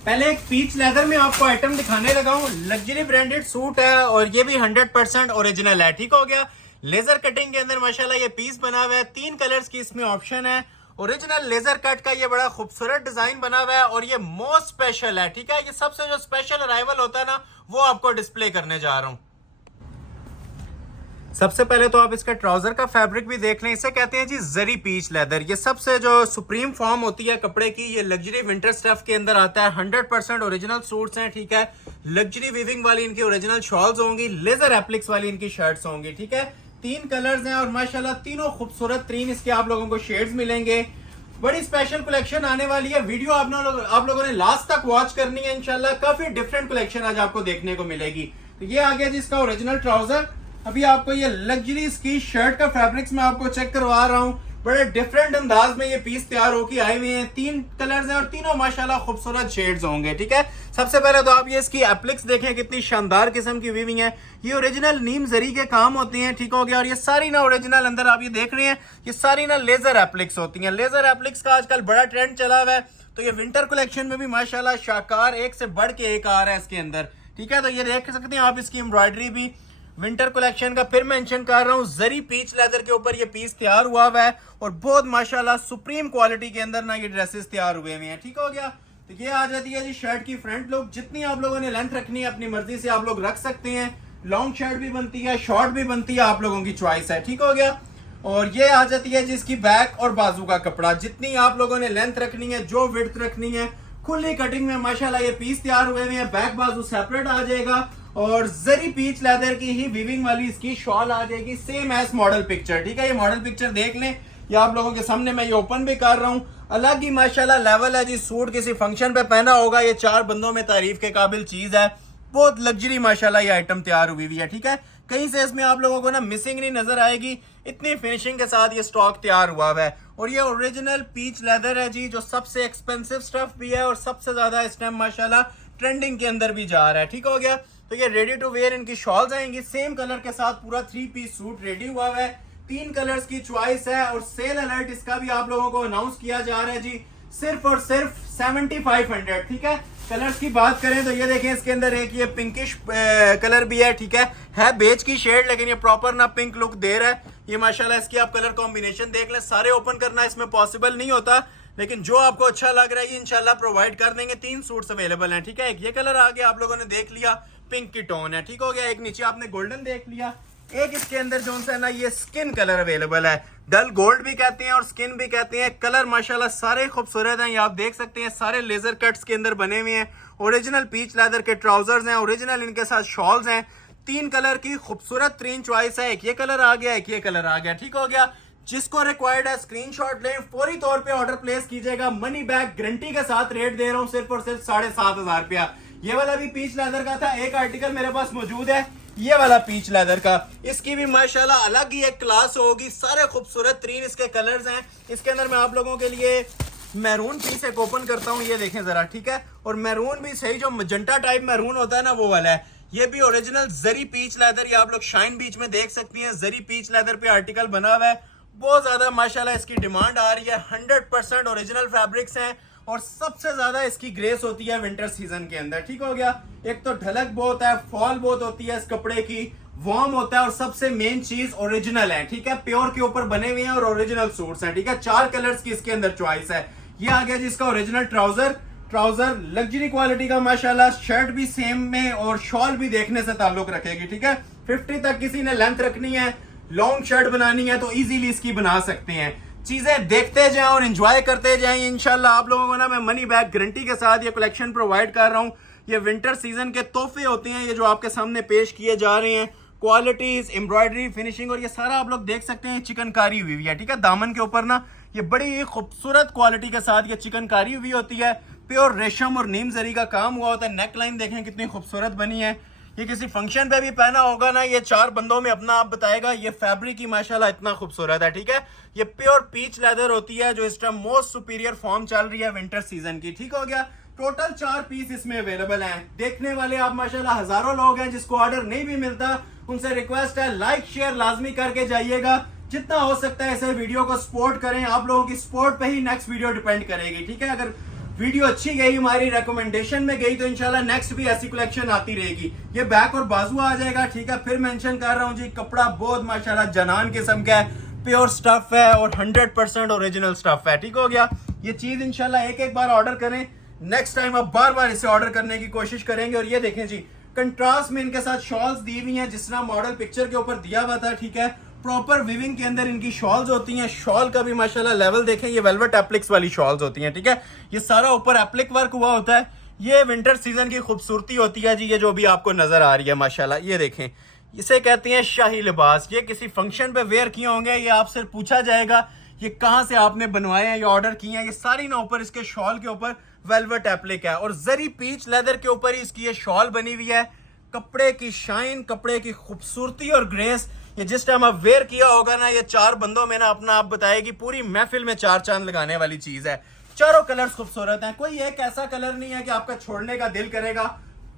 पहले एक पीच लेदर में आपको आइटम दिखाने लगा हूं, लग्जरी ब्रांडेड सूट है और ये भी 100% ओरिजिनल है, ठीक हो गया। लेजर कटिंग के अंदर माशाल्लाह ये पीस बना हुआ है, 3 कलर्स की इसमें ऑप्शन है। ओरिजिनल लेजर कट का ये बड़ा खूबसूरत डिजाइन बना हुआ है और ये मोस्ट स्पेशल है, ठीक है। ये सबसे जो स्पेशल अराइवल होता है ना वो आपको डिस्प्ले करने जा रहा हूं। सबसे पहले तो आप इसका ट्राउजर का फैब्रिक भी देख लें, इसे कहते हैं जी जरी पीच लेदर। ये सबसे जो सुप्रीम फॉर्म होती है कपड़े की, ये लग्जरी विंटर स्टफ के अंदर आता है। 100% ओरिजिनल सूट्स हैं, ठीक है। लग्जरी वीविंग वाली इनकी ओरिजिनल शॉल्स होंगी, लेजर एप्लिक्स वाली इनकी शर्ट्स होंगी, ठीक है। 3 कलर्स हैं और माशाल्लाह तीनों खूबसूरत 3 इसके आप लोगों को शेड्स मिलेंगे। बड़ी स्पेशल कलेक्शन आने वाली है, वीडियो आप लोगों ने लास्ट तक वॉच करनी है। इंशाल्लाह काफी डिफरेंट कलेक्शन आज आपको देखने को मिलेगी। तो ये आ गया जिसका ओरिजिनल ट्राउजर। अभी आपको ये लग्जरी इसकी शर्ट का फैब्रिक्स मैं आपको चेक करवा रहा हूँ। बड़े डिफरेंट अंदाज में ये पीस तैयार होके आए हुए हैं। 3 कलर्स हैं और तीनों माशाल्लाह खूबसूरत शेड्स होंगे, ठीक है। सबसे पहले तो आप ये इसकी एप्लिक्स देखें, कितनी शानदार किस्म की वीविंग है। ये ओरिजिनल नीम जरी के काम होते हैं, ठीक हो गया। और ये सारी ना ओरिजिनल अंदर आप ये देख रहे हैं, ये सारी ना लेजर एप्लिक्स होती हैं। लेजर एप्लिक्स का आजकल बड़ा ट्रेंड चला हुआ है, तो ये विंटर कलेक्शन में भी माशाल्लाह शाकार एक से बढ़ के एक आ रहा है इसके अंदर, ठीक है। तो ये देख सकते हैं आप इसकी एम्ब्रॉयडरी भी विंटर कलेक्शन का फिर मेंशन कर रहा हूं। जरी पीच लेदर के ऊपर ये पीस तैयार हुआ हुआ है और बहुत माशाल्लाह सुप्रीम क्वालिटी के अंदर ना ये ड्रेसेस तैयार हुए हुए हैं, ठीक हो गया। तो ये आ जाती है जी शर्ट की फ्रंट लुक। जितनी आप लोगों ने लेंथ रखनी है अपनी मर्जी से आप लोग रख सकते हैं। लॉन्ग शर्ट भी बनती है, शॉर्ट भी बनती है, आप लोगों की चॉइस है, ठीक हो गया। और ये आ जाती है जिसकी बैक और बाजू का कपड़ा। जितनी आप लोगों ने लेंथ रखनी है, जो विड्थ रखनी है, खुली कटिंग में माशाल्लाह ये पीस तैयार हुए हैं। बैक बाजू सेपरेट आ जाएगा और जरी पीच लेदर की ही वीविंग वाली इसकी शॉल आ जाएगी, सेम एज मॉडल पिक्चर। ठीक है, ये मॉडल पिक्चर देख लें, ये आप लोगों के सामने मैं ये ओपन भी कर रहा हूँ। अलग ही माशाल्लाह लेवल है जी, सूट किसी फंक्शन पे पहना होगा, ये 4 बंदों में तारीफ के काबिल चीज है। बहुत लग्जरी माशाल्लाह ये आइटम तैयार हुई हुई है। ठीक है, कहीं से इसमें आप लोगों को ना मिसिंग नहीं नजर आएगी, इतनी फिनिशिंग के साथ ये स्टॉक तैयार हुआ है। और ये ओरिजिनल पीच लेदर है जी, जो सबसे एक्सपेंसिव स्टफ भी है और सबसे ज्यादा इस टाइम माशाल्लाह ट्रेंडिंग के अंदर भी जा रहा है। ठीक हो गया, तो ये रेडी टू वेयर इनकी शॉल्स आएंगी, सेम कलर के साथ पूरा 3 पीस सूट रेडी हुआ है। 3 कलर्स की चॉइस है और सेल अलर्ट इसका भी आप लोगों को अनाउंस किया जा रहा है जी, सिर्फ और सिर्फ 7500। ठीक है, कलर्स की बात करें तो ये देखें, इसके अंदर एक ये पिंकिश कलर भी है। ठीक है बेज की शेड, लेकिन ये प्रॉपर ना पिंक लुक दे रहा है। ये माशाल्लाह इसकी आप कलर कॉम्बिनेशन देख लें, सारे ओपन करना इसमें पॉसिबल नहीं होता, लेकिन जो आपको अच्छा लग रहा है ये इंशाल्लाह प्रोवाइड कर देंगे। 3 सूट्स अवेलेबल हैं। ठीक है, एक ये कलर आ गया, आप लोगों ने देख लिया, पिंक की टोन है। ठीक हो गया, एक नीचे आपने गोल्डन देख लिया, एक इसके अंदर जो सा है ना ये स्किन कलर अवेलेबल है, डल गोल्ड भी कहते हैं और स्किन भी कहते हैं। कलर माशाल्लाह सारे खूबसूरत हैं, ये आप देख सकते हैं, सारे लेजर कट्स के अंदर बने हुए हैं। ओरिजिनल पीच लेदर के ट्राउजर्स हैं, ओरिजिनल इनके साथ शॉल्स हैं। 3 कलर की खूबसूरत 3 चॉइस है, एक ये कलर आ गया, एक ये कलर आ गया। ठीक हो गया, जिसको रिक्वायर्ड है स्क्रीनशॉट लें, फौरी तौर पे ऑर्डर प्लेस कीजिएगा। मनी बैक गारंटी के साथ रेट दे रहा हूं, सिर्फ और सिर्फ 7500 रुपया। ये वाला भी पीच लेदर का था, एक आर्टिकल मेरे पास मौजूद है ये वाला पीच लेदर का, इसकी भी माशाल्लाह अलग ही एक क्लास होगी। सारे खूबसूरत 3 इसके कलर्स हैं। इसके अंदर मैं आप लोगों के लिए मैरून पीस एक ओपन करता हूँ, ये देखें जरा। ठीक है, और मैरून भी सही, जो मजंटा टाइप मैरून होता है ना वो वाला है। ये भी ओरिजिनल जरी पीच लेदर, ये आप लोग शाइन बीच में देख सकती हैं, जरी पीच लेदर पे आर्टिकल बना हुआ है। बहुत ज्यादा माशाल्लाह इसकी डिमांड आ रही है। 100% ओरिजिनल फैब्रिक्स हैं और सबसे ज्यादा इसकी ग्रेस होती है विंटर सीजन के अंदर। ठीक हो गया, एक तो ढलक बहुत है, फॉल बहुत होती है इस कपड़े की, वार्म होता है और सबसे मेन चीज ओरिजिनल है। ठीक है, प्योर के ऊपर बने हुए हैं और ओरिजिनल सूट्स हैं। ठीक है, 4 कलर्स की इसके अंदर चॉइस है। ये आ गया जी इसका ओरिजिनल ट्राउजर लग्जरी क्वालिटी का माशाल्लाह, शर्ट भी सेम में और शॉल भी देखने से ताल्लुक रखेगी। ठीक है, 50 तक किसी ने लेंथ रखनी है, लॉन्ग शर्ट बनानी है तो इजीली इसकी बना सकते हैं। चीजें देखते जाएं और एंजॉय करते जाएं। इंशाल्लाह आप लोगों को ना मैं मनी बैक गारंटी के साथ ये कलेक्शन प्रोवाइड कर रहा हूं। ये विंटर सीजन के तोहफे होते हैं, ये जो आपके सामने पेश किए जा रहे हैं। क्वालिटीज, एम्ब्रॉयडरी, फिनिशिंग और ये सारा आप लोग देख सकते हैं चिकनकारी हुई है। ठीक है, दामन के ऊपर ना ये बड़ी खूबसूरत क्वालिटी के साथ ये चिकनकारी हुई होती है। प्योर रेशम और नीम जरी का काम हुआ होता है। नेक लाइन देखें कितनी खूबसूरत बनी है। ये किसी फंक्शन पे भी पहना होगा ना, ये 4 बंदों में अपना आप बताएगा। ये फैब्रिक ही माशाल्लाह इतना खूबसूरत है। ठीक है, ये प्योर पीच लेदर होती है, जो इस टाइम मोस्ट सुपीरियर फॉर्म चल रही है विंटर सीजन की। ठीक हो गया, टोटल 4 पीस इसमें अवेलेबल हैं। देखने वाले आप माशाल्लाह हजारों लोग हैं, जिसको ऑर्डर नहीं भी मिलता उनसे रिक्वेस्ट है लाइक शेयर लाजमी करके जाइएगा। जितना हो सकता है ऐसे वीडियो को सपोर्ट करें, आप लोगों की सपोर्ट पे ही नेक्स्ट वीडियो डिपेंड करेगी। ठीक है, अगर वीडियो अच्छी गई, हमारी रिकमेंडेशन में गई, तो इंशाल्लाह नेक्स्ट भी ऐसी कलेक्शन आती रहेगी। ये बैक और बाजू आ जाएगा। ठीक है, फिर मेंशन कर रहा हूँ जी, कपड़ा बहुत माशाल्लाह जनान किस्म का है, प्योर स्टफ है और 100% ओरिजिनल स्टफ है। ठीक हो गया, ये चीज इंशाल्लाह एक बार ऑर्डर करें, नेक्स्ट टाइम आप बार बार इसे ऑर्डर करने की कोशिश करेंगे। और ये देखें जी, कंट्रास्ट में इनके साथ शॉल्स दी हुई हैं, जिस तरह मॉडल पिक्चर के ऊपर दिया हुआ था। ठीक है, प्रॉपर विविंग के अंदर इनकी शॉल्स होती हैं। शॉल का भी माशाल्लाह लेवल देखें, ये वेलवेट एप्लिक्स वाली शॉल्स होती हैं। ठीक है, ये सारा ऊपर एप्लिक वर्क हुआ होता है। ये विंटर सीजन की खूबसूरती होती है जी, ये जो भी आपको नजर आ रही है माशाल्लाह। ये देखें, इसे कहते हैं शाही लिबास। ये किसी फंक्शन पे वेयर किए होंगे, ये आपसे पूछा जाएगा ये कहाँ से आपने बनवाए हैं, ये ऑर्डर किए हैं। ये सारी ना ऊपर इसके शॉल के ऊपर वेलवेट एप्लिक है और जरी पीच लेदर के ऊपर ही इसकी ये शॉल बनी हुई है। कपड़े की शाइन, कपड़े की खूबसूरती और ग्रेस, ये जिस टाइम आप वेयर किया होगा ना, ये 4 बंदों में ना अपना आप बताएगी, पूरी महफिल में 4 चांद लगाने वाली चीज है। चारों कलर्स खूबसूरत हैं, कोई एक ऐसा कलर नहीं है कि आपका छोड़ने का दिल करेगा।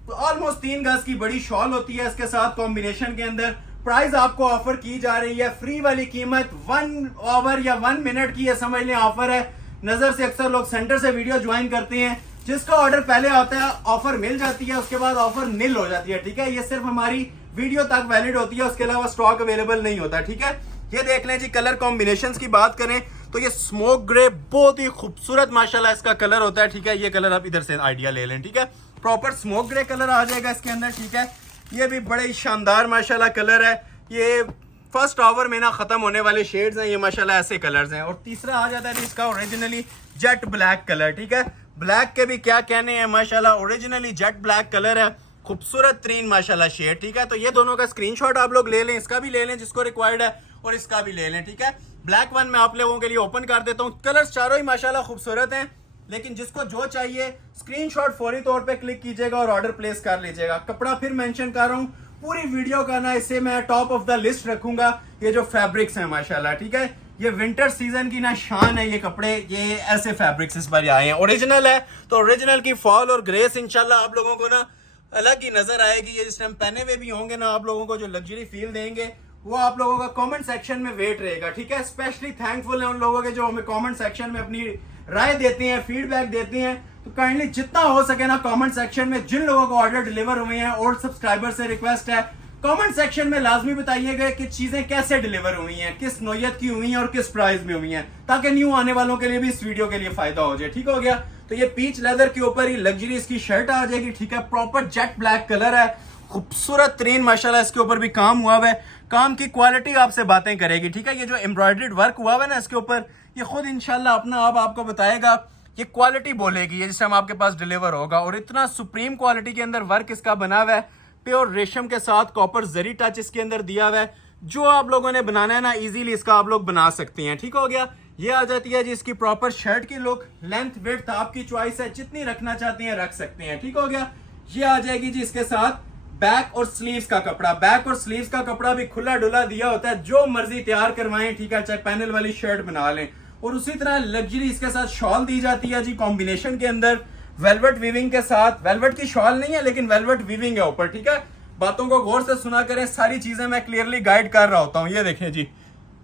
तो ऑलमोस्ट 3 गज की बड़ी शॉल होती है इसके साथ कॉम्बिनेशन के अंदर। प्राइस आपको ऑफर की जा रही है, फ्री वाली कीमत 1 आवर या 1 मिनट की, ये समझ लें ऑफर है। नजर से अक्सर लोग सेंटर से वीडियो ज्वाइन करते हैं, जिसका ऑर्डर पहले आता है ऑफर मिल जाती है, उसके बाद ऑफर निल हो जाती है। ठीक है, ये सिर्फ हमारी वीडियो तक वैलिड होती है, उसके अलावा स्टॉक अवेलेबल नहीं होता। ठीक है, ये देख लें जी, कलर कॉम्बिनेशंस की बात करें तो ये स्मोक ग्रे बहुत ही खूबसूरत माशाल्लाह इसका कलर होता है। ठीक है, ये कलर आप इधर से आइडिया ले लें। ठीक है, प्रॉपर स्मोक ग्रे कलर आ जाएगा इसके अंदर। ठीक है, ये भी बड़े ही शानदार माशाल्लाह कलर है। ये फर्स्ट आवर में ना खत्म होने वाले शेड्स हैं, ये माशाल्लाह ऐसे कलर्स हैं। और तीसरा आ जाता है इसका ओरिजिनली जेट ब्लैक कलर। ठीक है, ब्लैक के भी क्या कहने हैं माशाल्लाह, ओरिजिनली जेट ब्लैक कलर है। खूबसूरत तरीन माशाल्लाह शेड, ठीक है। तो ये दोनों का स्क्रीनशॉट आप लोग ले लें, इसका भी ले लें जिसको रिक्वायर्ड है और इसका भी ले लें, ठीक है। ब्लैक वन मैं आप लोगों के लिए ओपन कर देता हूँ। कलर्स चारों ही माशाल्लाह खूबसूरत हैं, लेकिन जिसको जो चाहिए स्क्रीनशॉट फौरी तौर पे क्लिक कीजिएगा और ऑर्डर प्लेस कर लीजिएगा। कपड़ा फिर मेंशन कर रहा हूँ, पूरी वीडियो का ना इसे मैं टॉप ऑफ द लिस्ट रखूंगा। ये जो फैब्रिक्स हैं माशाल्लाह, ठीक है, ये विंटर सीजन की ना शान है। ये कपड़े, ये ऐसे फैब्रिक्स इस बार आए हैं, ओरिजिनल है। तो ओरिजिनल की फॉल और ग्रेस इंशाल्लाह आप लोगों को ना अलग ही नजर आएगी। ये जिस टाइम पहने हुए भी होंगे ना, आप लोगों को जो लग्जरी फील देंगे वो आप लोगों का कमेंट सेक्शन में वेट रहेगा, ठीक है। स्पेशली थैंकफुल है उन लोगों के जो हमें कमेंट सेक्शन में अपनी राय देते हैं, फीडबैक देते हैं। तो काइंडली जितना हो सके ना कमेंट सेक्शन में जिन लोगों को ऑर्डर डिलीवर हुए हैं, और सब्सक्राइबर से रिक्वेस्ट है कमेंट सेक्शन में लाजमी बताइएगा कि चीजें कैसे डिलीवर हुई हैं, किस नोयत की हुई हैं और किस प्राइस में हुई हैं, ताकि न्यू आने वालों के लिए भी इस वीडियो के लिए फायदा हो जाए, ठीक हो गया। तो ये पीच लेदर के ऊपर ही लग्जरी इसकी शर्ट आ जाएगी, ठीक है। प्रॉपर जेट ब्लैक कलर है, खूबसूरत तरीन माशाल्लाह इसके ऊपर भी काम हुआ है। काम की क्वालिटी आपसे बातें करेगी, ठीक है। ये जो एम्ब्रॉयडर्ड वर्क हुआ है ना इसके ऊपर, ये खुद इंशाल्लाह अपना आप आपको बताएगा, ये क्वालिटी बोलेगी ये जिस टाइम आपके पास डिलीवर होगा। और इतना सुप्रीम क्वालिटी के अंदर वर्क इसका बना हुआ है, प्योर रेशम के साथ कॉपर जरी टच इसके अंदर दिया हुआ है। जो आप लोगों ने बनाना है ना इजीली इसका आप लोग बना सकते हैं, ठीक हो गया। ये आ जाती है जी इसकी प्रॉपर शर्ट की लुक, लेंथ विड्थ आपकी चॉइस है, जितनी रखना चाहते हैं रख सकते हैं, ठीक हो गया। ये आ जाएगी जी इसके साथ बैक और स्लीव्स का कपड़ा। बैक और स्लीव्स का कपड़ा भी खुला डुला दिया होता है, जो मर्जी तैयार करवाएं, ठीक है, चाहे पैनल वाली शर्ट बना लें। और उसी तरह लग्जरी इसके साथ शॉल दी जाती है जी कॉम्बिनेशन के अंदर, वेलवेट वीविंग के साथ। वेलवेट की शॉल नहीं है लेकिन वेलवेट वीविंग है ऊपर, ठीक है। बातों को गौर से सुना करें, सारी चीजें मैं क्लियरली गाइड कर रहा होता हूँ। ये देखें जी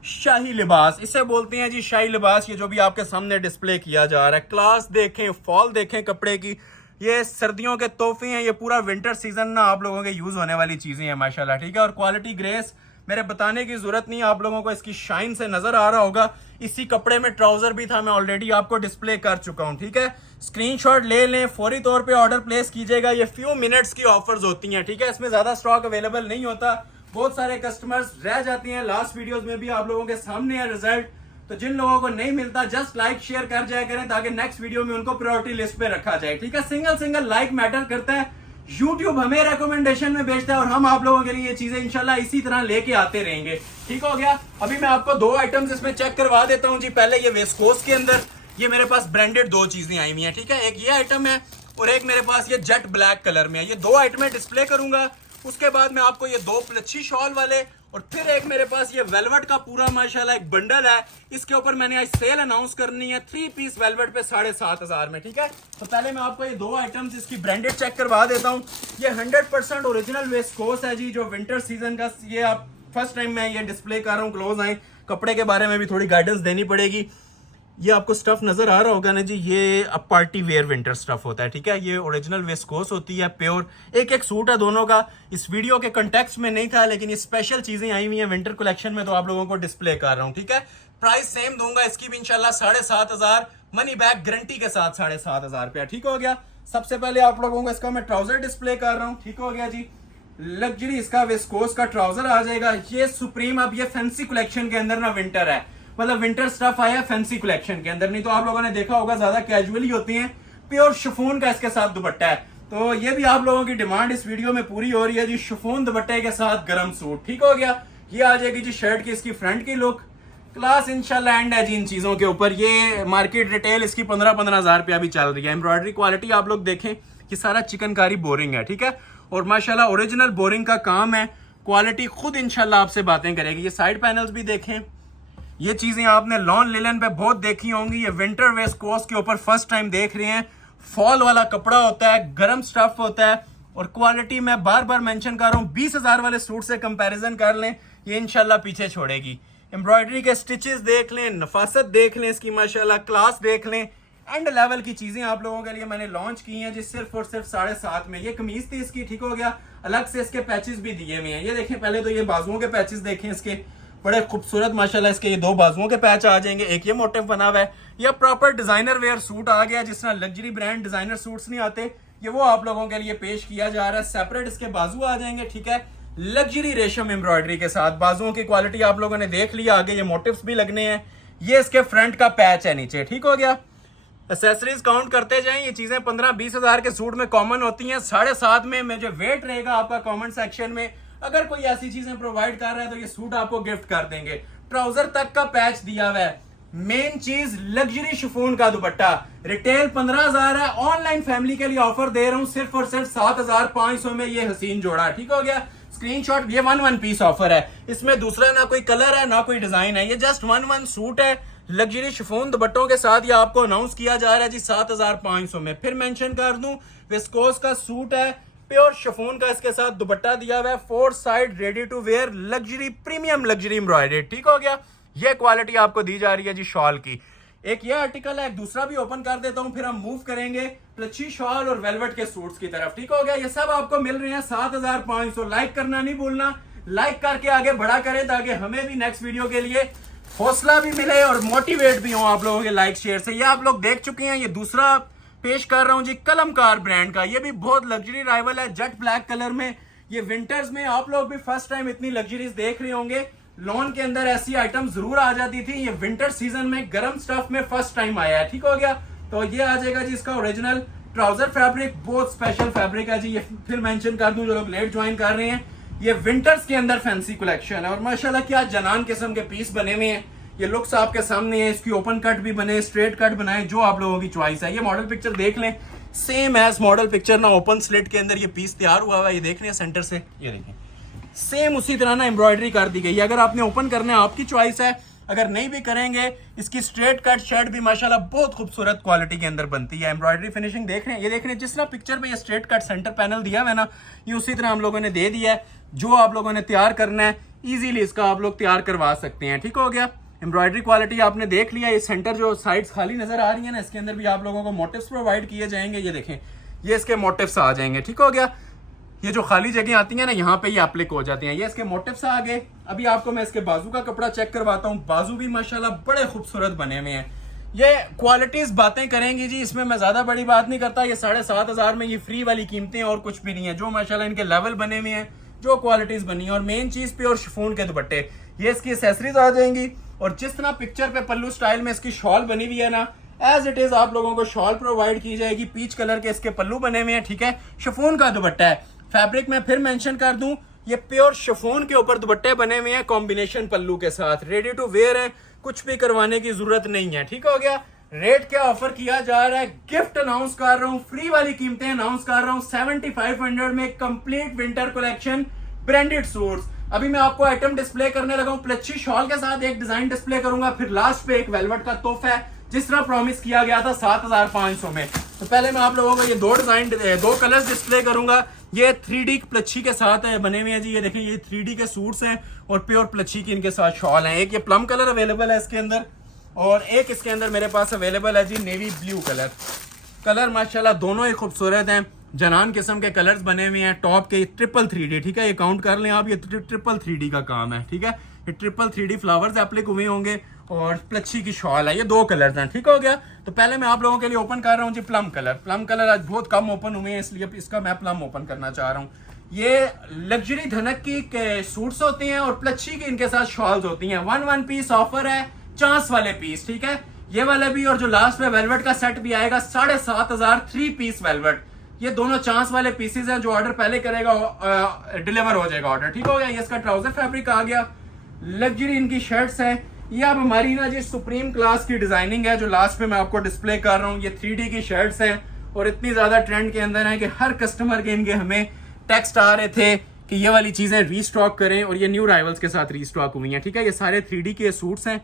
शाही लिबास, इसे बोलते हैं जी शाही लिबास। ये जो भी आपके सामने डिस्प्ले किया जा रहा है, क्लास देखें, फॉल देखें कपड़े की। ये सर्दियों के तोहफे हैं, ये पूरा विंटर सीजन ना आप लोगों के यूज होने वाली चीजें हैं माशाल्लाह, ठीक है। और क्वालिटी ग्रेस मेरे बताने की जरूरत नहीं है, आप लोगों को इसकी शाइन से नजर आ रहा होगा। इसी कपड़े में ट्राउजर भी था, मैं ऑलरेडी आपको डिस्प्ले कर चुका हूं, ठीक है। स्क्रीनशॉट ले लें, फौरी तौर पे ऑर्डर प्लेस कीजिएगा। ये फ्यू मिनट्स की ऑफर्स होती हैं, ठीक है, इसमें ज्यादा स्टॉक अवेलेबल नहीं होता। बहुत सारे कस्टमर्स रह जाती हैं, लास्ट वीडियोस में भी आप लोगों के सामने है रिजल्ट। तो जिन लोगों को नहीं मिलता जस्ट लाइक शेयर कर जाया करें, ताकि नेक्स्ट वीडियो में उनको प्रायोरिटी लिस्ट पे रखा जाए, ठीक है। सिंगल लाइक मैटर करता है। यूट्यूब हमें रिकमेंडेशन में भेजता है और हम आप लोगों के लिए ये चीजें इंशाल्लाह इसी तरह लेके आते रहेंगे, ठीक हो गया। अभी मैं आपको दो आइटम्स इसमें चेक करवा देता हूँ जी। पहले ये वेस्कोस के अंदर ये मेरे पास ब्रांडेड दो चीजें आई हुई हैं, ठीक है। एक ये आइटम है और एक मेरे पास ये जेट ब्लैक कलर में है। ये दो आइटमें डिस्प्ले करूंगा, उसके बाद मैं आपको ये दो प्लच्छी शॉल वाले, और फिर एक मेरे पास ये वेलवेट का पूरा माशाल्लाह एक बंडल है। इसके ऊपर मैंने आज सेल अनाउंस करनी है 3 पीस वेलवेट पे 7,500 में, ठीक है। तो पहले मैं आपको ये दो आइटम्स इसकी ब्रांडेड चेक करवा देता हूँ। ये 100% ओरिजिनल वेस्कोस है जी, जो विंटर सीजन का। ये आप फर्स्ट टाइम मैं ये डिस्प्ले कर रहा हूँ, क्लोज आए। कपड़े के बारे में भी थोड़ी गाइडेंस देनी पड़ेगी। ये आपको स्टफ नजर आ रहा होगा ना जी, ये अब पार्टी वेयर विंटर स्टफ होता है, ठीक है। ये ओरिजिनल वेस्कोस होती है, प्योर। एक सूट है दोनों का, इस वीडियो के कंटेक्स्ट में नहीं था, लेकिन ये स्पेशल चीजें आई हुई हैं विंटर कलेक्शन में, तो आप लोगों को डिस्प्ले कर रहा हूँ, ठीक है। प्राइस सेम दूंगा इसकी भी इंशाल्लाह 7,500, मनी बैक गारंटी के साथ 7,500 रुपया, ठीक हो गया। सबसे पहले आप लोगों को इसका मैं ट्राउजर डिस्प्ले कर रहा हूँ, ठीक हो गया जी। लग्जरी इसका वेस्कोस का ट्राउजर आ जाएगा। ये सुप्रीम, अब ये फैंसी कलेक्शन के अंदर ना विंटर है, मतलब विंटर स्टफ आया फैंसी कलेक्शन के अंदर। नहीं तो आप लोगों ने देखा होगा ज्यादा कैजुअली होती हैं। प्योर शिफॉन का इसके साथ दुपट्टा है, तो ये भी आप लोगों की डिमांड इस वीडियो में पूरी हो रही है जी। शिफॉन दुपट्टे के साथ गरम सूट, ठीक हो गया। ये आ जाएगी जी शर्ट की इसकी फ्रंट की लुक। क्लास इंशाल्लाह एंड है जी इन चीजों के ऊपर। ये मार्केट रिटेल इसकी 15-15 हजार रुपया भी चल रही है। एम्ब्रॉयडरी क्वालिटी आप लोग देखें कि सारा चिकनकारी बोरिंग है, ठीक है। और माशाल्लाह ओरिजिनल बोरिंग का काम है, क्वालिटी खुद इंशाल्लाह आपसे बातें करेगी। ये साइड पैनल्स भी देखें, ये चीजें आपने लॉन लिलन पे बहुत देखी होंगी। ये विंटर वेस्कोस के ऊपर फर्स्ट टाइम देख रहे हैं। फॉल वाला कपड़ा होता है, गरम स्टफ होता है, और क्वालिटी मैं बार बार मेंशन कर रहा हूँ, 20,000 वाले सूट से कंपैरिजन कर लें, ये इंशाल्लाह पीछे छोड़ेगी। एम्ब्रॉयडरी के स्टिचेस देख लें, नफासत देख लें इसकी, माशाल्लाह क्लास देख लें। एंड लेवल की चीजें आप लोगों के लिए मैंने लॉन्च की हैं जी, सिर्फ और सिर्फ 7,500 में। ये कमीज थी इसकी, ठीक हो गया। अलग से इसके पैचेस भी दिए हुए हैं। ये देखें, पहले तो ये बाजुओं के पैचेस देखें इसके, बड़े खूबसूरत माशाल्लाह। इसके ये दो बाजुओं के पैच आ जाएंगे, एक ये मोटिव बना हुआ है। ये प्रॉपर डिजाइनर वेयर सूट आ गया, जिस तरह लग्जरी ब्रांड डिजाइनर सूट्स नहीं आते, ये वो आप लोगों के लिए पेश किया जा रहा है। सेपरेट इसके बाजू आ जाएंगे, ठीक है। लग्जरी रेशम एम्ब्रॉयडरी के साथ बाजुओं की क्वालिटी आप लोगों ने देख लिया। आगे ये मोटिव्स भी लगने हैं। ये इसके फ्रंट का पैच है नीचे, ठीक हो गया। एसेसरीज काउंट करते जाएं, ये चीजें 15-20 हजार के सूट में कॉमन होती हैं। 7.5 में जो वेट रहेगा आपका कमेंट सेक्शन में, अगर कोई ऐसी चीजें प्रोवाइड कर रहा है तो ये सूट आपको गिफ्ट कर देंगे। ट्राउजर तक का पैच दिया हुआ है। मेन चीज लग्जरी शिफॉन का दुपट्टा, रिटेल 15,000 है, ऑनलाइन फैमिली के लिए ऑफर दे रहा हूं सिर्फ और सिर्फ 7,500 में ये हसीन जोड़ा। ठीक हो गया, स्क्रीनशॉट। ये वन पीस ऑफर है, इसमें दूसरा ना कोई कलर है ना कोई डिजाइन है, ये जस्ट वन सूट है लग्जरी शिफॉन दुपट्टों के साथ। ये आपको अनाउंस किया जा रहा है जी 7,500 में। फिर मेंशन कर दूं, विस्कोस का सूट है, प्योर शिफॉन का इसके साथ दुपट्टा दिया हुआ है, 4 side ready to wear luxury premium luxury embroidered. ठीक हो गया, ये क्वालिटी आपको दी जा रही है जी शॉल की। एक ये आर्टिकल है, एक दूसरा भी ओपन कर देता हूं, फिर हम मूव करेंगे प्लची शॉल और वेलवेट के सूट्स की तरफ। ठीक हो गया, ये सब आपको मिल रहे हैं 7,500। लाइक करना नहीं भूलना, लाइक करके आगे बढ़ा करें ताकि हमें भी नेक्स्ट वीडियो के लिए हौसला भी मिले और मोटिवेट भी हो आप लोगों के लाइक शेयर से। ये आप लोग देख चुके हैं, ये दूसरा पेश कर रहा हूं जी कलमकार ब्रांड का। ये भी बहुत लग्जरी राइवल है, जेट ब्लैक कलर में। ये विंटर्स में आप लोग भी फर्स्ट टाइम इतनी लग्जरीज देख रहे होंगे। लॉन के अंदर ऐसी आइटम जरूर आ जाती थी, ये विंटर सीजन में गर्म स्टफ में फर्स्ट टाइम आया है। ठीक हो गया, तो ये आ जाएगा जी इसका ओरिजिनल ट्राउजर फैब्रिक, बहुत स्पेशल फैब्रिक है जी। ये फिर मेंशन कर दूं जो लोग लेट ज्वाइन कर रहे हैं, ये विंटर्स के अंदर फैंसी कलेक्शन है और माशाल्लाह क्या जनान किस्म के पीस बने हुए हैं। ये लुक्स आपके सामने है, इसकी ओपन कट भी बने, स्ट्रेट कट बनाए, जो आप लोगों की चॉइस है। ये मॉडल पिक्चर देख लें, सेम एज मॉडल पिक्चर ना ओपन स्लिट के अंदर ये पीस तैयार हुआ हुआ है। ये देख रहे हैं सेंटर से, ये देखें सेम उसी तरह ना एम्ब्रॉयडरी कर दी गई है। अगर आपने ओपन करना है आपकी चॉइस है, अगर नहीं भी करेंगे इसकी स्ट्रेट कट शर्ट भी माशाल्लाह बहुत खूबसूरत क्वालिटी के अंदर बनती है। एम्ब्रॉयडरी फिनिशिंग देख रहे हैं, ये देख रहे हैं जिस तरह पिक्चर में ये स्ट्रेट कट सेंटर पैनल दिया हुआ है ना, ये उसी तरह हम लोगों ने दे दिया है। जो आप लोगों ने तैयार करना है इजीली इसका आप लोग तैयार करवा सकते हैं। ठीक हो गया, एम्ब्रॉयडरी क्वालिटी आपने देख लिया। ये सेंटर जो साइड्स खाली नजर आ रही है ना, इसके अंदर भी आप लोगों को मोटिव्स प्रोवाइड किए जाएंगे। ये देखें, ये इसके मोटिव्स आ जाएंगे। ठीक हो गया, ये जो खाली जगह आती है ना यहाँ पे ये एप्लिक हो जाती हैं, ये इसके मोटिव्स आ गए। अभी आपको मैं इसके बाजू का कपड़ा चेक करवाता हूँ। बाजू भी माशाल्लाह बड़े खूबसूरत बने हुए हैं। ये क्वालिटीज बातें करेंगी जी, इसमें मैं ज्यादा बड़ी बात नहीं करता। ये 7,500 में ये फ्री वाली कीमतें और कुछ भी नहीं है। जो माशाल्लाह इनके लेवल बने हुए हैं, जो क्वालिटीज बनी है, और मेन चीज प्योर शिफॉन के दुपट्टे, ये इसकी एसेसरीज आ जाएंगी। और जिस तरह पिक्चर पे पल्लू स्टाइल में इसकी शॉल बनी हुई है ना, एज इट इज आप लोगों को शॉल प्रोवाइड की जाएगी। पीच कलर के इसके पल्लू बने हुए हैं। ठीक है, शिफॉन का दुपट्टा है। फैब्रिक में फिर मेंशन कर दूं, ये प्योर शिफॉन के ऊपर दुपट्टे बने हुए हैं कॉम्बिनेशन पल्लू के साथ, रेडी टू वेयर है, कुछ भी करवाने की जरूरत नहीं है। ठीक हो गया, रेट क्या ऑफर किया जा रहा है, गिफ्ट अनाउंस कर रहा हूं, फ्री वाली कीमतें अनाउंस कर रहा हूं। 7,500 में complete winter collection branded suits. अभी मैं आपको आइटम डिस्प्ले करने लगा हूं, प्लची शॉल के साथ एक डिजाइन डिस्प्ले करूंगा, फिर लास्ट पे एक वेलवेट का तोहफा है जिस तरह प्रॉमिस किया गया था 7,500 में। तो पहले मैं आप लोगों को ये दो कलर्स डिस्प्ले करूंगा। ये 3D प्लच्छी के साथ बने हुए हैं जी। ये देखिए, ये 3D के सूट्स हैं और प्योर प्लच्छी की इनके साथ शॉल है। एक ये प्लम कलर अवेलेबल है इसके अंदर, और एक इसके अंदर मेरे पास अवेलेबल है जी नेवी ब्लू कलर। कलर माशाल्लाह दोनों ही खूबसूरत हैं, जनान किस्म के कलर्स बने हुए हैं। टॉप के 3D, ठीक है, ये काउंट कर लें आप, ये 3D का काम है। ठीक है, ये 3D फ्लावर्स एप्लिक हुए होंगे और प्लच्छी की शॉल है। ये 2 कलर्स हैं। ठीक हो गया, तो पहले मैं आप लोगों के लिए ओपन कर रहा हूँ जी प्लम कलर। प्लम कलर आज बहुत कम ओपन हुए हैं, इसलिए इसका मैं प्लम ओपन करना चाह रहा हूँ। ये लग्जरी धनक की सूट्स होते हैं और प्लच्छी की इनके साथ शॉल्स होती हैं। वन पीस ऑफर है, चांस वाले पीस। ठीक है, ये वाले भी, और जो लास्ट में वेलवेट का सेट भी आएगा 7,500 3 पीस वेलवेट। ये दोनों चांस वाले पीसेज हैं, जो ऑर्डर पहले करेगा डिलीवर हो जाएगा ऑर्डर। ठीक हो गया, ये इसका ट्राउजर फैब्रिक आ गया। लग्जरी इनकी शर्ट्स हैं। ये अब हमारी ना जी सुप्रीम क्लास की डिजाइनिंग है जो लास्ट पे मैं आपको डिस्प्ले कर रहा हूँ। ये 3D की शर्ट्स हैं और इतनी ज्यादा ट्रेंड के अंदर है कि हर कस्टमर के इनके हमें टेक्स्ट आ रहे थे कि ये वाली चीजें रीस्टॉक करें, और ये न्यू राइवल्स के साथ रीस्टॉक हुई हैं। ठीक है, ये सारे 3D के सूट्स हैं।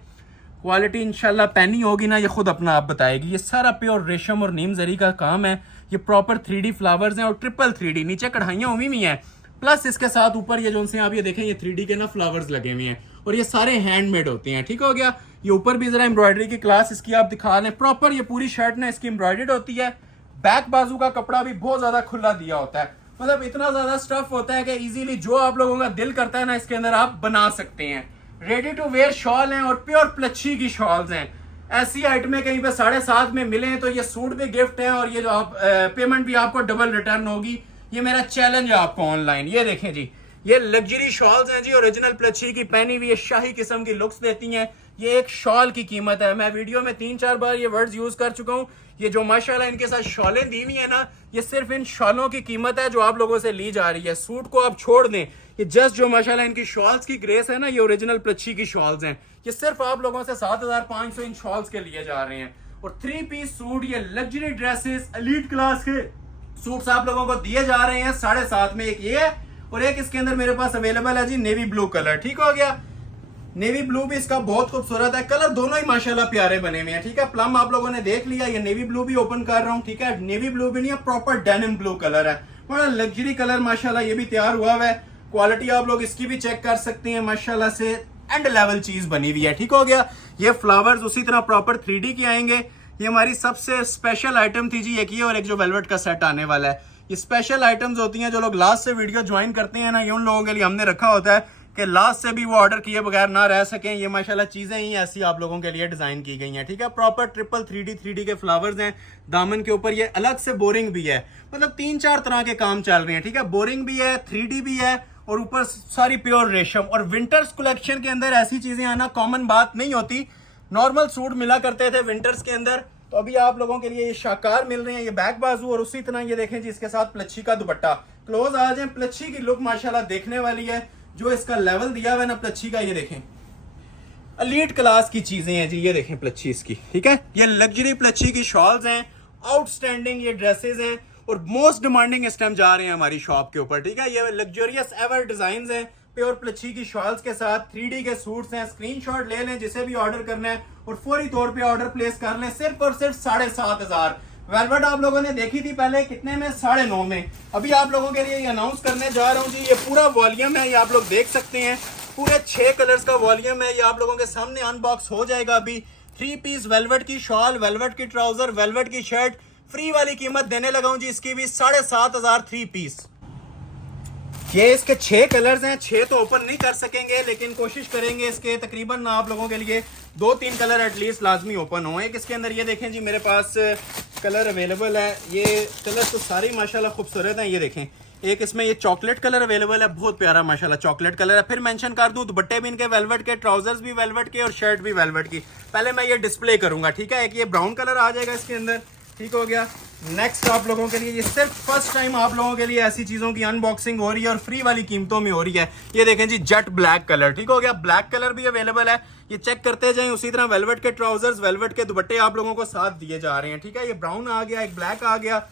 क्वालिटी इंशाल्लाह पहनी होगी ना, ये खुद अपना आप बताएगी। ये सारा प्योर रेशम और नीम जरी का काम है। ये प्रॉपर 3D फ्लावर्स हैं और 3D नीचे कढ़ाइयाँ हुई हैं, प्लस इसके साथ ऊपर ये जो से आप ये देखें, ये 3D के ना फ्लावर्स लगे हुए हैं और ये सारे हैंडमेड होते हैं। ठीक हो गया, ये ऊपर भी जरा एम्ब्रॉयडरी की क्लास इसकी आप दिखा लें। प्रॉपर ये पूरी शर्ट ना इसकी एम्ब्रॉयडर्ड होती है। बैक बाजू का कपड़ा भी बहुत ज्यादा खुला दिया होता है, मतलब इतना ज्यादा स्टफ होता है कि इजीली जो आप लोगों का दिल करता है ना इसके अंदर आप बना सकते हैं। रेडी टू वेयर शॉल हैं और प्योर प्लच्छी की शॉल्स हैं। ऐसी आइटमें कहीं पे 7.5 में मिले तो ये सूट भी गिफ्ट है और ये जो आप पेमेंट भी आपको डबल रिटर्न होगी। ये मेरा चैलेंज है आपको ऑनलाइन। ये देखें जी, ये लग्जरी शॉल्स हैं जी, ओरिजिनल प्लच्छी की पहनी हुई, शाही किस्म की लुक्स देती हैं। ये एक शॉल की कीमत है। मैं वीडियो में 3-4 बार ये वर्ड्स यूज कर चुका हूँ। ये जो माशाल्लाह इनके साथ शॉलें दी हुई है ना, ये सिर्फ इन शॉलों की कीमत है जो आप लोगों से ली जा रही है। सूट को आप छोड़ दें, ये जस्ट जो माशाल्लाह इनकी शॉल्स की ग्रेस है ना, ये ओरिजिनल प्लच्छी की शॉल्स हैं। ये सिर्फ आप लोगों से 7,500 इन शॉल्स के लिए जा रहे हैं। और 3 पीस सूट, ये लग्जरी ड्रेसेस, एलीट क्लास के सूट्स आप लोगों को दिए जा रहे हैं 7.5 में। एक ये है और एक इसके अंदर मेरे पास अवेलेबल है जी नेवी ब्लू कलर। ठीक हो गया, नेवी ब्लू भी इसका बहुत खूबसूरत है। कलर दोनों ही माशाल्लाह प्यारे बने हुए हैं। ठीक है, प्लम आप लोगों ने देख लिया, ये नेवी ब्लू भी ओपन कर रहा हूँ। ठीक है, नेवी ब्लू भी नहीं है, प्रॉपर डेनिम ब्लू कलर है, बड़ा लग्जरी कलर माशाल्लाह ये भी तैयार हुआ है। क्वालिटी आप लोग इसकी भी चेक कर सकते हैं, माशाल्लाह से एंड लेवल चीज बनी हुई है। ठीक हो गया, ये फ्लावर्स उसी तरह प्रॉपर 3D के आएंगे। ये हमारी सबसे स्पेशल आइटम थी जी, एक ये और एक जो वेलवेट का सेट आने वाला है। ये स्पेशल आइटम्स होती हैं, जो लोग लास्ट से वीडियो ज्वाइन करते हैं ना, ये उन लोगों के लिए हमने रखा होता है कि लास्ट से भी वो ऑर्डर किए बगैर ना रह सकें। ये माशाल्लाह चीजें ही ऐसी आप लोगों के लिए डिजाइन की गई हैं। ठीक है, प्रॉपर ट्रिपल 3D के फ्लावर्स हैं दामन के ऊपर। ये अलग से बोरिंग भी है, मतलब 3-4 तरह के काम चल रहे हैं। ठीक है, बोरिंग भी है, 3D भी है और ऊपर सारी प्योर रेशम। और विंटर्स कलेक्शन के अंदर ऐसी चीजें आना कॉमन बात नहीं होती। नॉर्मल सूट मिला करते थे विंटर्स के अंदर, तो अभी आप लोगों के लिए ये शाकार मिल रहे हैं, ये बैक बाजू। और उसी तरह ये देखें जी, इसके साथ प्लच्छी का दुपट्टा। क्लोज आ जाए, प्लच्छी की लुक माशाल्लाह देखने वाली है। जो इसका लेवल दिया हुआ है ना प्लच्छी का, ये देखें एलीट क्लास की चीजें हैं जी। ये देखें प्लच्छी इसकी, ठीक है, ये लग्जरी प्लच्छी की शॉल्स हैं, आउटस्टैंडिंग ये ड्रेसेस हैं और मोस्ट डिमांडिंग इस टाइम जा रहे हैं हमारी शॉप के ऊपर। ठीक है, ये लग्जरियस एवर डिजाइन हैं, प्योर प्लच्छी की शॉल्स के साथ 3D के सूट्स हैं। स्क्रीनशॉट ले लें जिसे भी ऑर्डर करना है और फौरी तौर पे ऑर्डर प्लेस कर लें। सिर्फ और सिर्फ 7,500। वेलवेट आप लोगों ने देखी थी पहले कितने में, 9.5 में। अभी आप लोगों के लिए ये अनाउंस करने जा रहा हूँ जी, ये पूरा वॉल्यूम है, ये आप लोग देख सकते हैं। पूरे 6 कलर्स का वॉल्यूम है, ये आप लोगों के सामने अनबॉक्स हो जाएगा अभी। 3 पीस वेलवेट की शॉल, वेलवेट की ट्राउजर, वेलवेट की शर्ट, फ्री वाली कीमत देने लगा हूं जी इसकी भी 7,500 3 पीस। ये इसके 6 कलर्स हैं, 6 तो ओपन नहीं कर सकेंगे लेकिन कोशिश करेंगे इसके तकरीबन आप लोगों के लिए 2-3 कलर एटलीस्ट लाजमी ओपन हो। एक इसके अंदर ये देखें जी, मेरे पास कलर अवेलेबल है। ये कलर तो सारे माशाल्लाह खूबसूरत हैं। ये देखें, एक इसमें ये चॉकलेट कलर अवेलेबल है, बहुत प्यारा माशाल्लाह चॉकलेट कलर है। फिर मेंशन कर दूं दुपट्टे भी इनके वेलवेट के, ट्राउजर्स भी वेलवेट के और शर्ट भी वेलवेट की। पहले मैं ये डिस्प्ले करूंगा, ठीक है। एक ये ब्राउन कलर आ जाएगा इसके अंदर, ठीक हो गया। नेक्स्ट आप लोगों के लिए, ये सिर्फ फर्स्ट टाइम आप लोगों के लिए ऐसी चीजों की अनबॉक्सिंग हो रही है और फ्री वाली कीमतों में हो रही है। ये देखें जी, जेट ब्लैक कलर, ठीक हो गया। ब्लैक कलर भी अवेलेबल है, ये चेक करते जाएं। उसी तरह वेलवेट के ट्राउजर्स, वेलवेट के दुपट्टे आप लोगों को साथ दिए जा रहे हैं, ठीक है। ये ब्राउन आ गया, एक ब्लैक आ गया,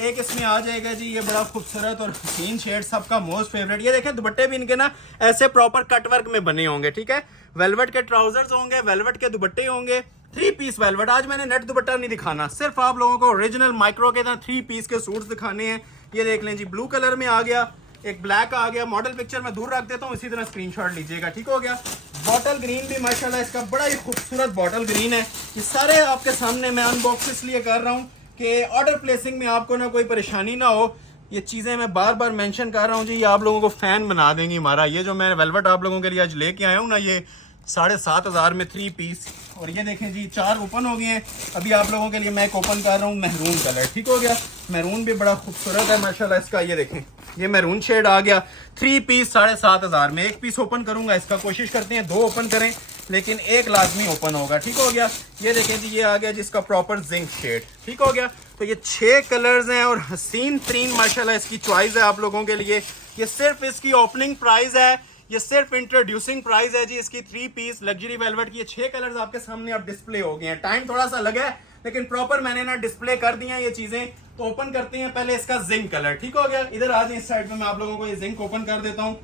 एक इसमें आ जाएगा जी ये बड़ा खूबसूरत और हसीन शेड, सबका मोस्ट फेवरेट। ये देखें दुपट्टे भी इनके ना ऐसे प्रॉपर कटवर्क में बने होंगे, ठीक है। वेलवेट के ट्राउजर्स होंगे, वेलवेट के दुपट्टे होंगे, 3 पीस वेलवेट। आज मैंने नेट दुपट्टा नहीं दिखाना, सिर्फ आप लोगों को ओरिजिनल माइक्रो के 3 पीस के सूट्स दिखाने हैं। ये देख लें जी, ब्लू कलर में आ गया, एक ब्लैक आ गया। मॉडल पिक्चर मैं दूर रख देता हूँ, इसी तरह स्क्रीनशॉट लीजिएगा, ठीक हो गया। बॉटल ग्रीन भी माशाल्लाह इसका बड़ा ही खूबसूरत बॉटल ग्रीन है। ये सारे आपके सामने मैं अनबॉक्स इसलिए कर रहा हूँ कि ऑर्डर प्लेसिंग में आपको ना कोई परेशानी ना हो। ये चीज़ें मैं बार बार मेंशन कर रहा हूँ जी, ये आप लोगों को फैन बना देंगी हमारा। ये जो मैं वेलवेट आप लोगों के लिए आज लेके आया हूँ ना, ये 7,500 में 3 पीस। और ये देखें जी, 4 ओपन हो गए हैं। अभी आप लोगों के लिए मैं एक ओपन कर रहा हूँ महरून कलर, ठीक हो गया। महरून भी बड़ा खूबसूरत है माशाल्लाह इसका। ये देखें, ये महरून शेड आ गया, 3 पीस 7,500 में। एक पीस ओपन करूंगा इसका, कोशिश करते हैं 2 ओपन करें लेकिन एक लाजमी ओपन होगा, ठीक हो गया। ये देखें जी, ये आ गया जिसका प्रॉपर जिंक शेड, ठीक हो गया। तो ये 6 कलर्स हैं और हसीन तरीन माशाल्लाह इसकी चॉइस है आप लोगों के लिए। ये सिर्फ इसकी ओपनिंग प्राइस है, ये सिर्फ इंट्रोड्यूसिंग प्राइस है जी इसकी। 3 पीस लग्जरी वेलवेट की ये 6 कलर्स आपके सामने अब डिस्प्ले हो गए हैं। टाइम थोड़ा सा लगा है लेकिन प्रॉपर मैंने ना डिस्प्ले कर दिया ये चीजें। तो ओपन करते हैं पहले इसका जिंक कलर, ठीक हो गया। इधर आ जाए इस साइड में, मैं आप लोगों को ये जिंक ओपन कर देता हूँ।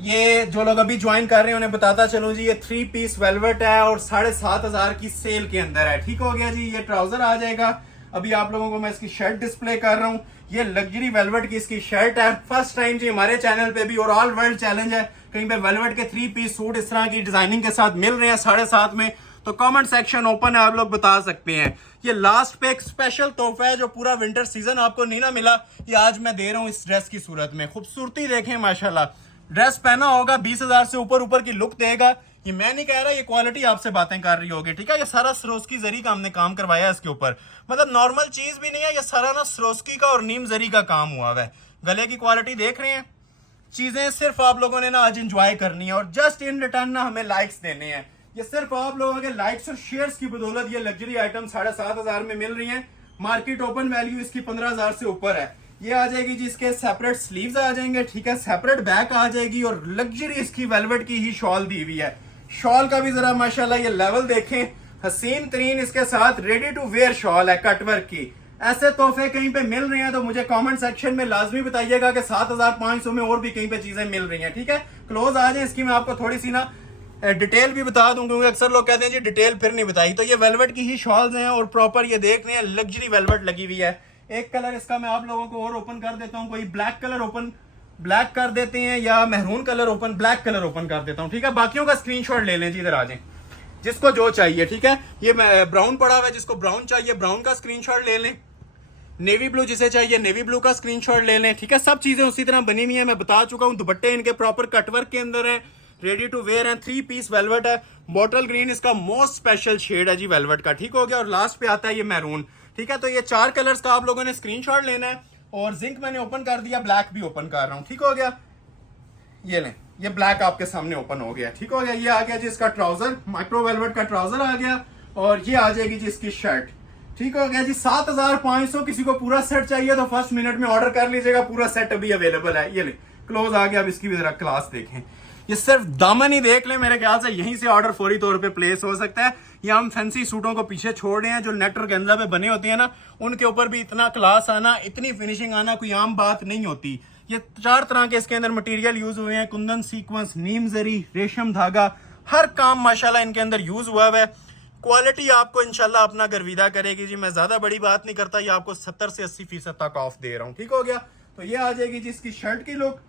ये जो लोग अभी ज्वाइन कर रहे हैं उन्हें बताता चलूं जी, ये 3 पीस वेलवेट है और 7,500 की सेल के अंदर है, ठीक हो गया जी। ये ट्राउजर आ जाएगा। अभी आप लोगों को मैं इसकी शर्ट डिस्प्ले कर रहा हूँ। ये लग्जरी वेलवेट की इसकी शर्ट है, फर्स्ट टाइम जी हमारे चैनल पे भी और ऑल वर्ल्ड चैलेंज है कहीं पे वेलवेट के 3 पीस सूट इस तरह की डिजाइनिंग के साथ मिल रहे हैं 7,500 में। तो कमेंट सेक्शन ओपन है, आप लोग बता सकते हैं। ये लास्ट पे एक स्पेशल तोहफा है जो पूरा विंटर सीजन आपको नहीं ना मिला, ये आज मैं दे रहा हूँ इस ड्रेस की सूरत में। खूबसूरती देखें माशाल्लाह, ड्रेस पहना होगा 20,000 से ऊपर की लुक देगा। ये मैं नहीं कह रहा, ये क्वालिटी आपसे बातें कर रही होगी, ठीक है। ये सारा सरोस्की जरी का हमने काम करवाया इसके ऊपर, मतलब नॉर्मल चीज भी नहीं है, ये सारा ना सरोस्की का और नीम जरी का काम हुआ है। गले की क्वालिटी देख रहे हैं। चीजें सिर्फ आप लोगों ने ना आज एंजॉय करनी है और जस्ट इन रिटर्न ना हमें लाइक्स देने हैं। ये सिर्फ आप लोगों के लाइक्स और शेयर्स की बदौलत ये लग्जरी आइटम 7,500 में मिल रही है। मार्केट ओपन वैल्यू इसकी 15,000 से ऊपर है। ये आ जाएगी जी, इसके सेपरेट स्लीव्स आ जाएंगे, ठीक है, सेपरेट बैक आ जाएगी और लग्जरी इसकी वेलवेट की ही शॉल दी हुई है। शॉल का भी जरा माशाल्लाह ये लेवल देखें, हसीन तरीन इसके साथ रेडी टू वेयर शॉल है कटवर्क की। ऐसे तोहफे कहीं पे मिल रहे हैं तो मुझे कमेंट सेक्शन में लाजमी बताइएगा कि 7,500 में और भी कहीं पे चीजें मिल रही हैं, ठीक है। क्लोज आ जाए, इसकी मैं आपको थोड़ी सी ना डिटेल भी बता दूं, क्योंकि अक्सर लोग कहते हैं जी डिटेल फिर नहीं बताई। तो ये वेलवेट की ही शॉल्स हैं और प्रॉपर ये देख रहे हैं लग्जरी वेलवेट लगी हुई है। एक कलर इसका मैं आप लोगों को और ओपन कर देता हूँ, कोई ब्लैक कलर ओपन ब्लैक कर देते हैं या maroon colour open black colour open कर देता हूँ, ठीक है। बाकियों का स्क्रीनशॉट ले लें जी, इधर आ जाए, जिसको जो चाहिए, ठीक है। ये ब्राउन पड़ा हुआ है, जिसको ब्राउन चाहिए ब्राउन का स्क्रीनशॉट ले लें। नेवी ब्लू जिसे चाहिए नेवी ब्लू का स्क्रीनशॉट ले लें, ठीक है। सब चीजें उसी तरह बनी हुई है, मैं बता चुका हूँ। दुपट्टे इनके प्रॉपर कटवर्क के अंदर है, रेडी टू वेयर है, 3 पीस वेलवेट है। बॉटल ग्रीन इसका मोस्ट स्पेशल शेड है जी वेलवेट का, ठीक हो गया। और लास्ट पे आता है ये मैरून, ठीक है। तो ये 4 कलर्स का आप लोगों ने स्क्रीनशॉट लेना है। और जिंक मैंने ओपन कर दिया, ब्लैक भी ओपन कर रहा हूँ, ठीक हो गया। ये लें, ये ब्लैक आपके सामने ओपन हो गया, ठीक हो गया। ये आ गया जी इसका ट्राउजर, माइक्रो वेलवेट का ट्राउजर आ गया। और ये आ जाएगी जी इसकी शर्ट, ठीक हो गया जी। 7,500, किसी को पूरा सेट चाहिए तो फर्स्ट मिनट में ऑर्डर कर लीजिएगा, पूरा सेट अभी अवेलेबल है। ये ले, क्लोज आ गया। अब इसकी भी जरा क्लास देखें, ये सिर्फ दामन ही देख ले, मेरे ख्याल से यहीं से ऑर्डर फौरी तौर पे प्लेस हो सकता है। या हम फैंसी सूटों को पीछे छोड़ रहे हैं, जो नेट और गेंजा पे बने होते हैं ना, उनके ऊपर भी इतना क्लास आना, इतनी फिनिशिंग आना कोई आम बात नहीं होती। ये 4 तरह के इसके अंदर मटेरियल यूज हुए हैं, कुंदन सीक्वेंस, नीम जरी, रेशम धागा, हर काम माशाल्लाह इनके अंदर यूज हुआ है। क्वालिटी आपको इंशाल्लाह अपना गर्विदा करेगी जी। मैं ज्यादा बड़ी बात नहीं करता, ये आपको 70 से 80% तक ऑफ दे रहा हूँ, ठीक हो गया। तो ये आ जाएगी जी इसकी शर्ट की लुक।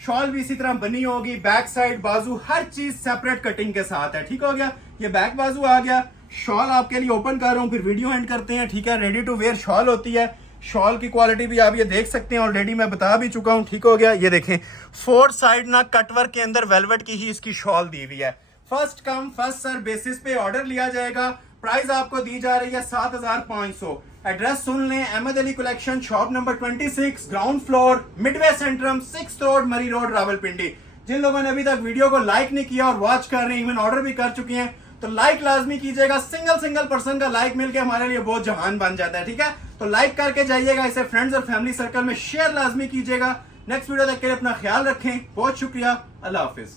शॉल भी इसी तरह बनी होगी, बैक साइड बाजू हर चीज सेपरेट कटिंग के साथ है, ठीक हो गया। ये बैक बाजू आ गया। शॉल आपके लिए ओपन कर रहा हूँ, फिर वीडियो एंड करते हैं, ठीक है। रेडी टू वेयर शॉल होती है। शॉल की क्वालिटी भी आप ये देख सकते हैं, ऑलरेडी मैं बता भी चुका हूँ, ठीक हो गया। ये देखें, 4 साइड ना कटवर्क के अंदर वेलवेट की ही इसकी शॉल दी हुई है। First come first serve basis पे ऑर्डर लिया जाएगा। प्राइस आपको दी जा रही है 7,500। एड्रेस सुन लें, Ahmad Ali Collection, shop number 26, ground floor, Midway Centrum, 6th road, Murree road, Rawalpindi. जिन लोगों ने अभी तक वीडियो को लाइक नहीं किया और वॉच कर रहे हैं, इवन ऑर्डर भी कर चुके हैं, तो लाइक लाजमी कीजिएगा। सिंगल पर्सन का लाइक मिलके हमारे लिए बहुत जहान बन जाता है, ठीक है। तो लाइक करके जाइएगा, इसे फ्रेंड्स और फैमिली सर्कल में शेयर लाजमी कीजिएगा। नेक्स्ट वीडियो तक के लिए अपना ख्याल रखें, बहुत शुक्रिया, अल्लाह हाफिज।